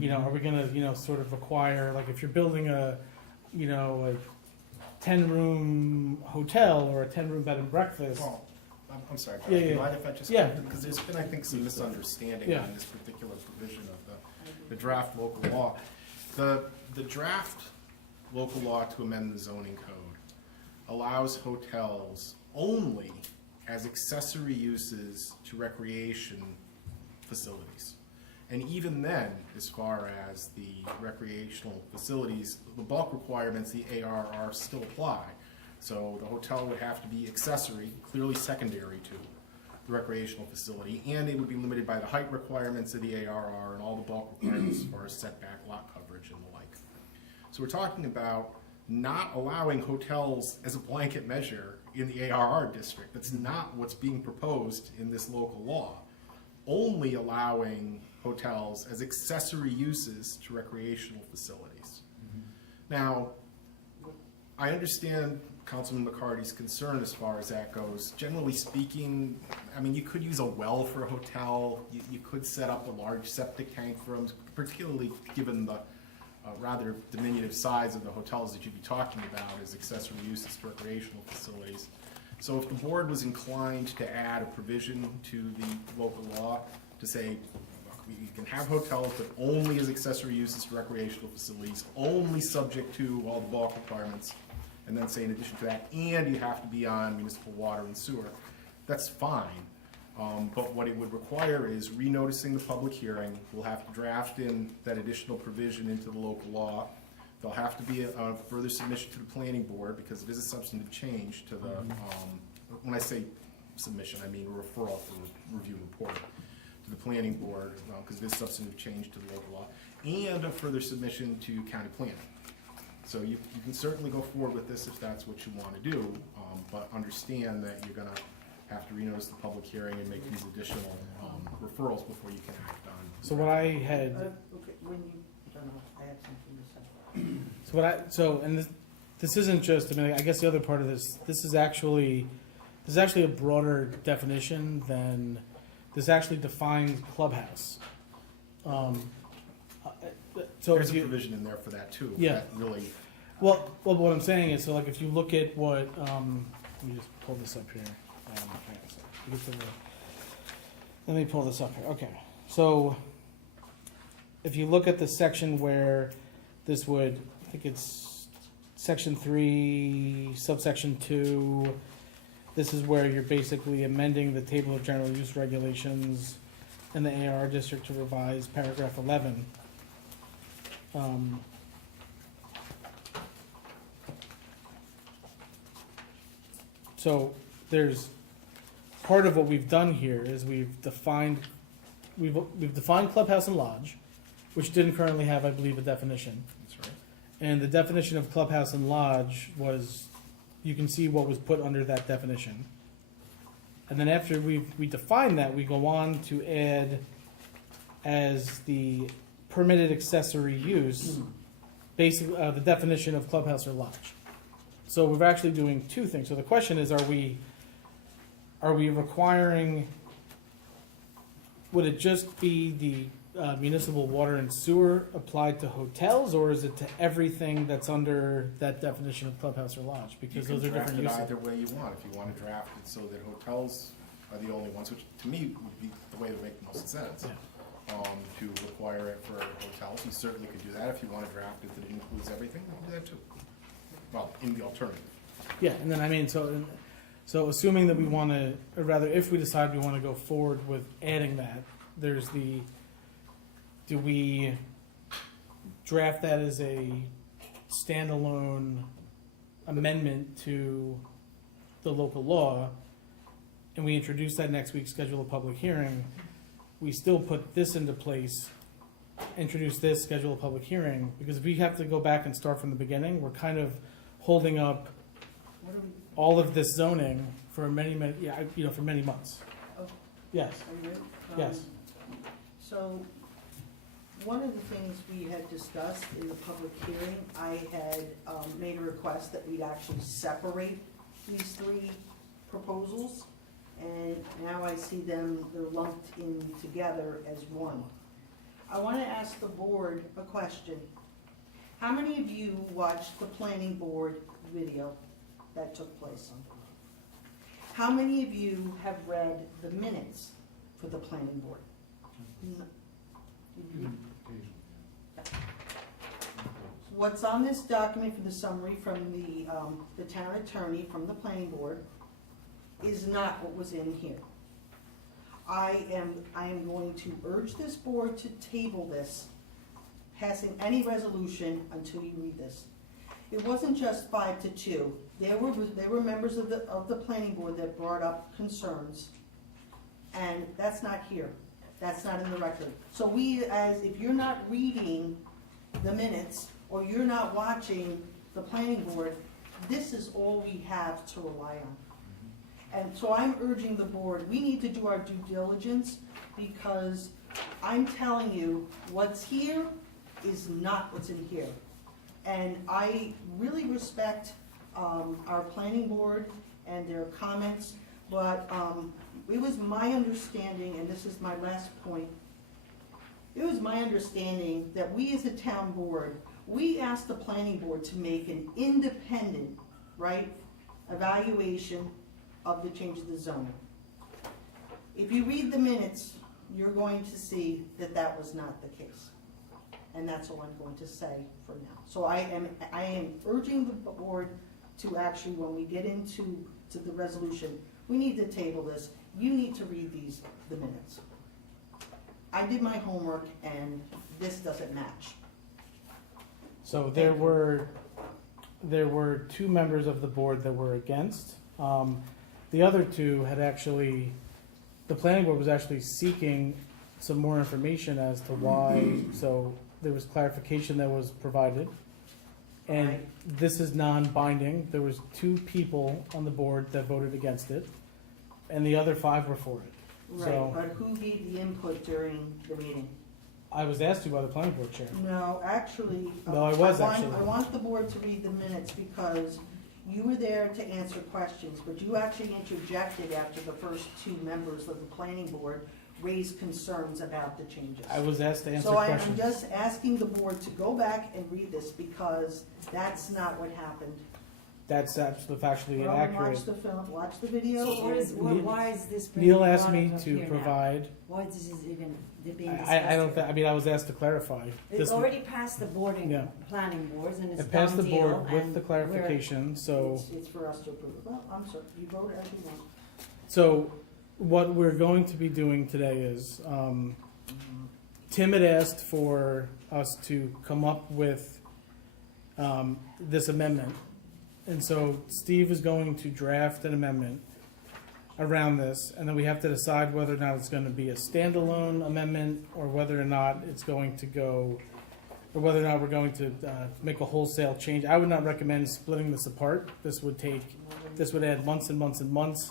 are we gonna, sort of require, like if you're building a 10-room hotel or a 10-room bed and breakfast. Well, I'm sorry, Yeah, do you yeah. mind if I just, Yeah. because there's been, I think, some misunderstanding Yeah. on this particular provision of the draft local law. The draft local law to amend the zoning code allows hotels only as accessory uses to recreation facilities. And even then, as far as the recreational facilities, the bulk requirements, the ARR, still apply. So the hotel would have to be accessory, clearly secondary to the recreational facility, and it would be limited by the height requirements of the ARR and all the bulk requirements as far as setback, lot coverage, and the like. So we're talking about not allowing hotels as a blanket measure in the ARR district. That's not what's being proposed in this local law. Only allowing hotels as accessory uses to recreational facilities. Now, I understand Councilman McCarty's concern as far as that goes. Generally speaking, you could use a well for a hotel. You could set up a large septic tank for them, particularly given the rather diminutive size of the hotels that you'd be talking about as accessory uses to recreational facilities. So if the board was inclined to add a provision to the local law to say, you can have hotels, but only as accessory uses to recreational facilities, only subject to all the bulk requirements, and then say in addition to that, and you have to be on municipal water and sewer, that's fine. But what it would require is renoticing the public hearing. We'll have to draft in that additional provision into the local law. There'll have to be a further submission to the planning board, because it is a substantive change to the, when I say submission, I mean referral for review and reporting to the planning board, because it is substantive change to the local law, and a further submission to county planning. So you can certainly go forward with this if that's what you want to do, but understand that you're gonna have to renotice the public hearing and make these additional referrals before you can act on. So what I had, Okay, when you, I don't know, I have something to say. and this isn't just, I mean, I guess the other part of this is actually a broader definition than, this actually defines clubhouse. So There's if a you, provision in there for that too. Yeah. That really, well, what I'm saying is, so like if you look at what, let me just pull this up here. Hang on a second. Let me pull this up here. Okay, so if you look at the section where this would, I think it's section 3, subsection 2. This is where you're basically amending the table of general use regulations in the AR district to revise paragraph 11. So there's part of what we've done here is we've defined clubhouse and lodge, which didn't currently have, I believe, a definition. that's right. And the definition of clubhouse and lodge was, you can see what was put under that definition. And then after we define that, we go on to add as the permitted accessory use, basically the definition of clubhouse or lodge. So we're actually doing two things. So the question is, are we requiring, would it just be the municipal water and sewer applied to hotels, or is it to everything that's under that definition of clubhouse or lodge? Because those are different You uses. can draft it either way you want. If you want to draft it so that hotels are the only ones, which to me would be the way that would make the most sense. Yeah. To require it for hotels, you certainly could do that. If you want to draft it that it includes everything, you can do that too. Well, in the alternative. Yeah, and then I mean, so assuming that we want to, or rather, if we decide we want to go forward with adding that, there's the, do we draft that as a standalone amendment to the local law, and we introduce that next week, schedule a public hearing, we still put this into place, introduce this, schedule a public hearing, because if we have to go back and start from the beginning, we're kind of holding up What are we, all of this zoning for many, for many months. Oh. Yes, are you ready? yes. So, one of the things we had discussed in the public hearing, I had made a request that we'd actually separate these three proposals, and now I see them, they're lumped in together as one. I want to ask the board a question. How many of you watched the planning board video that took place on? How many of you have read the minutes for the planning board? What's on this document for the summary from the town attorney from the planning board is not what was in here. I am going to urge this board to table this, passing any resolution until you read this. It wasn't just 5-2. There were members of the planning board that brought up concerns, and that's not here. That's not in the record. So if you're not reading the minutes, or you're not watching the planning board, this is all we have to rely on. And so I'm urging the board, we need to do our due diligence, because I'm telling you, what's here is not what's in here. And I really respect our planning board and their comments, but it was my understanding, and this is my last point, it was my understanding that we as a town board, we asked the planning board to make an independent, evaluation of the change of the zoning. If you read the minutes, you're going to see that that was not the case. And that's all I'm going to say for now. So I am urging the board to actually, when we get into the resolution, we need to table this. You need to read the minutes. I did my homework, and this doesn't match. So there were two members of the board that were against. The other two had actually, the planning board was actually seeking some more information as to why, so there was clarification that was provided. And Right. this is non-binding. There was two people on the board that voted against it, and the other 5 were for it. Right, So but who gave the input during the meeting? I was asked to by the planning board chair. No, actually. No, I was want- actually. I want the board to read the minutes because you were there to answer questions, but you actually interjected after the first 2 members of the planning board raised concerns about the changes. I was asked to answer So I'm questions. just asking the board to go back and read this because that's not what happened. That's absolutely factually Well, inaccurate. watch the film, watch the video. So why is this? being Neil asked brought me up to here now? provide, Why is this even being discussed? I don't, here? I mean, I was asked to clarify. It This- already passed the boarding, Yeah. planning boards and it's It passed the done deal, board with and the we're- clarification, so, It's for us to approve. Well, I'm sorry, you vote as you want. so what we're going to be doing today is, Tim had asked for us to come up with, this amendment. And so Steve is going to draft an amendment around this, and then we have to decide whether or not it's gonna be a standalone amendment, or whether or not it's going to go, or whether or not we're going to make a wholesale change. I would not recommend splitting this apart. This would add months and months and months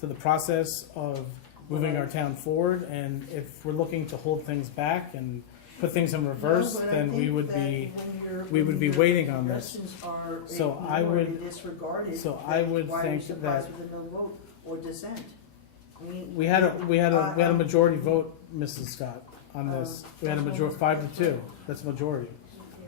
to the process of moving our town forward, and if we're looking to hold things back and put things in reverse, No, but I then we think would that be, when we would be your waiting on this. suggestions are So I ignored would- and disregarded, so I then would why are you think surprised that- with a no vote or dissent? I mean, we had a majority vote, Mrs. Scott, on this. We had a majority, 5-2, that's majority.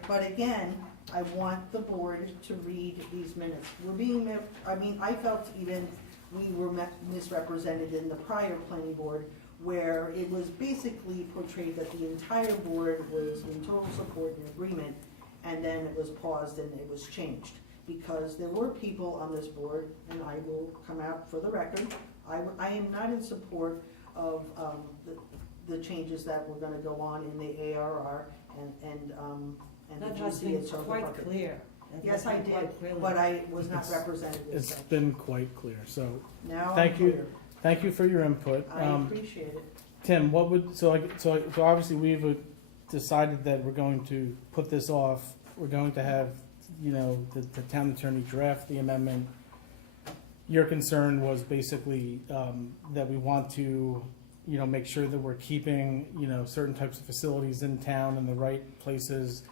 But again, I want the board to read these minutes. We're being, I felt even we were misrepresented in the prior planning board, where it was basically portrayed that the entire board was in total support and agreement, and then it was paused and it was changed. Because there were people on this board, and I will come out for the record, I am not in support of the changes that were gonna go on in the ARR and the That has GC been at Circle quite Bucket. clear. That Yes, has I been did, quite clear. but I was not It's- represented as It's such. been quite clear, so Now I'm thank you. clear. Thank you for your input. I appreciate it. Tim, what would, so obviously we've decided that we're going to put this off. We're going to have, the town attorney draft the amendment. Your concern was basically, that we want to, make sure that we're keeping, certain types of facilities in town in the right places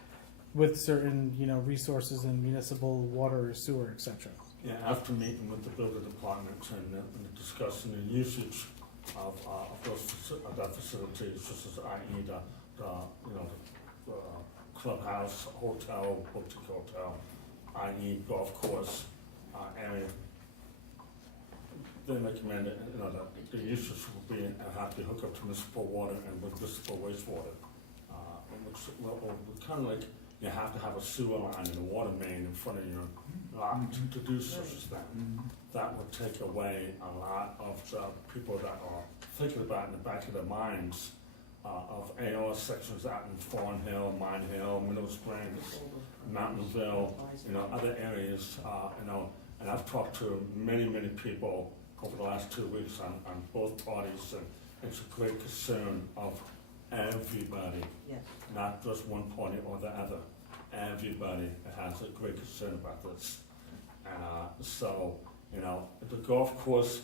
with certain, resources and municipal water, sewer, et cetera. Yeah, after meeting with the building department and discussing the usage of that facilities, such as i.e. the clubhouse, hotel, boutique hotel, i.e. golf course area, they recommended, that the usage will be have to hook up to municipal water and with municipal wastewater, which kind of like you have to have a sewer line and a water main in front of your lot to do such as that. That would take away a lot of the people that are thinking about in the back of their minds of AR sections out in Thornhill, Mine Hill, Middle Springs, Mountainville, other areas, and I've talked to many, many people over the last 2 weeks on both parties, and it's a great concern of everybody, Yes. not just one party or the other. Everybody has a great concern about this. And so, the golf course,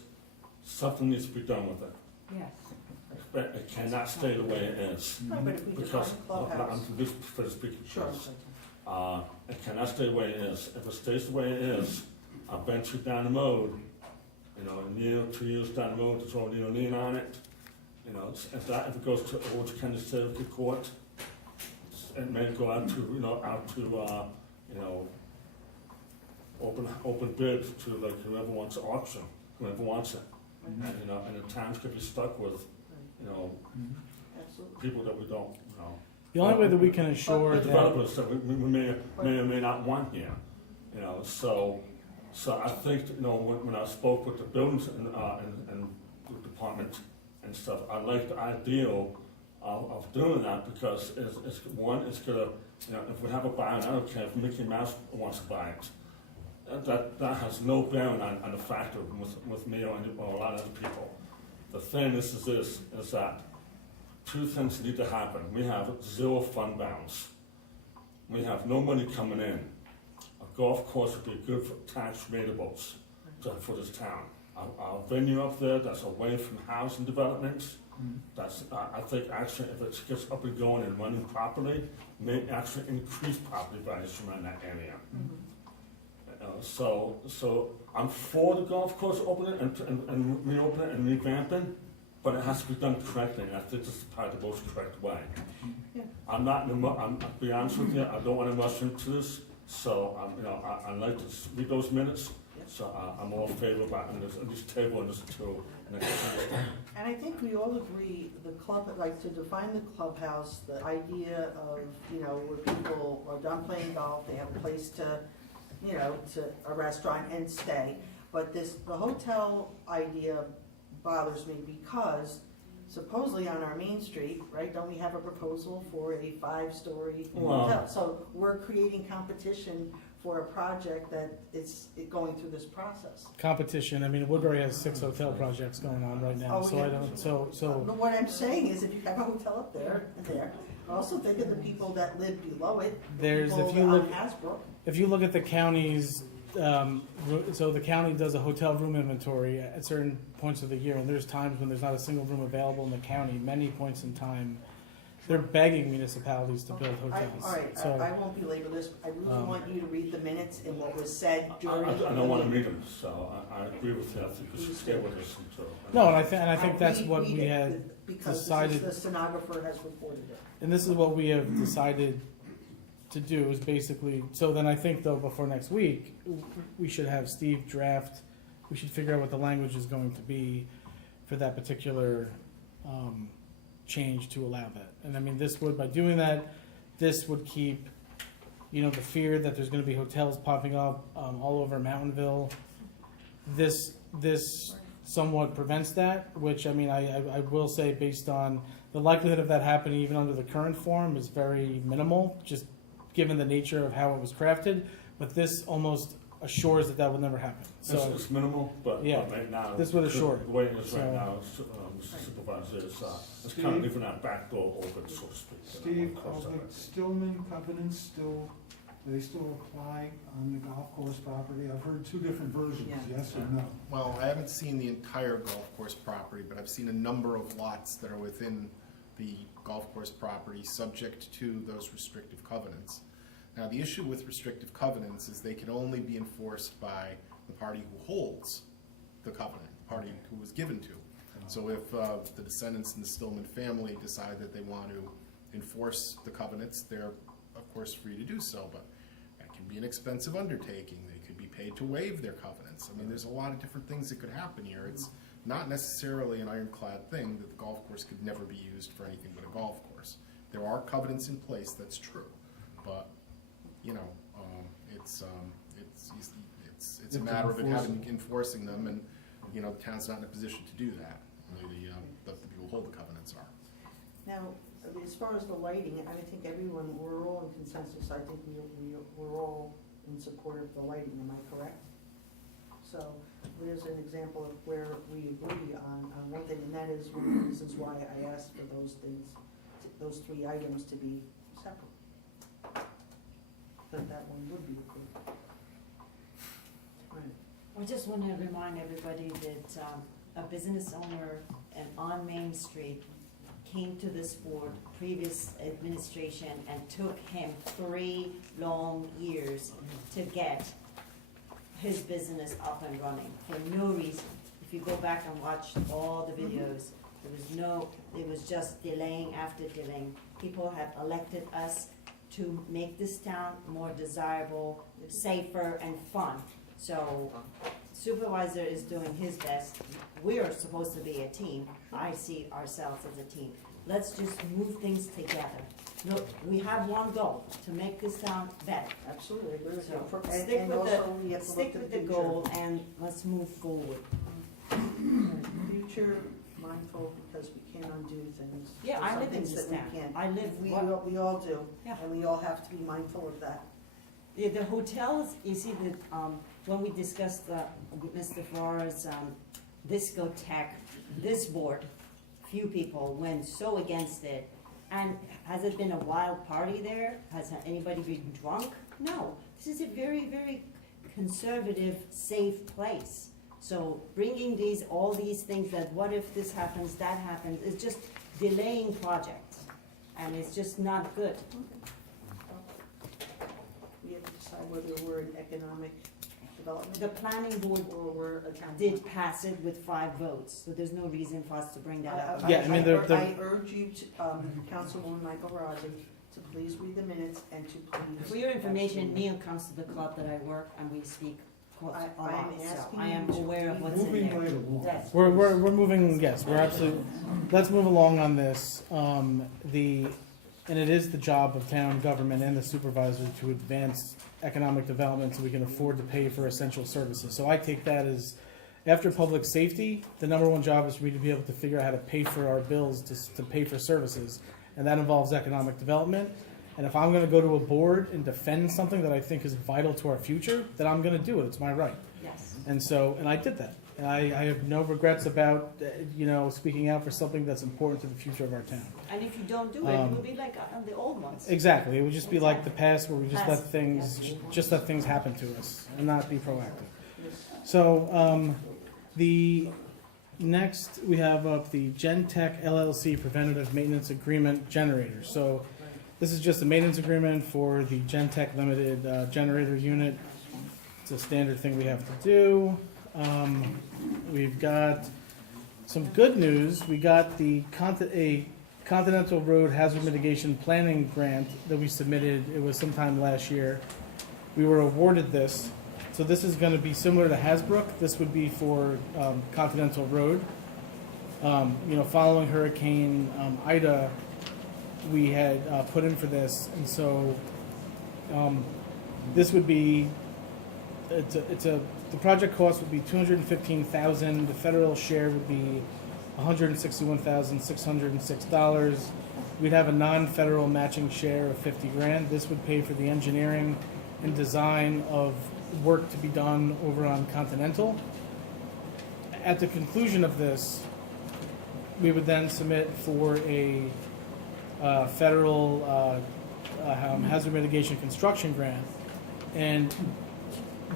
something needs to be done with it. Yes. But it cannot stay the way it is. No, but if we Because, define clubhouse. I'm just for speaking Sure. first. It cannot stay the way it is. If it stays the way it is, I'll bet you down the road, a year, 2 years down the road, to throw a lien on it. If it goes to Orange County Circuit Court, it may go out to, open bid to like whoever wants to auction, whoever wants it. And the towns could be stuck with, Absolutely. people that we don't, The only way that we can assure that, developers that we may or may not want here, so I think, when I spoke with the buildings and the department and stuff, I like the ideal of doing that because it's gonna You know, if we have a buyer, I don't care if Mickey Mouse wants to buy it. That has no bearing on the factor with me or a lot of other people. The thing is that two things need to happen. We have 0 fund balance. We have no money coming in. A golf course would be good for tax ratables for this town. Our venue up there, that's away from housing developments. That's, I think actually if it gets up and going and running properly, may actually increase property values around that area. So I'm for the golf course opening and reopening and revamping, but it has to be done correctly, and I think this is probably the most correct way. I'm not, I'll be honest with you, I don't want to rush into this, so, I like to read those minutes, so I'm all in favor about this table and this too. next Tuesday. And I think we all agree, the club, like to define the clubhouse, the idea of, where people are done playing golf, they have a place to, to a restaurant and stay. But the hotel idea bothers me because supposedly on our main street, right, don't we have a proposal for a 5-story hotel? So we're creating competition for a project that is going through this process. Competition, I mean, Woodbury has 6 hotel projects going on right now, so I don't, so. But what I'm saying is if you have a hotel up there, also think of the people that live below it, There's, people if you on look, Hasbrook. if you look at the county's, so the county does a hotel room inventory at certain points of the year, and there's times when there's not a single room available in the county, many points in time. They're begging municipalities to build hotels. All right, So, I won't belabor this. I really want you to read the minutes and what was said during. I don't want to read them, so I agree with you. I think we should stay with this until. no, and I think that's what we had because decided. the stenographer has reported it. And this is what we have decided to do is basically, so then I think though before next week, we should have Steve draft, we should figure out what the language is going to be for that particular change to allow that. And I mean, this would, by doing that, this would keep, the fear that there's gonna be hotels popping up all over Mountainville. This somewhat prevents that, which I mean, I will say based on the likelihood of that happening even under the current form is very minimal, just given the nature of how it was crafted, but this almost assures that will never happen. So It's minimal, but yeah, right now. this would assure. The way it is right So- now, Mr. Supervisor, it's kind of leaving that back door open, so to speak. Steve, are the Stillman covenants still apply on the golf course property? I've heard 2 different versions, yes or no? Well, I haven't seen the entire golf course property, but I've seen a number of lots that are within the golf course property subject to those restrictive covenants. Now, the issue with restrictive covenants is they can only be enforced by the party who holds the covenant, the party who was given to. So if the descendants in the Stillman family decide that they want to enforce the covenants, they're of course free to do so, but that can be an expensive undertaking. They could be paid to waive their covenants. I mean, there's a lot of different things that could happen here. It's not necessarily an ironclad thing that the golf course could never be used for anything but a golf course. There are covenants in place, that's true, but it's a matter of enforcing them, and the town's not in a position to do that. Only the people who hold the covenants are. Now, as far as the lighting, I think we're all in consensus. I think we're all in support of the lighting, am I correct? So there's an example of where we agree on one thing, and that is one of the reasons why I asked for those things, those 3 items to be separate. That one would be approved. Right. I just want to remind everybody that a business owner on Main Street came to this board, previous administration, and took him 3 long years to get his business up and running for no reason. If you go back and watch all the videos, it was just delaying after delaying. People have elected us to make this town more desirable, safer, and fun. So supervisor is doing his best. We are supposed to be a team. I see ourselves as a team. Let's just move things together. Look, we have one goal, to make this town better. Absolutely, I agree with So you. stick with the goal and let's move forward. Future mindful because we can't undo things. Yeah, There's I some live in things this that we town. can't. I live, We all do. Yeah. And we all have to be mindful of that. yeah, the hotels, you see that, when we discussed, with Mr. Flores, discotheque, this board, few people went so against it. And has it been a wild party there? Has anybody been drunk? No. This is a very, very conservative, safe place. So bringing all these things that what if this happens, that happens, is just delaying projects. And it's just not good. We have to decide whether we're in economic development The planning board or we're a town. did pass it with 5 votes, so there's no reason for us to bring that up. Yeah, I mean, I urge you to, Councilwoman Michael Rogers, to please read the minutes and to please. For your information, Neil comes to the club that I work and we speak a lot, I am so asking I am you to aware of read what's in Moving there. right along. Yes. We're moving, yes, we're absolutely, let's move along on this. And it is the job of town government and the supervisor to advance economic development so we can afford to pay for essential services. So I take that as, after public safety, the number one job is for me to be able to figure out how to pay for our bills, to pay for services. And that involves economic development. And if I'm gonna go to a board and defend something that I think is vital to our future, then I'm gonna do it, it's my right. Yes. And so, and I did that. And I have no regrets about, speaking out for something that's important to the future of our town. And if you don't do it, it will be like the old ones. Exactly, it would just be like the past where we just let Past, things happen to us and not be proactive. So, the next, we have up the Gentech LLC Preventative Maintenance Agreement Generator. So, this is just a maintenance agreement for the Gentech Limited generator unit. It's a standard thing we have to do. We've got some good news. We got a Continental Road Hazard Mitigation Planning Grant that we submitted. It was sometime last year. We were awarded this. So this is going to be similar to Hasbrook. This would be for Continental Road. Following Hurricane Ida, we had put in for this, and so this would be. The project cost would be $215,000. The federal share would be $161,606. We'd have a non-federal matching share of $50,000. This would pay for the engineering and design of work to be done over on Continental. At the conclusion of this, we would then submit for a federal hazard mitigation construction grant, and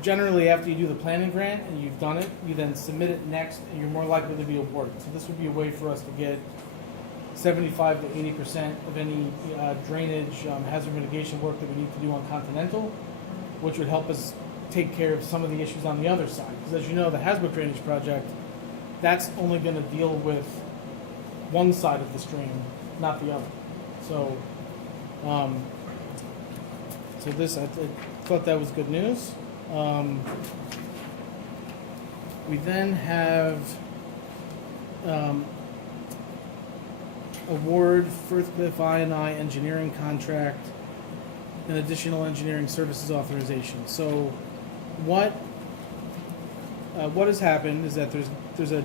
generally, after you do the planning grant and you've done it, you then submit it next, and you're more likely to be awarded. So this would be a way for us to get 75 to 80% of any drainage hazard mitigation work that we need to do on Continental, which would help us take care of some of the issues on the other side. Because as you know, the Hasbrook Drainage Project, that's only going to deal with one side of the stream, not the other. So, I thought that was good news. We then have award Firthcliffe I&I engineering contract and additional engineering services authorization. So what has happened is that there's a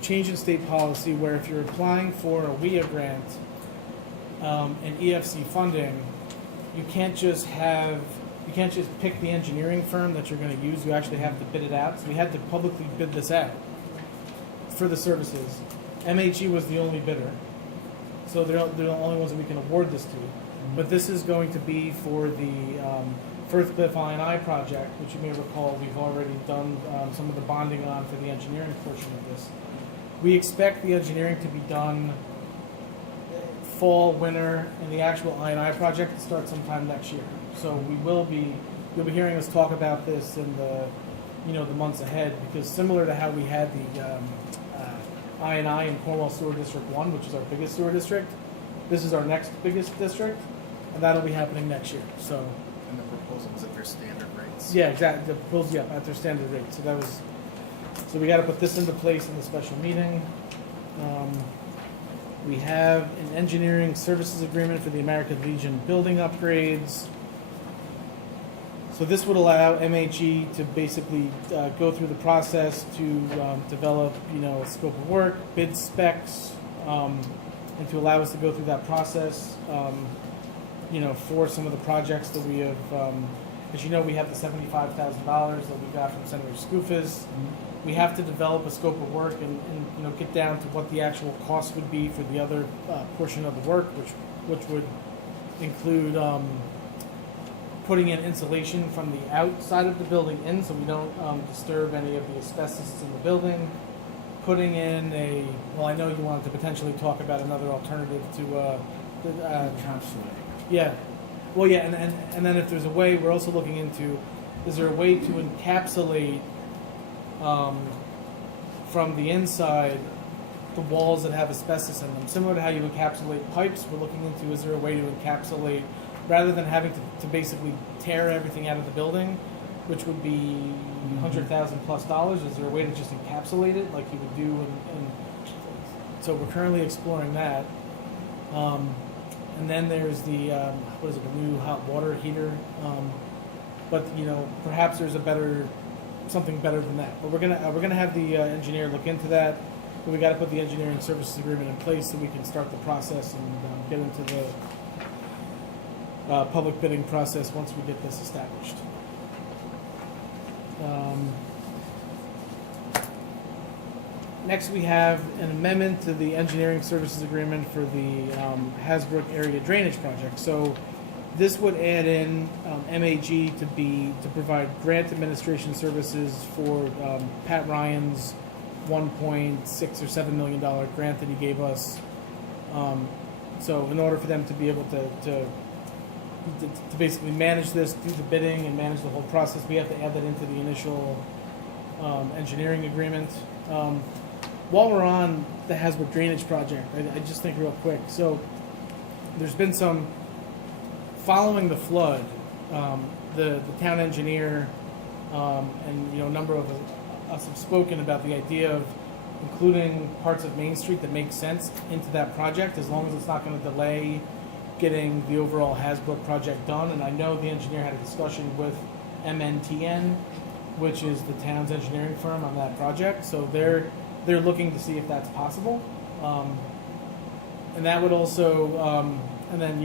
change in state policy where if you're applying for a WIA grant and EFC funding, you can't just pick the engineering firm that you're going to use. You actually have to bid it out. So we had to publicly bid this out for the services. MHE was the only bidder. So they're the only ones that we can award this to. But this is going to be for the Firthcliffe I&I project, which you may recall we've already done some of the bonding on for the engineering portion of this. We expect the engineering to be done fall, winter, and the actual I&I project to start sometime next year. So you'll be hearing us talk about this in the months ahead, because similar to how we had the I&I in Cornwall Sewer District 1, which is our biggest sewer district, this is our next biggest district, and that'll be happening next year. So. And the proposal was at their standard rates. Yeah, exactly. The proposal, at their standard rate. So we got to put this into place in the special meeting. We have an engineering services agreement for the American Legion building upgrades. So this would allow MHE to basically go through the process to develop, a scope of work, bid specs, and to allow us to go through that process, for some of the projects that we have. As you know, we have the $75,000 that we got from Senator Skoufis. We have to develop a scope of work and get down to what the actual cost would be for the other portion of the work, which would include putting in insulation from the outside of the building in, so we don't disturb any of the asbestos in the building. Putting in I know you wanted to potentially talk about another alternative to yeah. Well, yeah, and then if there's a way, we're also looking into, is there a way to encapsulate from the inside the walls that have asbestos in them? Similar to how you encapsulate pipes, we're looking into, is there a way to encapsulate, rather than having to basically tear everything out of the building, which would be $100,000+, is there a way to just encapsulate it like you would do? And so we're currently exploring that. And then there's the the new hot water heater. But perhaps there's something better than that. But we're gonna have the engineer look into that. But we got to put the engineering services agreement in place so we can start the process and get into the public bidding process once we get this established. Next, we have an amendment to the engineering services agreement for the Hasbrook area drainage project. So this would add in MAG to provide grant administration services for Pat Ryan's $1.6 or $7 million grant that he gave us. So in order for them to be able to basically manage this, do the bidding and manage the whole process, we have to add that into the initial engineering agreement. While we're on the Hasbrook drainage project, I just think real quick. So there's been some, following the flood, the town engineer and a number of us have spoken about the idea of including parts of Main Street that make sense into that project, as long as it's not going to delay getting the overall Hasbrook project done. And I know the engineer had a discussion with MNTN, which is the town's engineering firm on that project. So they're looking to see if that's possible. And that would also, and then,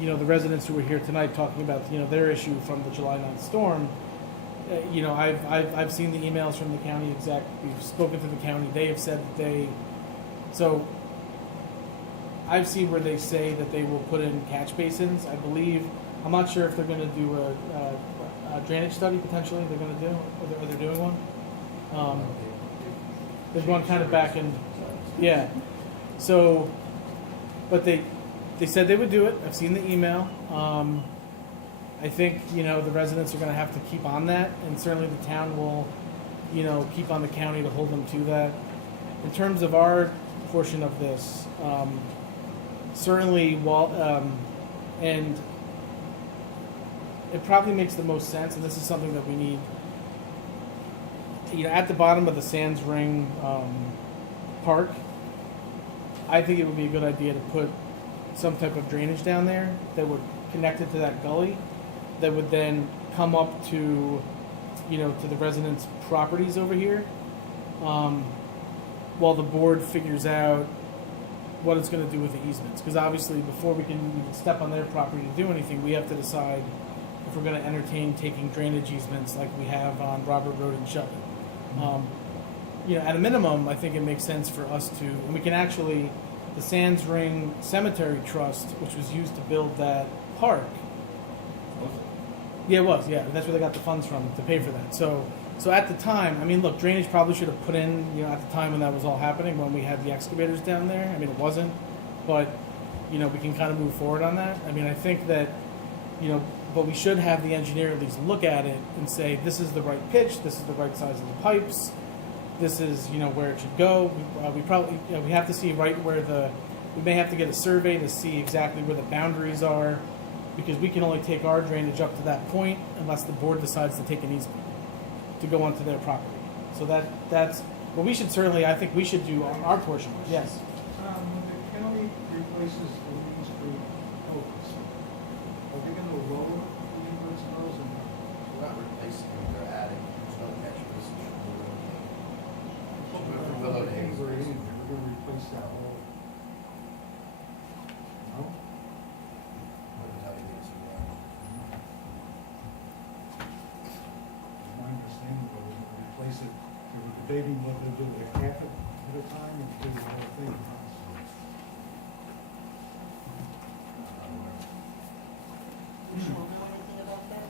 the residents who were here tonight talking about, their issue from the July 9th storm. I've seen the emails from the county exec. We've spoken to the county. They have said that so I've seen where they say that they will put in catch basins. I believe, I'm not sure if they're going to do a drainage study potentially. They're going to do, or they're doing one. There's one kind of back in, yeah. So, but they said they would do it. I've seen the email. I think, the residents are going to have to keep on that, and certainly the town will, keep on the county to hold them to that. In terms of our portion of this, certainly, and it probably makes the most sense, and this is something that we need. At the bottom of the Sands Ring park, I think it would be a good idea to put some type of drainage down there that would connect it to that gully, that would then come up to, to the residents' properties over here, while the board figures out what it's going to do with the easements. Because obviously, before we can even step on their property to do anything, we have to decide if we're going to entertain taking drainage easements like we have on Robert Road and Shelton. At a minimum, I think it makes sense for us to, and we can actually, the Sands Ring Cemetery Trust, which was used to build that park. Yeah, it was, yeah. That's where they got the funds from, to pay for that. So at the time, look, drainage probably should have put in, at the time when that was all happening, when we had the excavators down there. It wasn't, but, we can kind of move forward on that. I think that, but we should have the engineer at least look at it and say, this is the right pitch, this is the right size of the pipes, this is, where it should go. We probably, we have to see right where we may have to get a survey to see exactly where the boundaries are, because we can only take our drainage up to that point unless the board decides to take an easement to go onto their property. So that's, but we should certainly, I think we should do our portion. Yes? When the county replaces the Main Street focus, are they gonna lower debating whether to do it half at a time or do the whole thing. You don't know anything about that?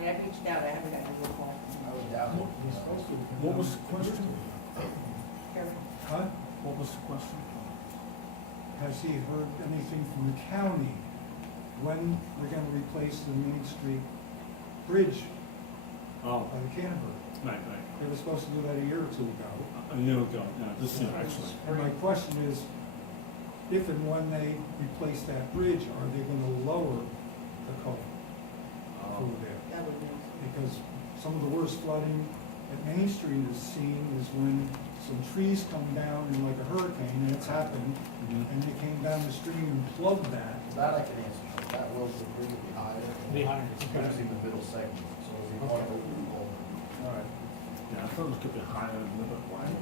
I have reached out, I haven't gotten a real call. I would doubt it. What was the question? Karen? Huh? What was the question? Has he heard anything from the county when they're gonna replace the Main Street bridge Oh, by the Canterbury? right. They were supposed to do that a year or two ago. A year ago, yeah, this year actually. And my question is, if and when they replace that bridge, are they gonna lower the culvert through there? That would be. Because some of the worst flooding at Main Street is seen is when some trees come down in like a hurricane, and it's happened, and they came down the stream and plugged that. That I can answer, that will be higher. Be higher. Especially in the middle segment, so it'll be one open hole. All right. Yeah, I thought it could be higher and a little bit wider.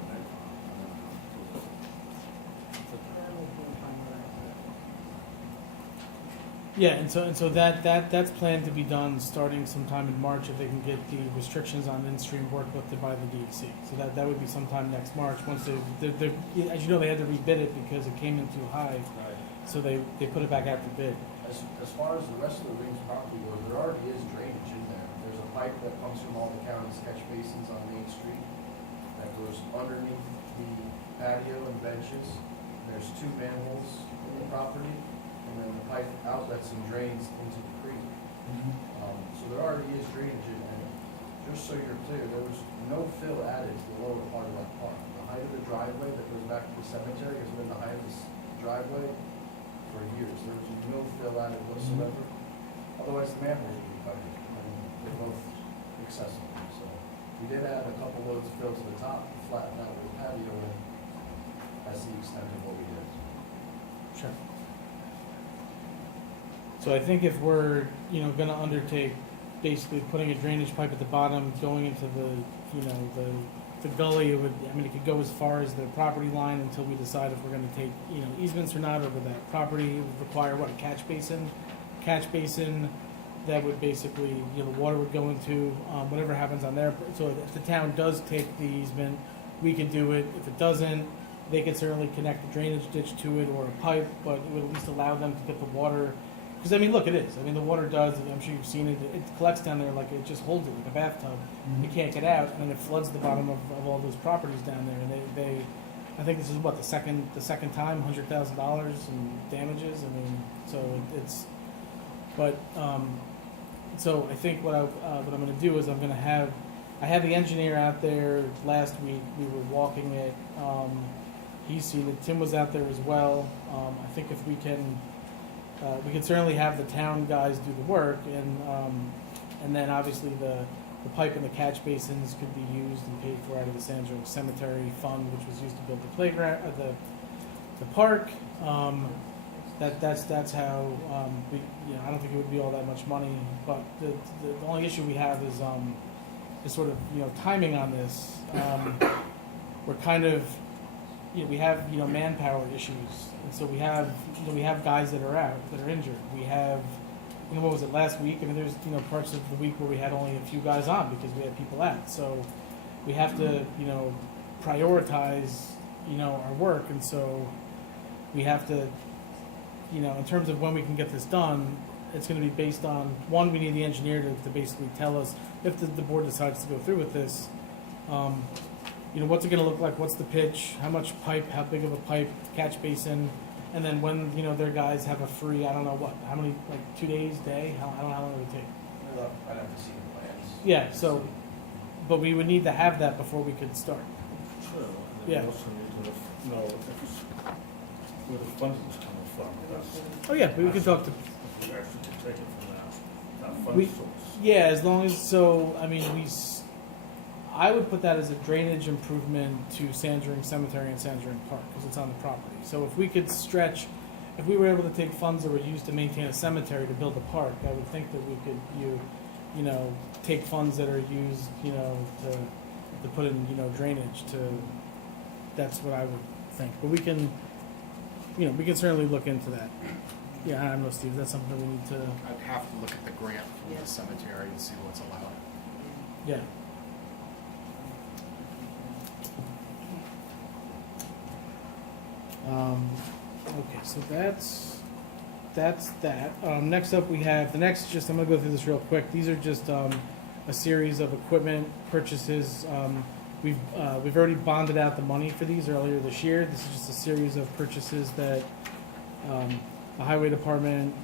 Yeah, and so that's planned to be done starting sometime in March if they can get the restrictions on in-stream work lifted by the DEC. So that would be sometime next March, once they, as you know, they had to rebid it because it came in too high, Right. so they put it back out to bid. As far as the rest of the Wings property goes, there already is drainage in there. There's a pipe that comes from all the county's catch basins on Main Street that goes underneath the patio and benches. There's 2 manholes in the property, and then the pipe outlets and drains into the creek. So there already is drainage in there. Just so you're clear, there was no fill added to the lower part of that park. The height of the driveway that goes back to the cemetery has been the height of this driveway for years. There was no fill added whatsoever. Otherwise, the manholes would be covered, and they're both accessible. So we did add a couple loads of fill to the top to flatten out the patio, and that's the extent of what we did. Sure. So I think if we're, gonna undertake basically putting a drainage pipe at the bottom, going into the gully, it could go as far as the property line until we decide if we're gonna take, easements or not over that property. It would require what, a catch basin? Catch basin that would basically, the water would go into, whatever happens on there. So if the town does take the easement, we could do it. If it doesn't, they could certainly connect a drainage ditch to it or a pipe, but it would at least allow them to get the water. Because, look, it is. The water does, I'm sure you've seen it, it collects down there like it just holds it like a bathtub. It can't get out, and then it floods the bottom of all those properties down there. And they I think this is what, the second time, $100,000 in damages. So I think what I'm going to do is I had the engineer out there last week. We were walking it. He's seen it. Tim was out there as well. I think if we can certainly have the town guys do the work, and then obviously the pipe and the catch basins could be used and paid for out of the Sandro Cemetery Fund, which was used to build the playground, the park. That's how I don't think it would be all that much money, but the only issue we have is sort of timing on this. We're kind of we have manpower issues, and so we have guys that are out, that are injured. We have what was it last week? There's parts of the week where we had only a few guys on because we had people out. So we have to prioritize our work, and so we have to in terms of when we can get this done, it's going to be based on, one, we need the engineer to basically tell us if the board decides to go through with this. What's it going to look like? What's the pitch? How much pipe? How big of a pipe? Catch basin? And then when their guys have a free, I don't know what, how many, like 2 days, day? I don't know how long it would take. I'd have to see the plans. Yeah. So, but we would need to have that before we could start. True. And Yeah. we also need to know if it's where the funding's coming from. Oh yeah, we could talk to. If we actually can take it from that fund We- source. Yeah, as long as I would put that as a drainage improvement to Sandring Cemetery and Sandring Park because it's on the property. So if we could stretch, if we were able to take funds that were used to maintain a cemetery to build a park, I would think that we could take funds that are used to put in drainage to. That's what I would think. But we can certainly look into that. Yeah, I don't know, Steve. That's something we need to. I'd have to look at the grant for the cemetery and see what's allowed. Yeah. Okay, so that's that. Next up, we have, I'm gonna go through this real quick. These are just a series of equipment purchases. We've already bonded out the money for these earlier this year. This is just a series of purchases that the highway department,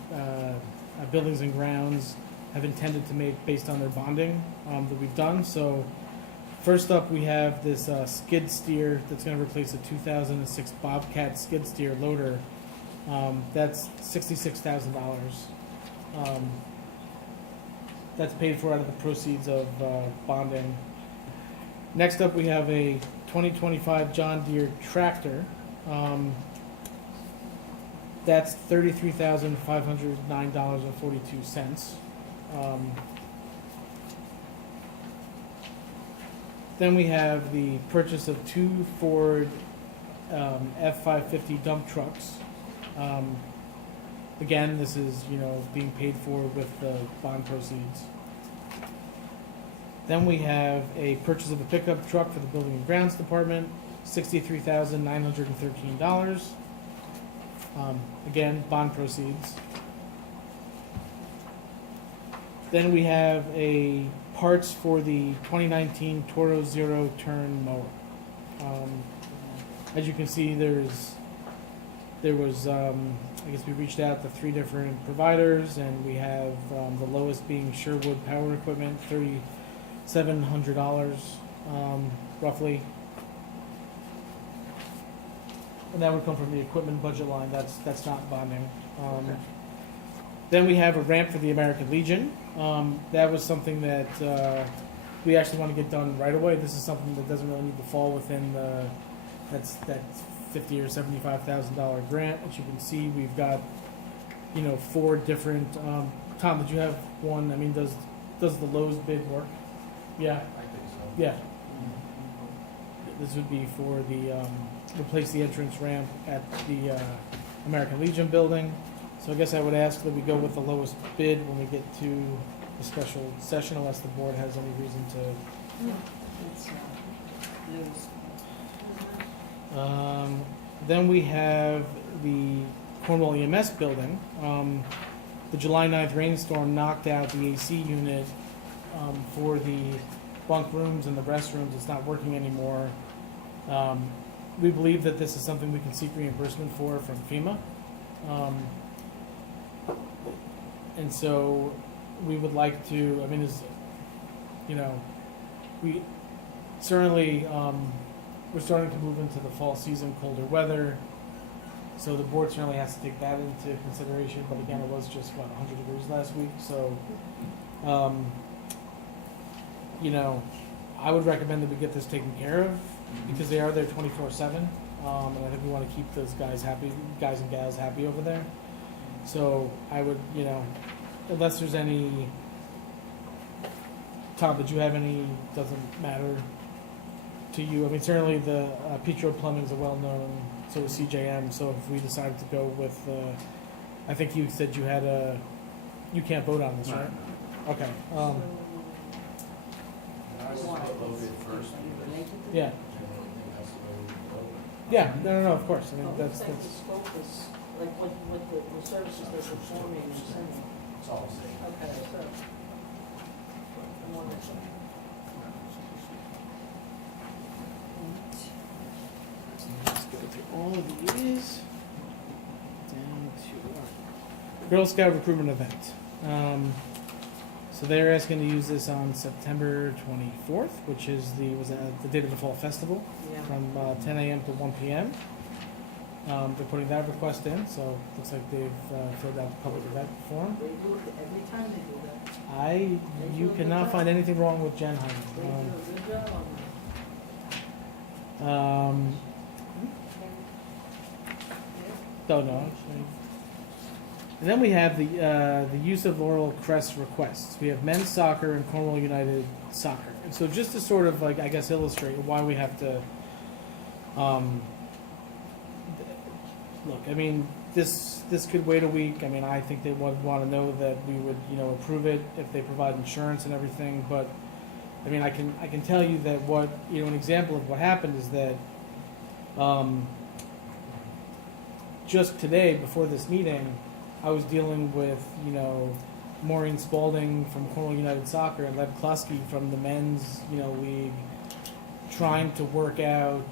buildings and grounds have intended to make based on their bonding that we've done. So first up, we have this skid steer that's going to replace a 2006 Bobcat skid steer loader. That's $66,000. That's paid for out of the proceeds of bonding. Next up, we have a 2025 John Deere tractor. That's $33,509.42. Then we have the purchase of 2 Ford F-550 dump trucks. Again, this is, being paid for with the bond proceeds. Then we have a purchase of a pickup truck for the Building and Grounds Department, $63,913. Again, bond proceeds. Then we have a parts for the 2019 Toro Zero Turn mower. As you can see, there was, I guess we reached out to 3 different providers, and we have the lowest being Sherwood Power Equipment, $3,700 roughly. And that would come from the equipment budget line. That's not bonding. Then we have a ramp for the American Legion. That was something that we actually want to get done right away. This is something that doesn't really need to fall within that $50,000 or $75,000 grant. As you can see, we've got 4 different. Tom, did you have one? I mean, does the Lowe's bid work? Yeah. I think so. Yeah. This would be for the replace the entrance ramp at the American Legion building. So I guess I would ask that we go with the lowest bid when we get to the special session, unless the board has any reason to. Then we have the Cornwall EMS building. The July 9th rainstorm knocked out the AC unit for the bunk rooms and the restrooms. It's not working anymore. We believe that this is something we can seek reimbursement for from FEMA. And so we would like to, we certainly, we're starting to move into the fall season, colder weather. So the board certainly has to take that into consideration. But again, it was just, 100 degrees last week. So, I would recommend that we get this taken care of because they are there 24/7. And I think we want to keep those guys and gals happy over there. So I would, unless there's any, Tom, did you have any, doesn't matter to you? I mean, certainly the Petro Plumbing is a well-known, so is CJM. So if we decided to go with, I think you said you had you can't vote on this, right? Okay. Yeah. Yeah, no, of course. I mean, that's. The scope is, like, what the services they're performing and sending. It's all the same. Okay, so. I'm wondering. Let's go through all of these. Down to our Girl Scout recruitment event. So they're asking to use this on September 24th, which is the date of the fall festival, Yeah. from 10 a.m. to 1 p.m. They're putting that request in, so it looks like they've filled out the public event form. They do it every time they do that. You cannot find anything wrong with Jen They do Hyman. a good job on Don't know. Actually. And then we have the use of Laurel Crest requests. We have men's soccer and Cornwall United soccer. And so just to sort of illustrate why we have to look, I mean, this could wait a week. I mean, I think they would want to know that we would approve it if they provide insurance and everything. But I mean, I can tell you that an example of what happened is that just today, before this meeting, I was dealing with, you know, Maureen Spalding from Cornwall United Soccer and Lev Kluski from the men's, you know, league, trying to work out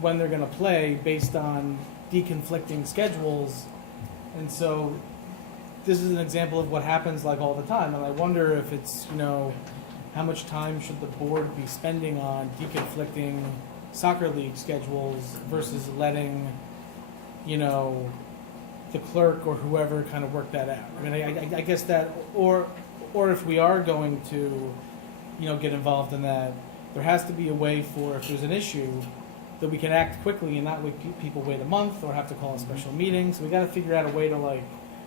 when they're going to play based on deconflicting schedules. And so this is an example of what happens like all the time. And I wonder if it's, you know, how much time should the board be spending on deconflicting soccer league schedules versus letting, you know, the clerk or whoever kind of work that out. I mean, I guess that, or if we are going to, you know, get involved in that, there has to be a way for, if there's an issue, that we can act quickly and not make people wait a month or have to call a special meeting. So we got to figure out a way to like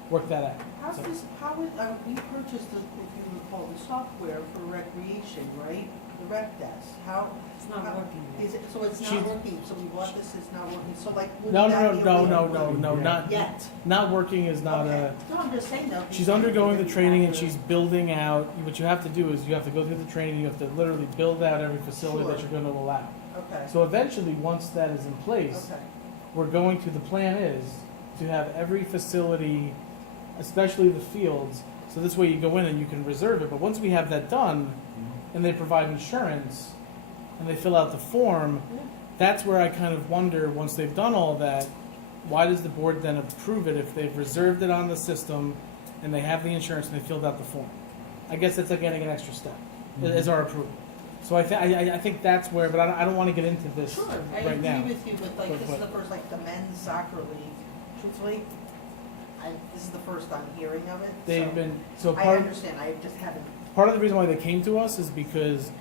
work that out. How's So- this, how would, we purchased, if you recall, the software for recreation, right? The rec desk, how? It's not how- working yet. Is it, so it's She's- not working, so we bought this, it's not working, so like, would No, that no, be a no, way no, of no, working? no, not Yet. not working is not Okay. a. No, I'm just saying though. She's undergoing the training and she's building out. What you have to do is you have to go through the training. You have to literally build out every facility that Sure. you're going to allow. Okay, So eventually, once that is in place, okay, we're going to, the plan is to have every facility, especially the fields, so this way you go in and you can reserve it. But once we have that done, and they provide insurance, and they fill out the form, that's where I kind of wonder, once they've done all that, why does the board then approve it if they've reserved it on the system, and they have the insurance and they filled out the form? I guess that's like getting an extra step, is our approval. So I think that's where, but I don't want to get into this sure, I right now. agree with you, but like, But- this is the first, like, the men's soccer league, truthfully, this is the first I'm hearing of it, They've so. been, so I part, understand, I just haven't, part of the reason why they came to us is because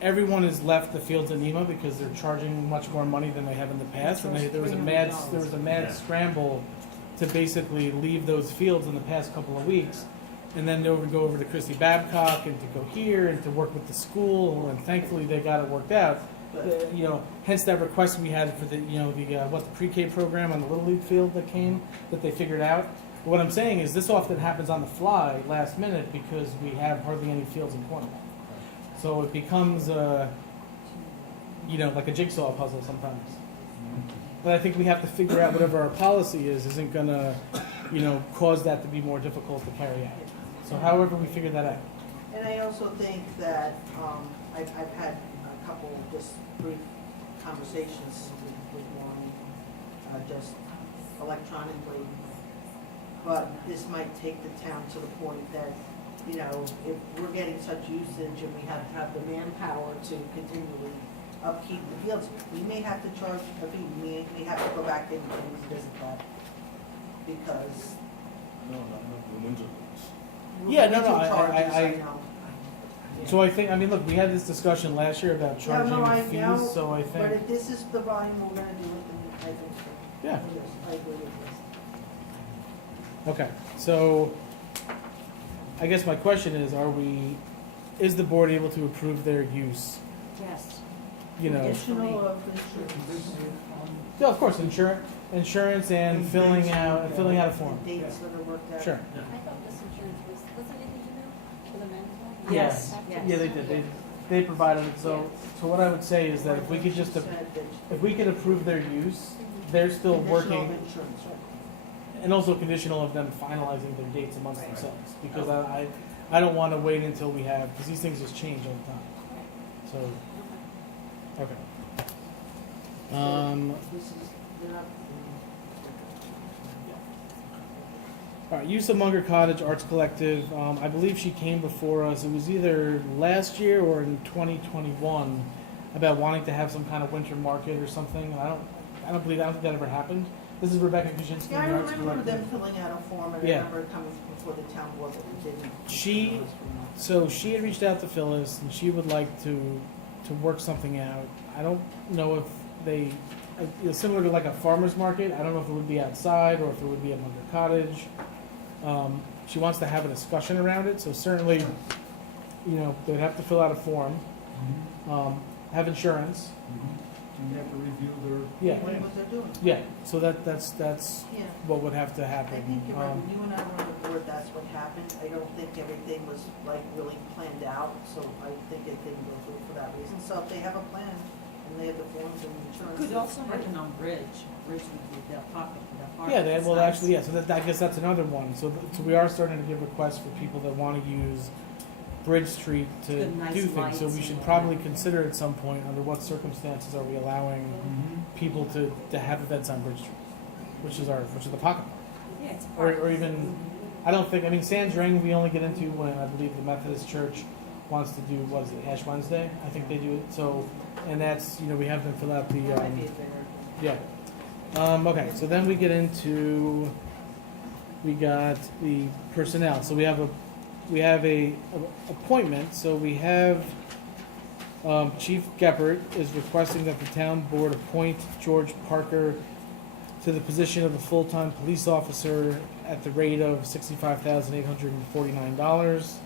everyone has left the fields in NEMA because they're charging much more money than they have in the past, and there was a mad $300. scramble to basically leave those fields in the past couple of weeks, and then go over to Chrissy Babcock and to go here and to work with the school, and thankfully they got it worked out. You know, hence that request we had for the, you know, the pre-K program on the Little League field that came, that they figured out. But what I'm saying is this often happens on the fly, last minute, because we have hardly any fields in Cornwall. So it becomes, you know, like a jigsaw puzzle sometimes. But I think we have to figure out whatever our policy is isn't gonna, you know, cause that to be more difficult to carry out. So however we figure that out. and I also think that, I've had a couple of just brief conversations with Maureen, just electronically. But this might take the town to the point that, you know, if we're getting such usage and we have to have the manpower to continually upkeep the fields, we may have to charge a fee, we may have to go back in and revisit that. Because. No, not the winter leagues. Yeah, no, Rental I- charges, know. So I think, I mean, look, we had this discussion last year about Yeah, no, I charging know, fees, so I But think, if this is the volume we're gonna do it, then I think so. yeah. Yes, I agree with this. Okay, so I guess my question is, is the board able to approve their use? Yes. You know, Additional of insurance. yeah, of course, insurance and filling out a form. Dates that are worked out. Sure. I thought this insurance wasn't it in there for the men's one? Yes, Yeah. yes. Yeah, they did. They provided it. So what I would say is that if we could just, She said that if we could approve their use, they're still conditional of working, insurance, right. and also conditional of them finalizing their dates amongst Right. themselves. Because I don't want to wait until we have, because these things just change all the time. So, okay. This is, they're not. All right, use of Munger Cottage Arts Collective. I believe she came before us. It was either last year or in 2021 about wanting to have some kind of winter market or something. I don't think that ever happened. This is Rebecca Kuczynski. Yeah, I the Arts remember them Collective. filling out a form, and I Yeah. remember it coming before the town board, but we didn't. So she had reached out to Phyllis, and she would like to work something out. I don't know if they, similar to like a farmer's market, I don't know if it would be outside or if it would be at Munger Cottage. She wants to have a discussion around it, so certainly, you know, they'd have to fill out a form, have insurance. And you have to review their Yeah, What they're doing. yeah, so that's Yeah. what would have to I happen. think you're right, when you and I were on the board, that's what happened. I don't think everything was like really planned out, so I think it didn't go through for that reason. So if they have a plan and and they have the forms and insurance. Could also make it on bridge would be the pocket, the park. Yeah, well, size. actually, yeah, so that, I guess that's another one. So we are starting to give requests for people that want to use Bridge Street to Good, nice do things. So lights we should and probably whatnot. consider at some point, under what circumstances are we allowing people to have events on Bridge Street, which is the pocket park. Yeah, it's Or, park. or even, I don't think, I mean, Sands Ring, we only get into when I believe the Methodist Church wants to do, what is it, Ash Wednesday? I think they do it, so, and that's, we have them fill out the, That might be a better. yeah. Okay, so then we get into, we got the personnel, so we have a appointment, so we have, Chief Geppert is requesting that the town board appoint George Parker to the position of a full-time police officer at the rate of $65,849,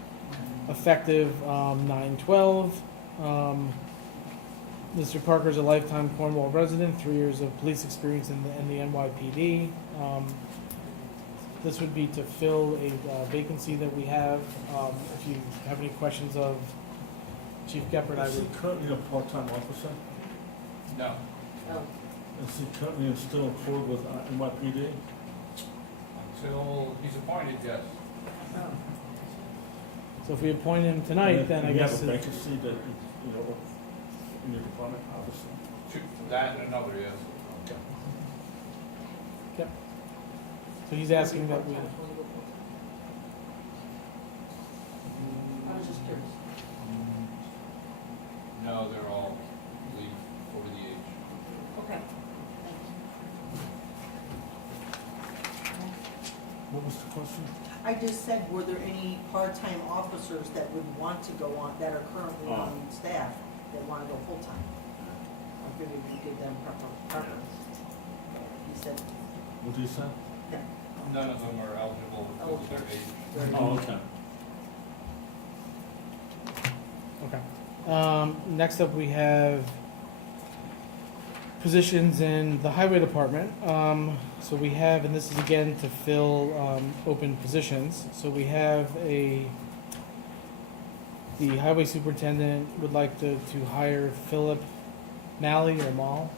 effective 9/12. Mr. Parker is a lifetime Cornwall resident, 3 years of police experience in the NYPD. This would be to fill a vacancy that we have. If you have any questions of Chief Geppert, I Is he would. currently a part-time officer? No. Oh, Is he currently still employed with NYPD? Until he's appointed, yes. So if we appoint him tonight, then I You guess. have a vacancy that, in your department, obviously. That and another, yes. Yep. So he's asking that we. I was just curious. No, they're all leave over the age. Okay. What was the question? I just said, were there any part-time officers that would want to go on, that are currently on staff, that want to go full-time? I figured we give them preference. He said, What did you say? yeah. None of them are eligible because of their age. Oh, okay. Okay. Next up, we have positions in the highway department. So we have, and this is again to fill open positions. So we have the highway superintendent would like to hire Philip Malley or Mall,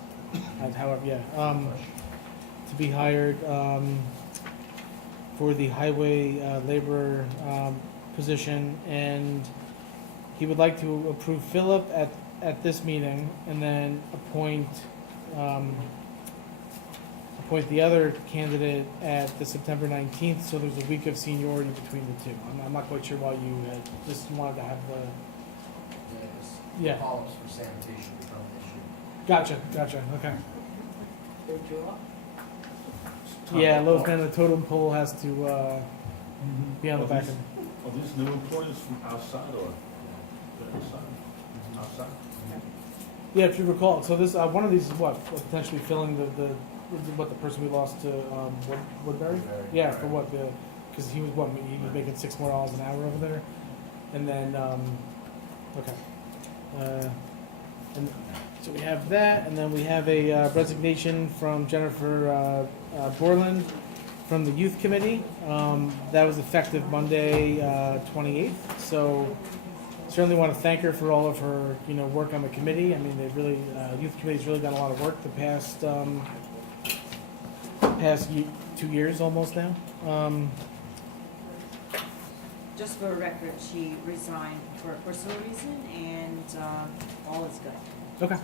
however, yeah, to be hired for the highway laborer position, and he would like to approve Philip at this meeting, and then appoint the other candidate at the September 19th, so there's a week of seniority between the two. I'm not quite sure why you had just wanted to have the, yeah. Columns for sanitation become an issue. Gotcha, okay. They drew up. Yeah, Lowe's man, the totem pole has to be on the back of. Are these new employees from outside or inside? Outside? Yeah, if you recall, so this, one of these is what, potentially filling the person we lost to, Woodbury? Woodbury, Yeah, right. for what, because he was making $6 more an hour over there, and then, okay. And so we have that, and then we have a resignation from Jennifer, Borland from the youth committee. That was effective Monday, 28th, so certainly want to thank her for all of her, work on the committee. I mean, they've really, youth committee's really done a lot of work the past 2 years almost now. Just for a record, she resigned for a personal reason, and all is good. Okay.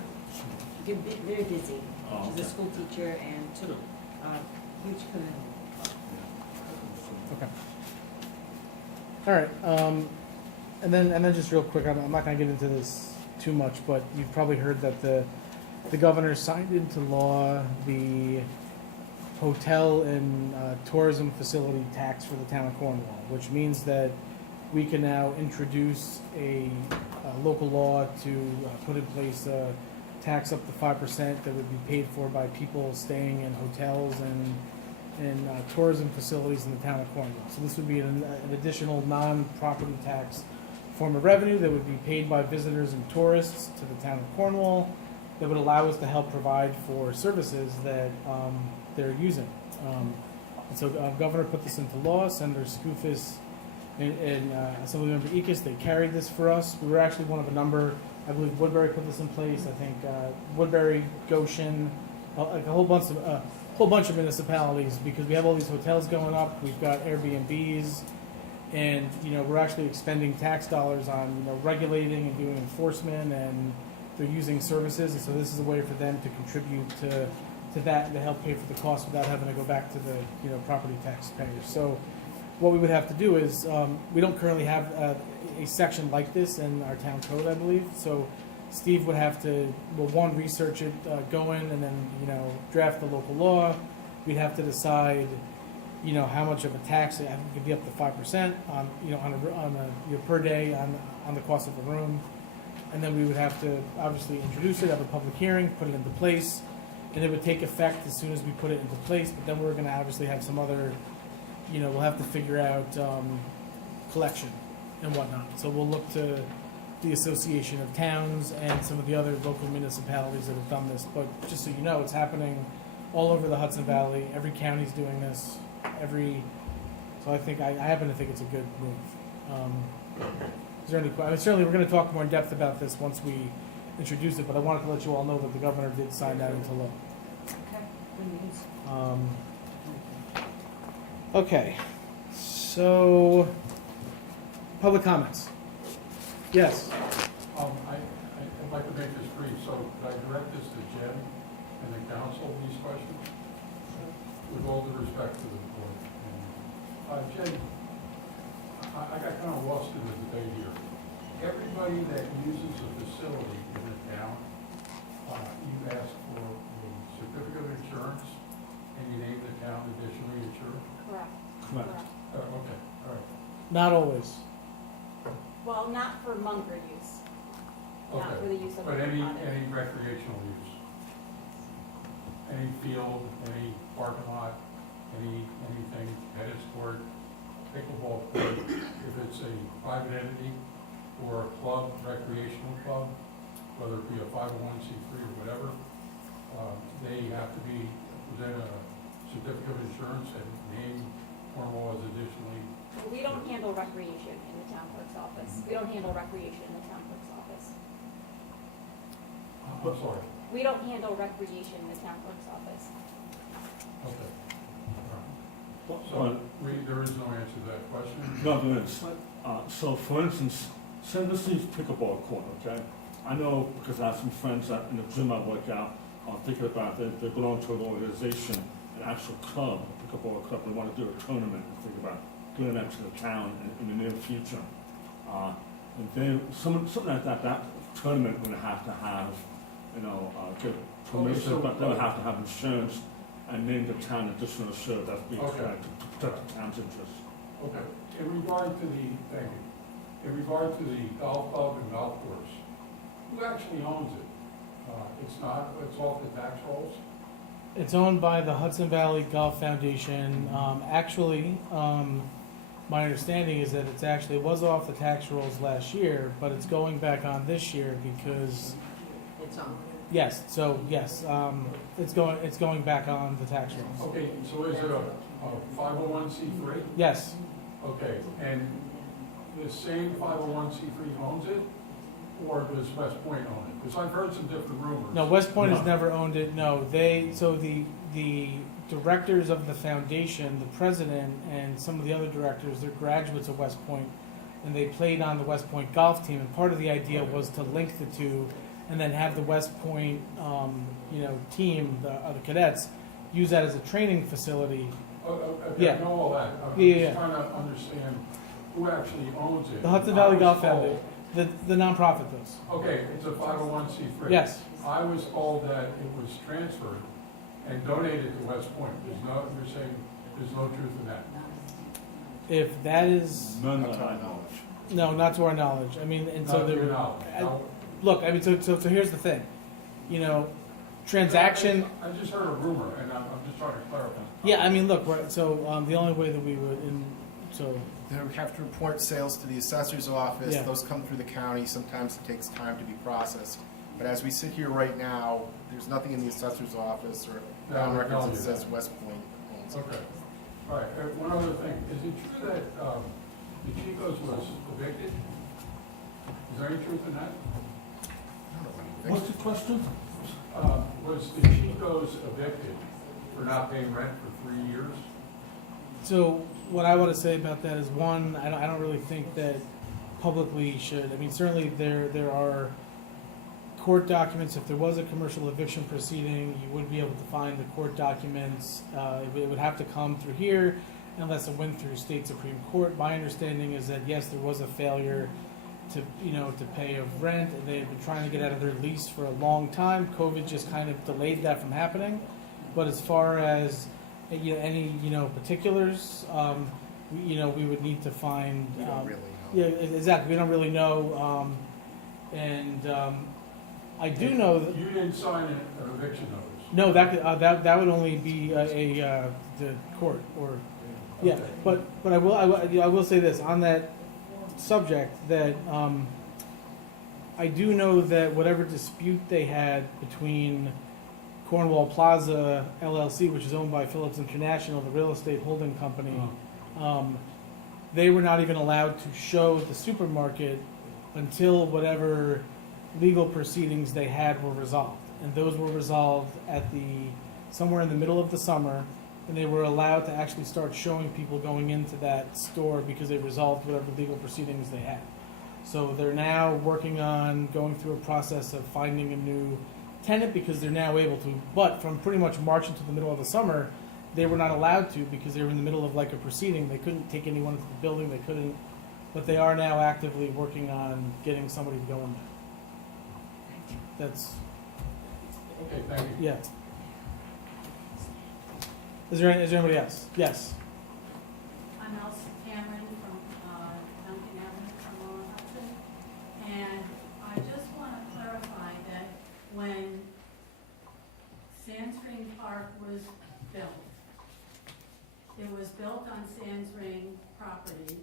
Very busy. Oh, She's a okay. school teacher and took huge commitment. Okay. All right. And then just real quick, I'm not going to get into this too much, but you've probably heard that the governor signed into law the hotel and tourism facility tax for the town of Cornwall, which means that we can now introduce a local law to put in place a tax up to 5% that would be paid for by people staying in hotels and tourism facilities in the town of Cornwall. So this would be an additional non-property tax form of revenue that would be paid by visitors and tourists to the town of Cornwall that would allow us to help provide for services that they're using. And so Governor put this into law. Senator Skoufis and Assemblymember Ekus, they carried this for us. We were actually one of a number I believe Woodbury put this in place. I think Woodbury, Goshen, like a whole bunch of municipalities, because we have all these hotels going up. We've got Airbnbs, and we're actually expending tax dollars on regulating and doing enforcement, and they're using services, and so this is a way for them to contribute to that and to help pay for the cost without having to go back to the property taxpayers. So what we would have to do is we don't currently have a section like this in our town code, I believe. So Steve would have to, well, one, research it, go in, and then draft the local law. We'd have to decide how much of a tax. I think it could be up to 5% on on a per day on the cost of a room. And then we would have to obviously introduce it, have a public hearing, put it into place, and it would take effect as soon as we put it into place. But then we're going to obviously have some other, we'll have to figure out collection and whatnot. So we'll look to the Association of Towns and some of the other local municipalities that have done this. But just so you know, it's happening all over the Hudson Valley. Every county's doing this. So I think I happen to think it's a good move. Is there any? I mean, certainly we're going to talk more in depth about this once we introduce it. But I wanted to let you all know that the governor did sign that into law. Okay, good news. Okay, so public comments. Yes. I'd like to make this brief, so could I direct this to Jen and the council, these questions? With all due respect to the board. Jen, I got kind of lost in the debate here. Everybody that uses a facility in the town, you ask for a certificate of insurance, and you name the town additionally insured? Correct. Correct. Okay, all right. Not always. Well, not for Munger use, not Okay. for the use of. But Munger any product. recreational use? Any field, any parking lot, anything, tennis court, pickleball court, if it's a private entity or a club, recreational club, whether it be a 501c3 or whatever, they have to present a certificate of insurance and name Cornwall as additionally. We don't handle recreation in the town clerk's office. We don't handle recreation in the town clerk's office. I'm sorry. We don't handle recreation in the town clerk's office. Okay. All right. So there is no answer to that question? No, there is. So for instance, say this is pickleball court, okay? I know because I have some friends that in the gym I work out are thinking about they belong to an organization, an actual club, a pickleball club. They want to do a tournament and think about doing that to the town in the near future. And then something like that tournament would have to have, get permission, but they'll have to have insurance and name the town additional insured that's being collected to protect the town's interests. Okay. In regard to the golf club and golf course, who actually owns it? It's off the tax rolls? It's owned by the Hudson Valley Golf Foundation. My understanding is that it actually was off the tax rolls last year, but it's going back on this year because, It's on. yes, it's going back on the tax rolls. Okay, so is it a 501c3? Yes, Okay, and the same 501c3 owns it, or does West Point own it? Because I've heard some different rumors. no, West Point has No. never owned it. No, the directors of the foundation, the president, and some of the other directors, they're graduates of West Point, and they played on the West Point golf team. And part of the idea was to link the two, and then have the West Point, team, the cadets, use that as a training facility. Okay, Yeah. I know all that. I'm Yeah. just trying to understand who actually owns it. The Hudson I Valley was Golf told- Foundation, the nonprofit does. Okay, it's a 501c3. Yes. I was told that it was transferred and donated to West Point. You're saying there's no truth in that? If that is, None Not of to my that. knowledge. no, not to our knowledge. I mean, and so Not to your there, knowledge. Now, look, I mean, so here's the thing, transaction. I just heard a rumor, and I'm just trying to clarify. Yeah, I mean, look, right, so the only way that we would, They have to report sales to the assessor's office. Yeah. Those come through the county. Sometimes it takes time to be processed. But as we sit here right now, there's nothing in the assessor's office or town No, records no, that says yeah. West Point owns it. Okay. All right, one other thing. Is it true that the Chico's was evicted? Is there any truth in that? What's the question? Was the Chico's evicted for not paying rent for 3 years? So what I want to say about that is, one, I don't really think that publicly should. I mean, certainly there are court documents. If there was a commercial eviction proceeding, you would be able to find the court documents. It would have to come through here unless it went through state Supreme Court. My understanding is that yes, there was a failure to pay of rent, and they had been trying to get out of their lease for a long time. COVID just kind of delayed that from happening. But as far as any particulars, we would need to find. We don't really know. Yeah, exactly. We don't really know, I do know that. You didn't sign an eviction notice? No, that would only be the court or yeah. Okay. But I will say this on that subject that I do know that whatever dispute they had between Cornwall Plaza LLC, which is owned by Phillips International, the real estate holding company, they were not even allowed to show the supermarket until whatever legal proceedings they had were resolved. And those were resolved somewhere in the middle of the summer, and they were allowed to actually start showing people going into that store because they resolved whatever legal proceedings they had. So they're now working on going through a process of finding a new tenant because they're now able to. But from pretty much March into the middle of the summer, they were not allowed to because they were in the middle of like a proceeding. They couldn't take anyone into the building. They couldn't. But they are now actively working on getting somebody to go in there. That's. Okay, thank you. Yeah. Is there anybody else? Yes. I'm Elsie Cameron from Duncan Avenue from Lower Hudson. And I just want to clarify that when Sandspring Park was built, it was built on Sandspring property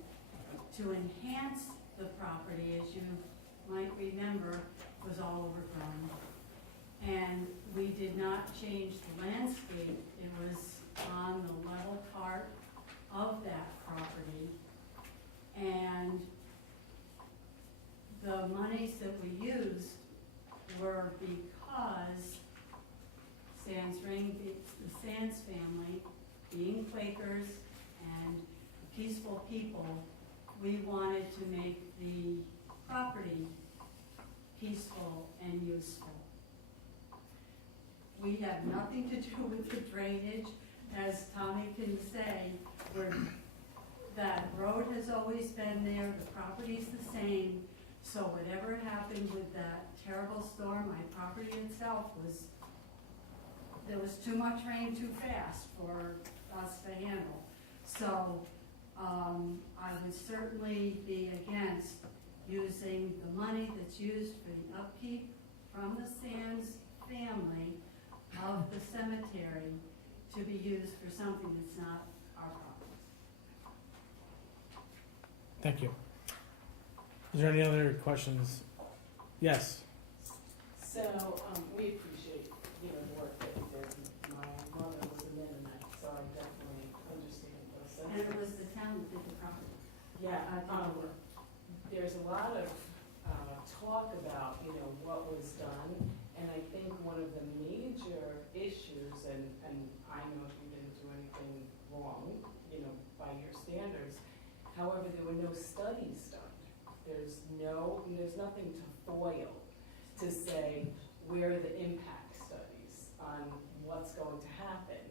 to enhance the property, as you might remember, was all overgrown. And we did not change the landscape. It was on the level part of that property. And the monies that we used were because the Sands family, being Quakers and peaceful people, we wanted to make the property peaceful and useful. We have nothing to do with the drainage, as Tommy can say, that road has always been there, the property's the same, so whatever happened with that terrible storm, my property itself there was too much rain too fast for us to handle. So I would certainly be against using the money that's used for the upkeep from the Sands family of the cemetery to be used for something that's not our property. Thank you. Is there any other questions? Yes. So, we appreciate, the work that you did. My mother was a Mennonite, so I definitely understand those sentiments. And it was the town that did the property. Yeah, there's a lot of talk about, what was done, and I think one of the major issues, and I know you didn't do anything wrong, by your standards, however, there were no studies done. There's nothing to foil to say where are the impact studies on what's going to happen.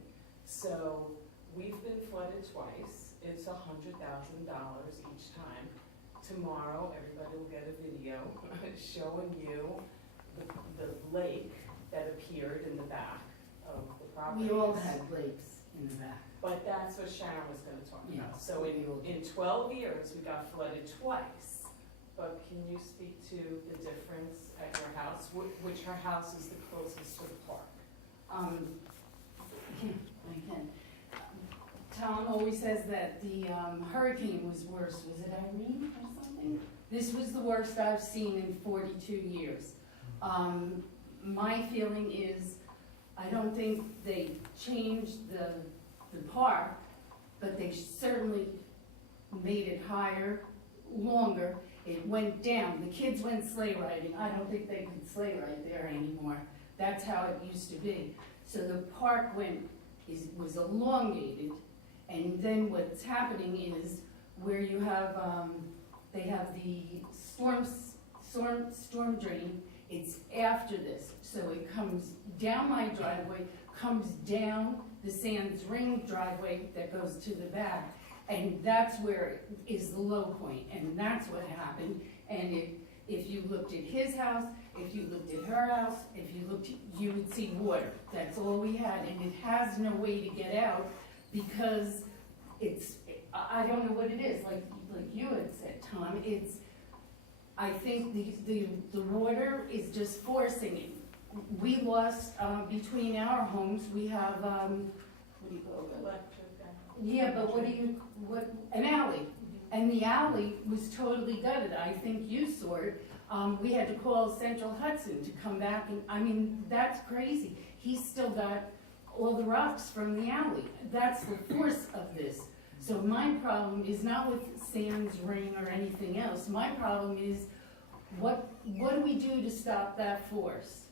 So we've been flooded twice. It's $100,000 each time. Tomorrow, everybody will get a video showing you the lake that appeared in the back of the property. We all had lakes in the back. But that's what Sharon was gonna talk Yeah. about. So in 12 years, we got flooded twice. But can you speak to the difference at your house, which her house is the closest to the park? I can. Tom always says that the hurricane was worse. Was it Irene or something? This was the worst I've seen in 42 years. My feeling is, I don't think they changed the park, but they certainly made it higher, longer. It went down. The kids went sleigh riding. I don't think they can sleigh ride there anymore. That's how it used to be. So the park was elongated, and then what's happening is where you have, they have the storm drain, it's after this. So it comes down my driveway, comes down the Sands Ring driveway that goes to the back. And that's where is the low point, and that's what happened. And if you looked at his house, if you looked at her house, if you looked, you would see water. That's all we had, and it has no way to get out because I don't know what it is, like you had said, Tom, I think the water is just forcing it. We lost, between our homes, we have, what do you call it? Electric. Yeah, but an alley. And the alley was totally gutted. I think you saw it. We had to call Central Hudson to come back and, I mean, that's crazy. He's still got all the rocks from the alley. That's the force of this. So my problem is not with Sands Ring or anything else. My problem is what do we do to stop that force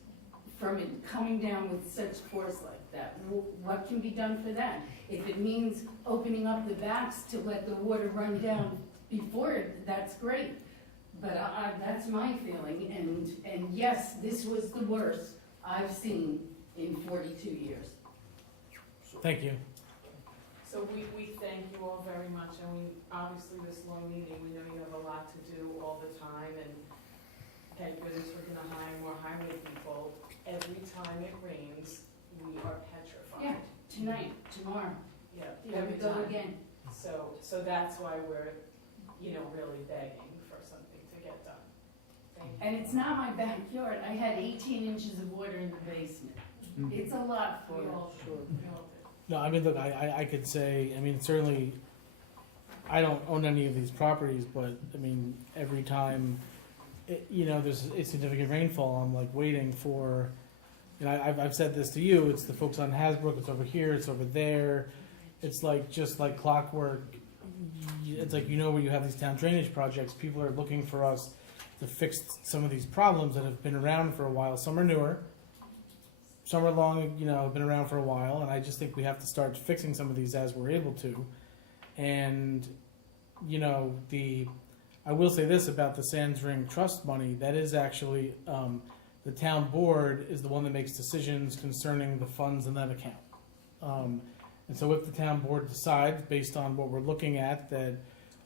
from it coming down with such force like that? What can be done for that? If it means opening up the backs to let the water run down before it, that's great. But that's my feeling, and yes, this was the worst I've seen in 42 years. Thank you. So we thank you all very much, and obviously this long meeting, we know you have a lot to do all the time, and thank goodness we're gonna hire more highway people. Every time it rains, we are petrified. Yeah, tonight, tomorrow. Yeah, Here we every go time. again. So that's why we're, really begging for something to get done. Thank you. And it's not my backyard. I had 18 inches of water in the basement. It's a lot for We us. all should. No, I mean, look, I could say, I mean, certainly, I don't own any of these properties, but, I mean, every time, there's a significant rainfall, I'm like waiting for, I've said this to you, it's the folks on Hasbrook, it's over here, it's over there, it's like, just like clockwork, it's like, where you have these town drainage projects, people are looking for us to fix some of these problems that have been around for a while. Some are newer, some are long, been around for a while, and I just think we have to start fixing some of these as we're able to. And, I will say this about the Sands Ring Trust money, that is actually, the town board is the one that makes decisions concerning the funds in that account. And so if the town board decides, based on what we're looking at, that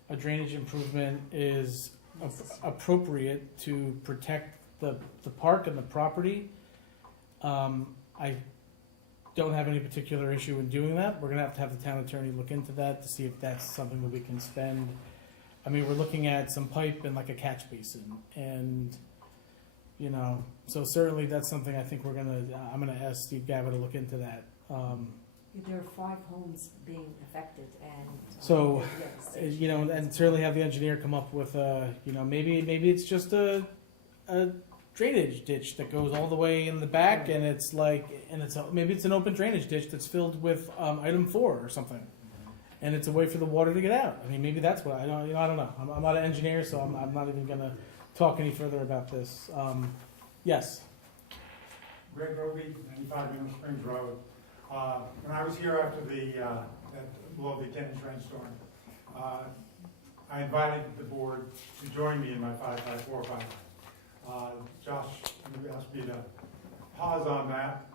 a drainage improvement is appropriate to protect the park and the property, I don't have any particular issue in doing that. We're gonna have the town attorney look into that to see if that's something that we can spend. I mean, we're looking at some pipe and like a catch basin, and so certainly that's something I think I'm gonna ask Steve Gaba to look into that. There are 5 homes being affected, and So, and certainly have the engineer come up with maybe it's just a drainage ditch that goes all the way in the back, and it's maybe it's an open drainage ditch that's filled with item 4 or something, and it's a way for the water to get out. I mean, maybe that's what I don't know. I'm not an engineer, so I'm not even gonna talk any further about this. Yes. Greg Roby, 95 Middle Springs Road. When I was here after that below the Kenton rainstorm, I invited the board to join me in my 554 bylaw. Josh, you asked me to pause on that,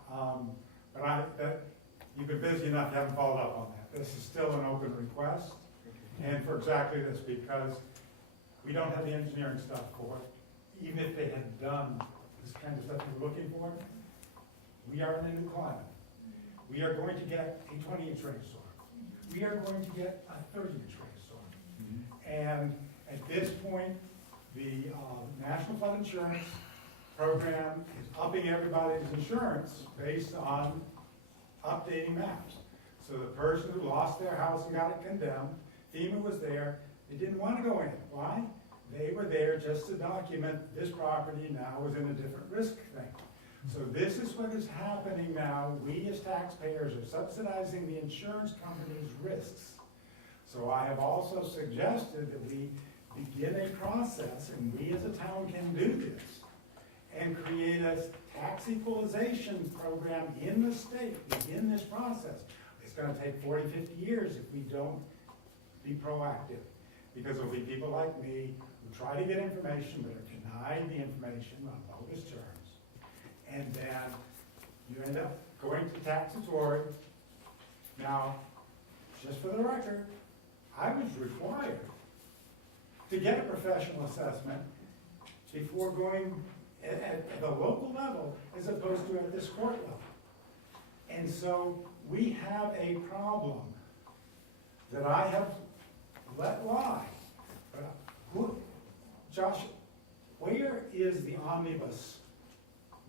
but you've been busy enough, you haven't followed up on that. This is still an open request, and for exactly this, because we don't have the engineering stuff for it. Even if they had done this kind of stuff we're looking for, we are in a new climate. We are going to get a 20-inch rainstorm. We are going to get a 30-inch rainstorm. And at this point, the National Flood Insurance Program is upping everybody's insurance based on updating maps. So the person who lost their house and got it condemned, FEMA was there, they didn't want to go in. Why? They were there just to document this property now was in a different risk thing. So this is what is happening now. We as taxpayers are subsidizing the insurance company's risks. So I have also suggested that we begin a process, and we as a town can do this, and create a tax equalization program in the state, begin this process. It's gonna take 40, 50 years if we don't be proactive, because there'll be people like me who try to get information but are denied the information on bogus terms, and then you end up going to tax authority. Now, just for the record, I was required to get a professional assessment before going at the local level as opposed to at this court level. And so we have a problem that I have let lie. Josh, where is the omnibus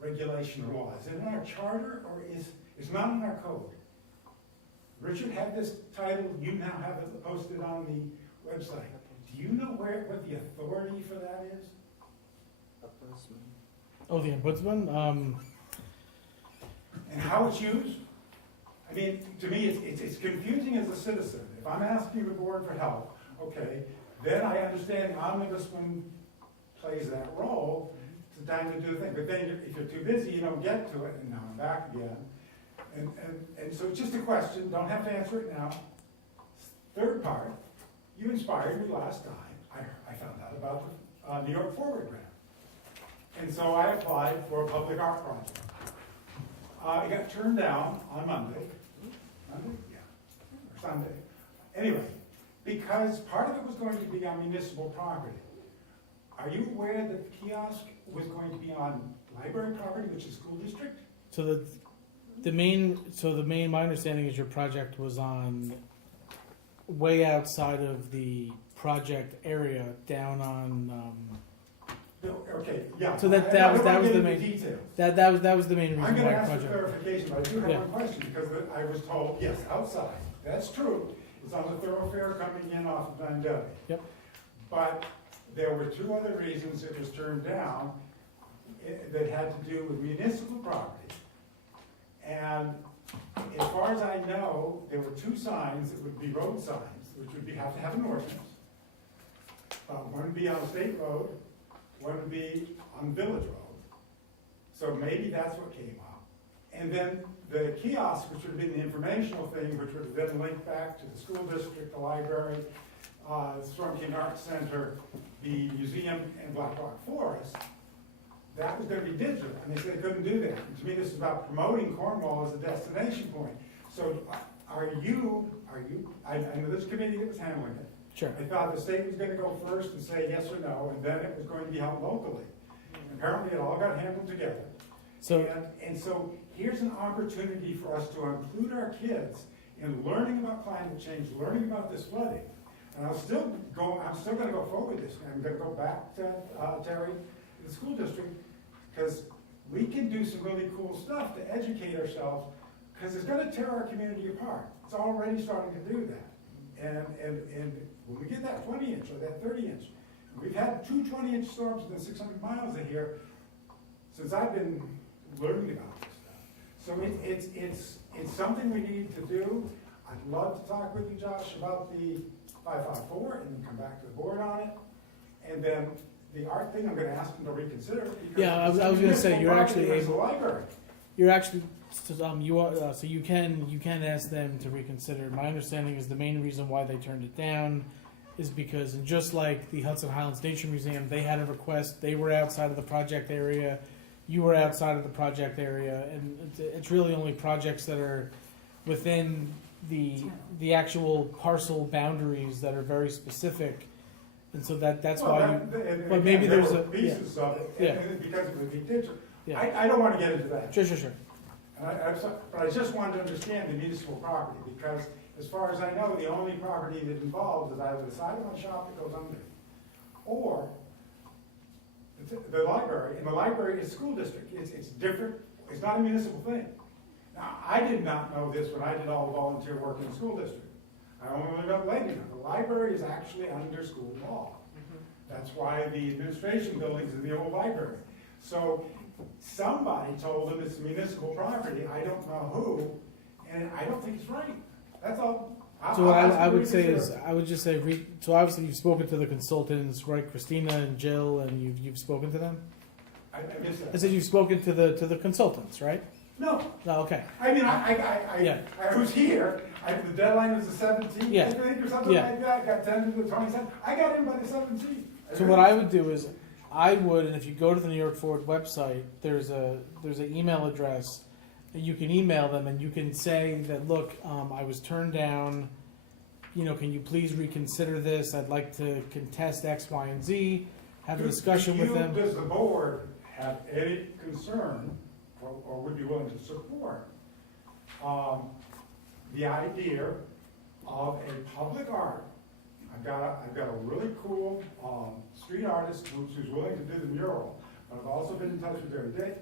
regulation or law? Is it in our charter or is it's not in our code? Richard had this title, you now have it posted on the website. Do you know what the authority for that is? Oh, the ombudsman? And how it's used? I mean, to me, it's confusing as a citizen. If I'm asking the board for help, okay, then I understand the ombudsman plays that role. It's the time to do the thing. But then if you're too busy, you don't get to it, and now I'm back again. And so it's just a question, don't have to answer it now. Third part, you inspired me last time. I found out about the New York Forward Grant. And so I applied for a public art project. It got turned down on Monday. Monday? Yeah. Or Sunday. Anyway, because part of it was going to be on municipal property. Are you aware that the kiosk was going to be on library property, which is school district? So the main, my understanding is your project was on way outside of the project area, down on. Okay, yeah. So that was the main. Details. That was the main reason I'm why going to the ask for project. clarification, but I do have one question because I was told, yes, outside. That's true. It's on the thoroughfare coming in off of Van Dyke. Yep. But there were two other reasons it was turned down that had to do with municipal property. And as far as I know, there were two signs that would be road signs, which would have to have an ordinance. One would be on a state road, one would be on village road. So maybe that's what came up. And then the kiosk, which would have been the informational thing, which would have then linked back to the school district, the library, the Storm King Arts Center, the museum, and Black Rock Forest, that was going to be digital, and they said they couldn't do that. And to me, this is about promoting Cornwall as a destination point. So are you, I know this committee that was handling it. Sure. I thought the state was going to go first and say yes or no, and then it was going to be held locally. Apparently, it all got handled together. So, and so here's an opportunity for us to include our kids in learning about climate change, learning about this flooding. And I'm still going to go forward with this. I'm going to go back to Terry, the school district, because we can do some really cool stuff to educate ourselves, because it's going to tear our community apart. It's already starting to do that. And when we get that 20 inch or that 30 inch, we've had 2 20-inch storms within 600 miles of here since I've been learning about this stuff. So it's something we need to do. I'd love to talk with you, Josh, about the 554 and then come back to the board on it. And then the art thing, I'm going to ask them to reconsider. yeah, I was going to say you're actually able. Library. You're actually so you can ask them to reconsider. My understanding is the main reason why they turned it down is because, and just like the Hudson Highlands Nature Museum, they had a request. They were outside of the project area. You were outside of the project area, and it's really only projects that are within the actual parcel boundaries that are very specific. And so that's why but maybe there's a pieces of it, and because it would be digital. Yeah. I don't want to get into that. Sure. But I just wanted to understand the municipal property, because as far as I know, the only property that involves is either the side of my shop that goes under, or the library, and the library is school district. It's different. It's not a municipal thing. Now, I did not know this when I did all the volunteer work in the school district. I only learned about later. The library is actually under school law. That's why the administration building's in the old library. So somebody told them it's municipal property. I don't know who, and I don't think it's right. That's all. So what I'll ask I you to would say is, reconsider. I would just say, so obviously you've spoken to the consultants, right, Christina and Jill, and you've spoken to them? I missed I that. said you've spoken to the consultants, right? No, No, okay. I mean, Yeah. I was here, the deadline was the 17th, Yeah. I think, or something Yeah. like that, got 10 to the 27th, I got in by the 17th. So what I would do is, I would, and if you go to the New York Forward website, there's an email address that you can email them, and you can say that, look, I was turned down. You know, can you please reconsider this? I'd like to contest X, Y, and Z. Have a discussion with them. Does the board have any concern, or would be willing to support, the idea of a public art? I've got a really cool street artist who's willing to do the mural, but I've also been in touch with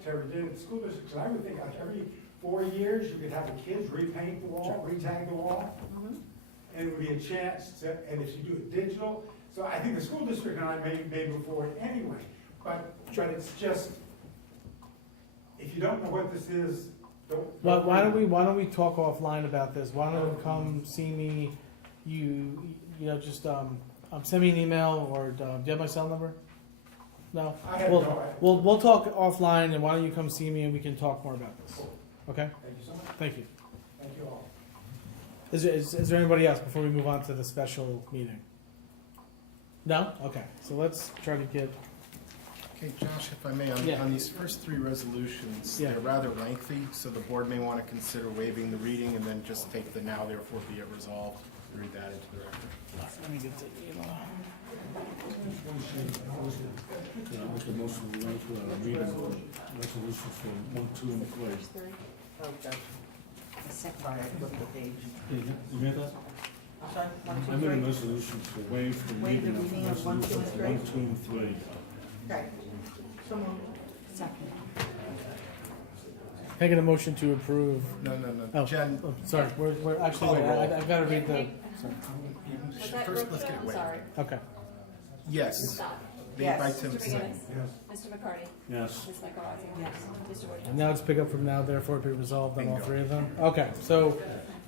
Terry Day at the school district, and I would think like every 4 years, you could have the kids repaint the wall, retag the wall, and it would be a chance to, and if you do it digital, so I think the school district and I may move forward anyway, but it's just, if you don't know what this is, Why don't we talk offline about this? Why don't you come see me? You know, just send me an email, or do you have my cell number? No. I have Well, no idea. we'll talk offline, and why don't you come see me and we can talk more about this? Okay. Thank you so much. Thank you. Thank you all. Is there anybody else before we move on to the special meeting? No? Okay. So let's try to get. Okay, Josh, if I may, Yeah. on these first three resolutions, Yeah. they're rather lengthy, so the board may want to consider waiving the reading and then just take the now therefore be it resolved, read that into the record. Let me get the email. Can I make a motion to waive reading resolution for 1, 2, and 3? Okay. The second, I looked at the page. You made that? Sorry, one, I two, made a three? resolution to waive the Waive the reading reading of of 1, 2, resolution and for 3? 1, 2, and 3. Okay. So moved. Second. Making a motion to approve. No, Oh, Jen, oh, sorry. We're actually. Call the Wait, roll. I've got to read the. Sorry. Was that first let's Rupert? get it I'm waived. sorry. Okay. Yes, Scott. made by Yes. Tim Mr. Singh. McGinnis. Mr. McCarty. Yes. Ms. Michaelozzi. Yes. Mr. Woodhouse. And now let's pick up from now, therefore be resolved on all Bingo. three of them. Okay, so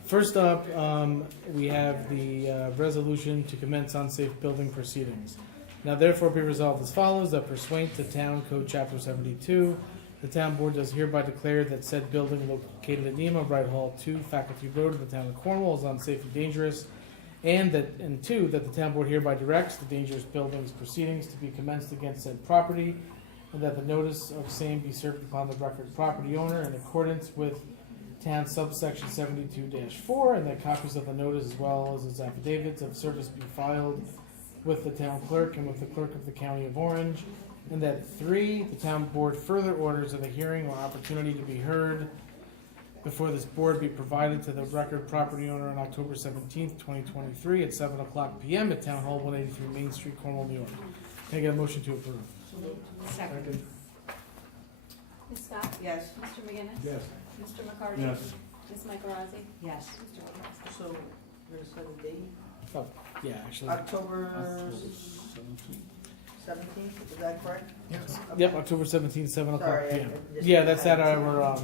first up, we have the resolution to commence unsafe building proceedings. Now therefore be resolved as follows, that pursuant to Town Code Chapter 72, the town board does hereby declare that said building located at Nema Bright Hall 2, Faculty Road in the town of Cornwall is unsafe and dangerous, and two, that the town board hereby directs the dangerous buildings proceedings to be commenced against said property, and that the notice of same be served upon the record property owner in accordance with town subsection 72-4, and that copies of the notice as well as its affidavits of service be filed with the town clerk and with the clerk of the county of Orange, and that 3, the town board further orders of a hearing or opportunity to be heard before this board be provided to the record property owner on October 17th, 2023 at 7:00 p.m. at Town Hall 183 Main Street, Cornwall, New York. Can I get a motion to approve? Second. Ms. Scott. Yes. Mr. McGinnis. Yes. Mr. McCarty. Yes. Ms. Michaelozzi. Yes. Mr. Woodhouse. So, we're gonna set a date, Oh, yeah, actually. October 17. 17th, is that correct? Yes. Yep, October 17th, 7:00 Sorry, p.m. I just- Yeah, that's at our,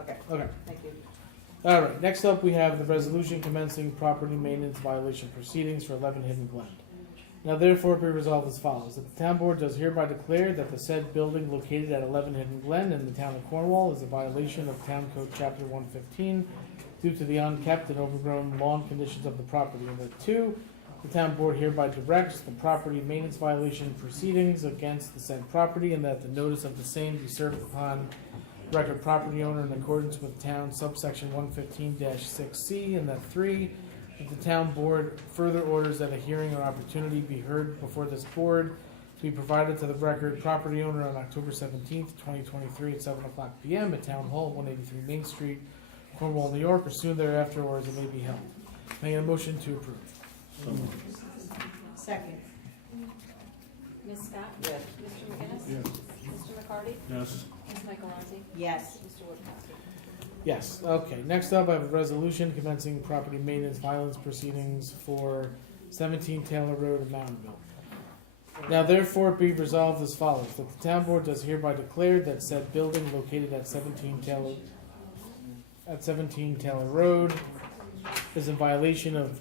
Okay, okay. thank you. All right, next up, we have the resolution commencing property maintenance violation proceedings for 11 Hidden Glen. Now therefore be resolved as follows, that the town board does hereby declare that the said building located at 11 Hidden Glen in the town of Cornwall is a violation of Town Code Chapter 115 due to the unkept and overgrown lawn conditions of the property. And that 2, the town board hereby directs the property maintenance violation proceedings against the said property, and that the notice of the same be served upon record property owner in accordance with town subsection 115-6C, and that 3, that the town board further orders that a hearing or opportunity be heard before this board to be provided to the record property owner on October 17th, 2023 at 7:00 p.m. at Town Hall, 183 Main Street, Cornwall, New York, or soon thereafter, or as it may be held. May I get a motion to approve? So moved. Second. Ms. Scott. Yes. Mr. McGinnis. Yes. Mr. McCarty. Yes. Ms. Michaelozzi. Yes. Mr. Woodhouse. Yes, okay. Next up, I have a resolution commencing property maintenance violence proceedings for 17 Taylor Road in Mountainville. Now therefore be resolved as follows, that the town board does hereby declare that said building located at 17 Taylor Road is in violation of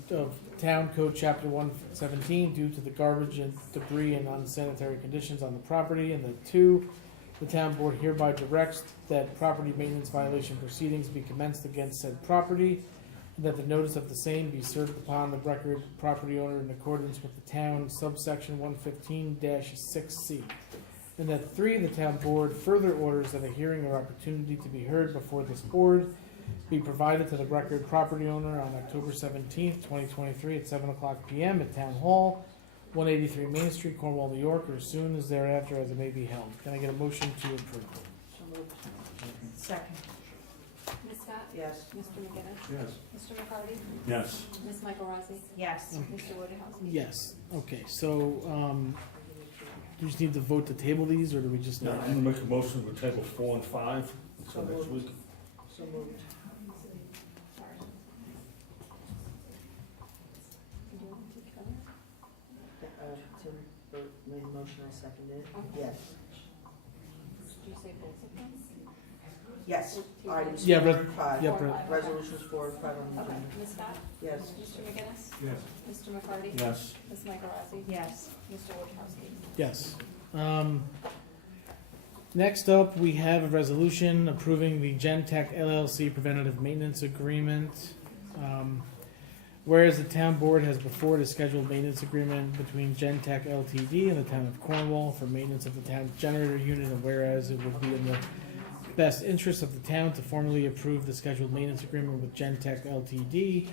Town Code Chapter 117 due to the garbage and debris and unsanitary conditions on the property. And that 2, the town board hereby directs that property maintenance violation proceedings be commenced against said property, and that the notice of the same be served upon the record property owner in accordance with the town subsection 115-6C. And that 3, the town board further orders that a hearing or opportunity to be heard before this board be provided to the record property owner on October 17th, 2023 at 7:00 p.m. at Town Hall, 183 Main Street, Cornwall, New York, or as soon as thereafter as it may be held. Can I get a motion to approve? So moved. Second. Ms. Scott? Yes. Mr. McGinnis? Yes. Mr. McCarty? Yes. Ms. Michael Rossi? Yes. Mr. Wojciechowski? Yes. Okay, so, do you just need to vote to table these, or do we just? Yeah, I'm gonna make a motion to table 4 and 5 until next week. So moved. Sorry. Do you want to take them? Tim made the motion, I seconded it. Okay. Yes. Did you say both of them? Yes. Items Yeah, 4 res- and 5. yeah, Resolutions 4 and 5 on the Okay, agenda. Ms. Scott? Yes. Mr. McGinnis? Yes. Mr. McCarty? Yes. Ms. Michael Rossi? Yes. Mr. Wojciechowski? Yes. Next up, we have a resolution approving the Gentech LLC preventative maintenance agreement. Whereas the town board has before it a scheduled maintenance agreement between Gentech Ltd. and the town of Cornwall for maintenance of the town's generator unit, and whereas it would be in the best interest of the town to formally approve the scheduled maintenance agreement with Gentech Ltd.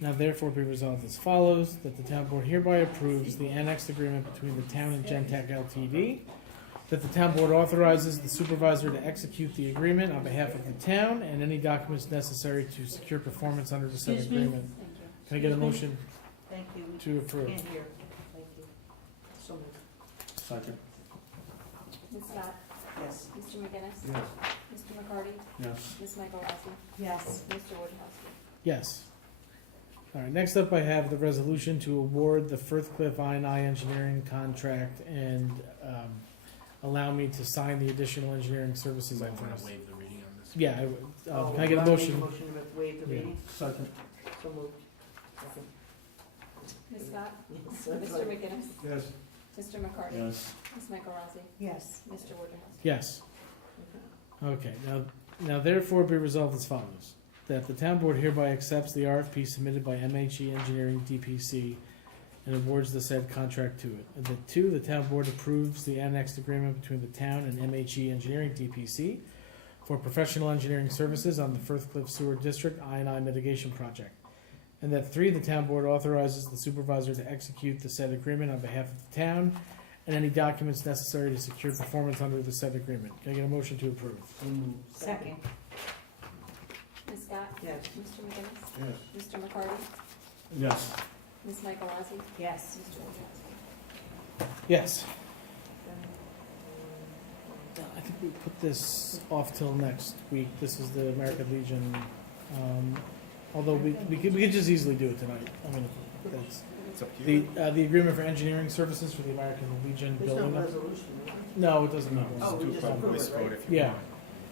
Now therefore be resolved as follows, that the town board hereby approves the annexed agreement between the town and Gentech Ltd. That the town board authorizes the supervisor to execute the agreement on behalf of the town and any documents necessary to secure performance under the said Excuse me? agreement. Can I get a motion Thank you. We to approve? can't hear. Thank you. So moved. Second. Ms. Scott? Yes. Mr. McGinnis? Yes. Mr. McCarty? Yes. Ms. Michael Rossi? Yes. Mr. Wojciechowski? Yes. All right, next up I have the resolution to award the Firthcliffe I&I engineering contract and allow me to sign the additional engineering services You might want authorized. to waive the reading on this. Yeah, Oh, can I get a Ron made motion? the motion to waive the Yeah. reading? Second. So moved. Second. Ms. Scott? Yes, that's Mr. right. McGinnis? Yes. Mr. McCarty? Yes. Ms. Michael Rossi? Yes. Mr. Wojciechowski? Yes. Okay, now therefore be resolved as follows. That the town board hereby accepts the RFP submitted by MHE Engineering DPC and awards the said contract to it. And that 2, the town board approves the annexed agreement between the town and MHE Engineering DPC for professional engineering services on the Firthcliffe Sewer District I&I mitigation project. And that 3, the town board authorizes the supervisor to execute the said agreement on behalf of the town and any documents necessary to secure performance under the said agreement. Can I get a motion to approve? Second. Ms. Scott? Yes. Mr. McGinnis? Yes. Mr. McCarty? Yes. Ms. Michael Rossi? Yes. Mr. Wojciechowski? Yes. I think we put this off till next week. This is the American Legion. Although we could just easily do it tonight. I mean, that's It's up to you. the agreement for engineering services for the American Legion There's no building. resolution, is there? No, it doesn't. matter. Oh, we just Well, approve voice it, vote right? if you Yeah. want.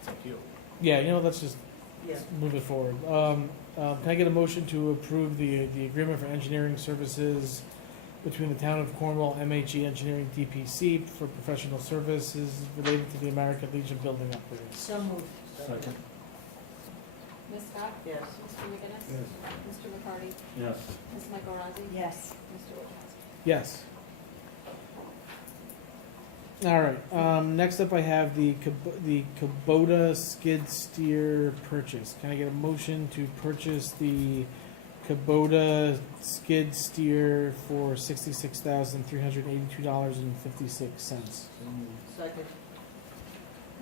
It's up to you. Yeah, let's just Yeah. move it forward. Can I get a motion to approve the agreement for engineering services between the town of Cornwall, MHE Engineering DPC for professional services related to the American Legion building upgrades? So moved. Second. Ms. Scott? Yes. Mr. McGinnis? Yes. Mr. McCarty? Yes. Ms. Michael Rossi? Yes. Mr. Wojciechowski? Yes. All right, next up I have the Kubota skid steer purchase. Can I get a motion to purchase the Kubota skid steer for $66,382.56? Second.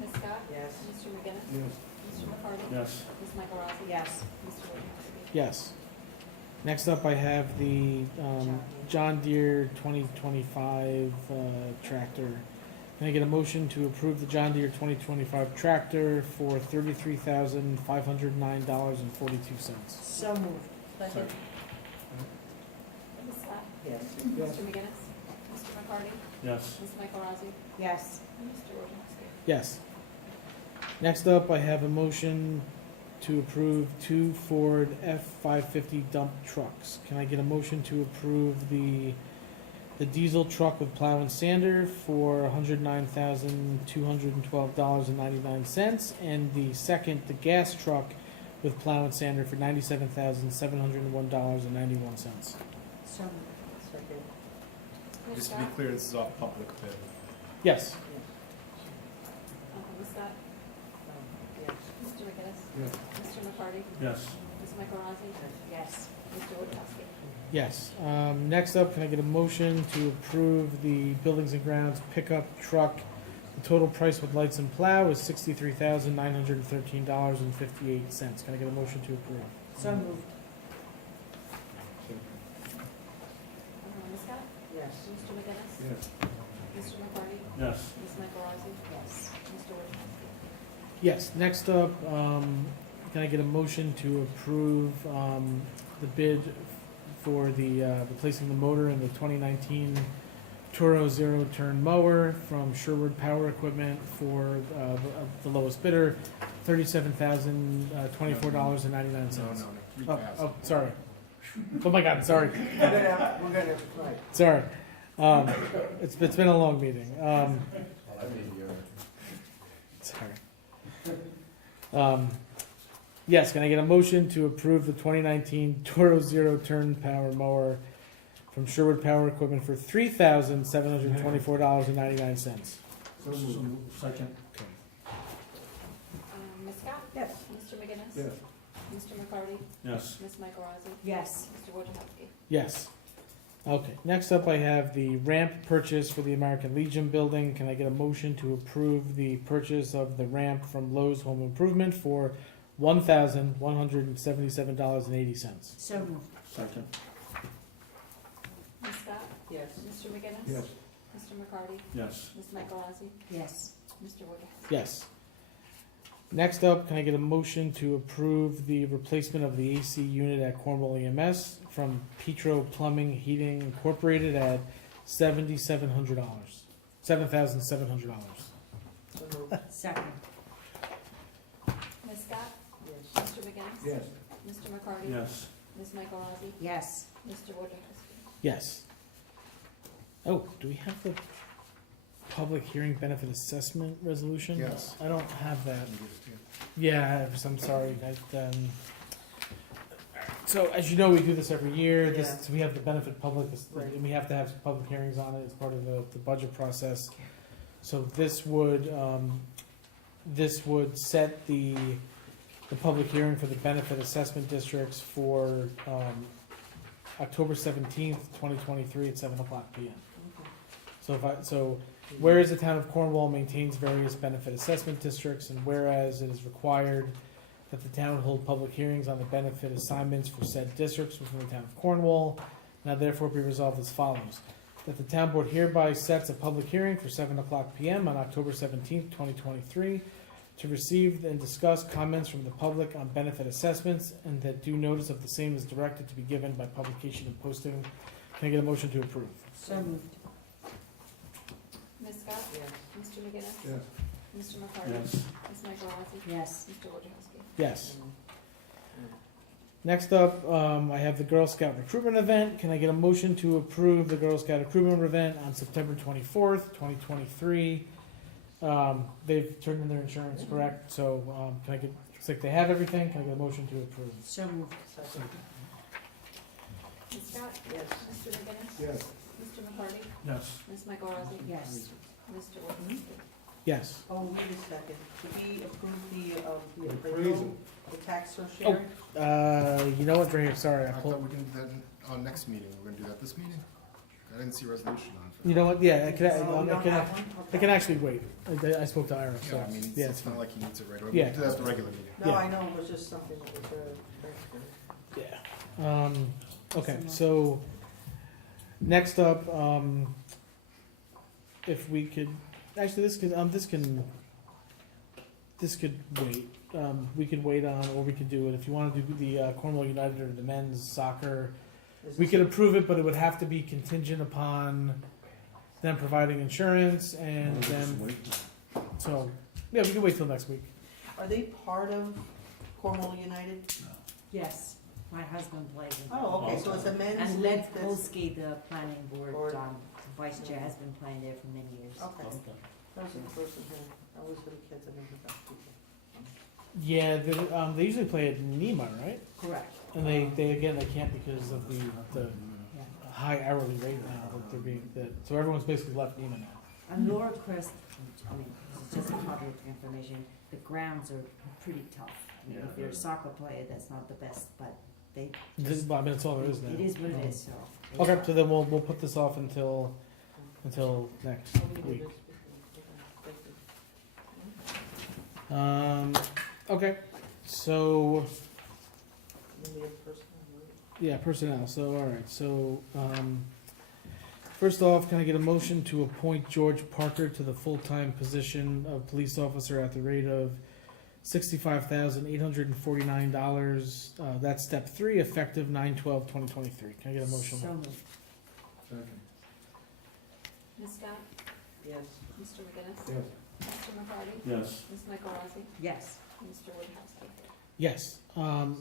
Ms. Scott? Yes. Mr. McGinnis? Yes. Mr. McCarty? Yes. Ms. Michael Rossi? Yes. Mr. Wojciechowski? Yes. Next up I have the John Deere 2025 tractor. Can I get a motion to approve the John Deere 2025 tractor for $33,509.42? So moved. Second. Ms. Scott? Yes. Mr. McGinnis? Mr. McCarty? Yes. Ms. Michael Rossi? Yes. Mr. Wojciechowski? Yes. Next up, I have a motion to approve 2 Ford F-550 dump trucks. Can I get a motion to approve the diesel truck with plow and sander for $109,212.99, and the second, the gas truck with plow and sander for $97,701.91? So moved. Second. Ms. Just to be Scott? clear, this is off public bid. Yes. Ms. Scott? Yes. Mr. McGinnis? Yes. Mr. McCarty? Yes. Ms. Michael Rossi? Yes. Mr. Wojciechowski? Yes. Next up, can I get a motion to approve the Buildings and Grounds pickup truck? The total price with lights and plow is $63,913.58. Can I get a motion to approve? So moved. Ms. Scott? Yes. Mr. McGinnis? Yes. Mr. McCarty? Yes. Ms. Michael Rossi? Yes. Mr. Wojciechowski? Yes. Next up, can I get a motion to approve the bid for the replacing the motor in the 2019 Toro zero-turn mower from Sherwood Power Equipment for the lowest bidder, $37,024.99. No, 3,000. Oh, sorry. Oh my God, sorry. We're gonna, right. Sorry. It's been a long meeting. Well, I made the Sorry. Yes, can I get a motion to approve the 2019 Toro zero-turn power mower from Sherwood Power Equipment for $3,724.99? So moved. Second. Ms. Scott? Yes. Mr. McGinnis? Yes. Mr. McCarty? Yes. Ms. Michael Rossi? Yes. Mr. Wojciechowski? Yes. Okay, next up I have the ramp purchase for the American Legion building. Can I get a motion to approve the purchase of the ramp from Lowe's Home Improvement for $1,177.80? So moved. Second. Ms. Scott? Yes. Mr. McGinnis? Yes. Mr. McCarty? Yes. Ms. Michael Rossi? Yes. Mr. Wojciechowski? Yes. Next up, can I get a motion to approve the replacement of the AC unit at Cornwall EMS from Petro Plumbing Heating Incorporated at $7,700? $7,700. So moved. Second. Ms. Scott? Yes. Mr. McGinnis? Yes. Mr. McCarty? Yes. Ms. Michael Rossi? Yes. Mr. Wojciechowski? Yes. Oh, do we have the public hearing benefit assessment resolution? Yes. I don't have that. Yeah, I'm sorry. So as you know, we do this every year. This, we have the benefit public, Right. and we have to have public hearings on it as part of the budget process. So this would set the public hearing for the benefit assessment districts for October 17th, 2023 at 7:00 p.m. So whereas the town of Cornwall maintains various benefit assessment districts, and whereas it is required that the town hold public hearings on the benefit assignments for said districts within the town of Cornwall, now therefore be resolved as follows. That the town board hereby sets a public hearing for 7:00 p.m. on October 17th, 2023, to receive and discuss comments from the public on benefit assessments, and that due notice of the same is directed to be given by publication and posting. Can I get a motion to approve? So moved. Ms. Scott? Yes. Mr. McGinnis? Yes. Mr. McCarty? Yes. Ms. Michael Rossi? Yes. Mr. Wojciechowski? Yes. Next up, I have the Girl Scout recruitment event. Can I get a motion to approve the Girl Scout recruitment event on September 24th, 2023? They've turned in their insurance, correct? So can I get, looks like they have everything. Can I get a motion to approve? So moved. Second. Ms. Scott? Yes. Mr. McGinnis? Yes. Mr. McCarty? Yes. Ms. Michael Rossi? Yes. Mr. Wojciechowski? Yes. Oh, wait a second. Did we approve the appraisal, Appraisal. the tax sharing? You know what, right here, sorry. I I thought pulled, we can do that on next meeting. We're gonna do that this meeting? I didn't see a resolution on it. you know what, yeah, Oh, we don't have one? I can actually wait. I spoke to Ira, so, Yeah, I mean, yeah, it's not like he needs it right away. Yeah. We can do that at the regular meeting. No, Yeah. I know, it was just something that was, yeah. Okay, so, next up, if we could, actually, this could wait. We could wait on, or we could do it, if you wanna do the Cornwall United or the men's soccer, we could approve it, but it would have to be contingent upon them providing insurance and them, so, yeah, we can wait till next week. Are they part of Cornwall United? Yes, my husband plays in. Oh, okay, so it's a men's And league Len that's, Polsky, the planning board, Board. vice chair, has been playing there for many years. okay. That was the person who, I was for the kids, I never got people. Yeah, they usually play at Nema, right? Correct. And they again, they can't because of the Yeah. high hourly rate now that they're being, so everyone's basically left Nema now. And Laura Crest, I mean, this is just public information, the grounds are pretty tough. I mean, if you're a soccer player, that's not the best, but they, Well, I mean, that's all there is now. it is what it is, so. Okay, so then we'll put this off until next week. Okay, so, yeah, personnel, so, all right, so, first off, can I get a motion to appoint George Parker to the full-time position of police officer at the rate of $65,849, that's step 3, effective 9/12/2023. Can I get a motion? So moved. Ms. Scott? Yes. Mr. McGinnis? Yes. Mr. McCarty? Yes. Ms. Michael Rossi? Yes. Mr. Wojciechowski? Yes.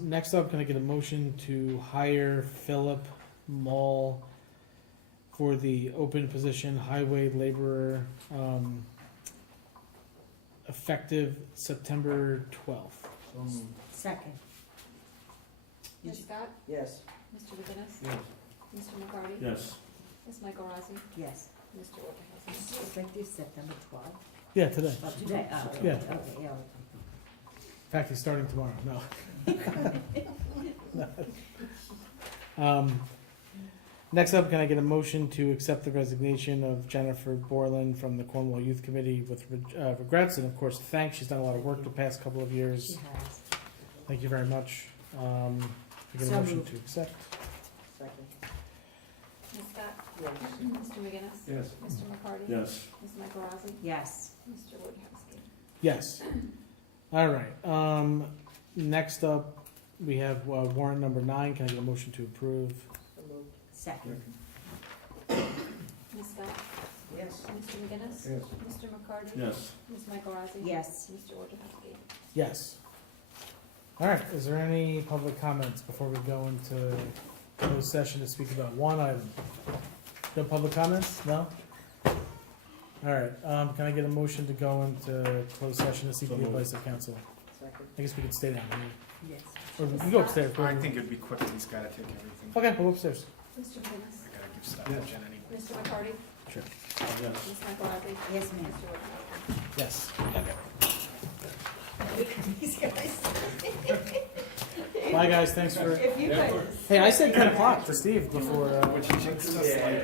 Next up, can I get a motion to hire Philip Mall for the open position highway laborer, effective September 12th? Second. Ms. Scott? Yes. Mr. McGinnis? Yes. Mr. McCarty? Yes. Ms. Michael Rossi? Yes. Mr. Wojciechowski? Effective September 12th. Yeah, today. Oh, today, oh, okay, Yeah. okay, yeah. In fact, he's starting tomorrow. No. Next up, can I get a motion to accept the resignation of Jennifer Borland from the Cornwall Youth Committee with regrets, and of course, thanks. She's done a lot of work the past couple of years. She has. Thank you very much. Can I get a So motion moved. to accept? Second. Ms. Scott? Yes. Mr. McGinnis? Yes. Mr. McCarty? Yes. Ms. Michael Rossi? Yes. Mr. Wojciechowski? Yes. All right. Next up, we have warrant number 9. Can I get a motion to approve? So moved. Second. Ms. Scott? Yes. Mr. McGinnis? Yes. Mr. McCarty? Yes. Ms. Michael Rossi? Yes. Mr. Wojciechowski? Yes. All right. Is there any public comments before we go into closed session to speak about one item? No public comments? No? All right. Can I get a motion to go into closed session to seek the advice of counsel? Second. I guess we could stay down here. Yes. Or we can go upstairs. I think it'd be quicker, he's gotta take everything. Okay, we'll go upstairs. Mr. McGinnis? I gotta give stuff to Jen anyway. Mr. McCarty? Sure. Yes. Ms. Michael Rossi? Yes, ma'am. Mr. Wojciechowski? Yes. These guys. Bye, guys. Thanks for. If you guys. Hey, I said 10 o'clock to Steve before. Which he thinks is like.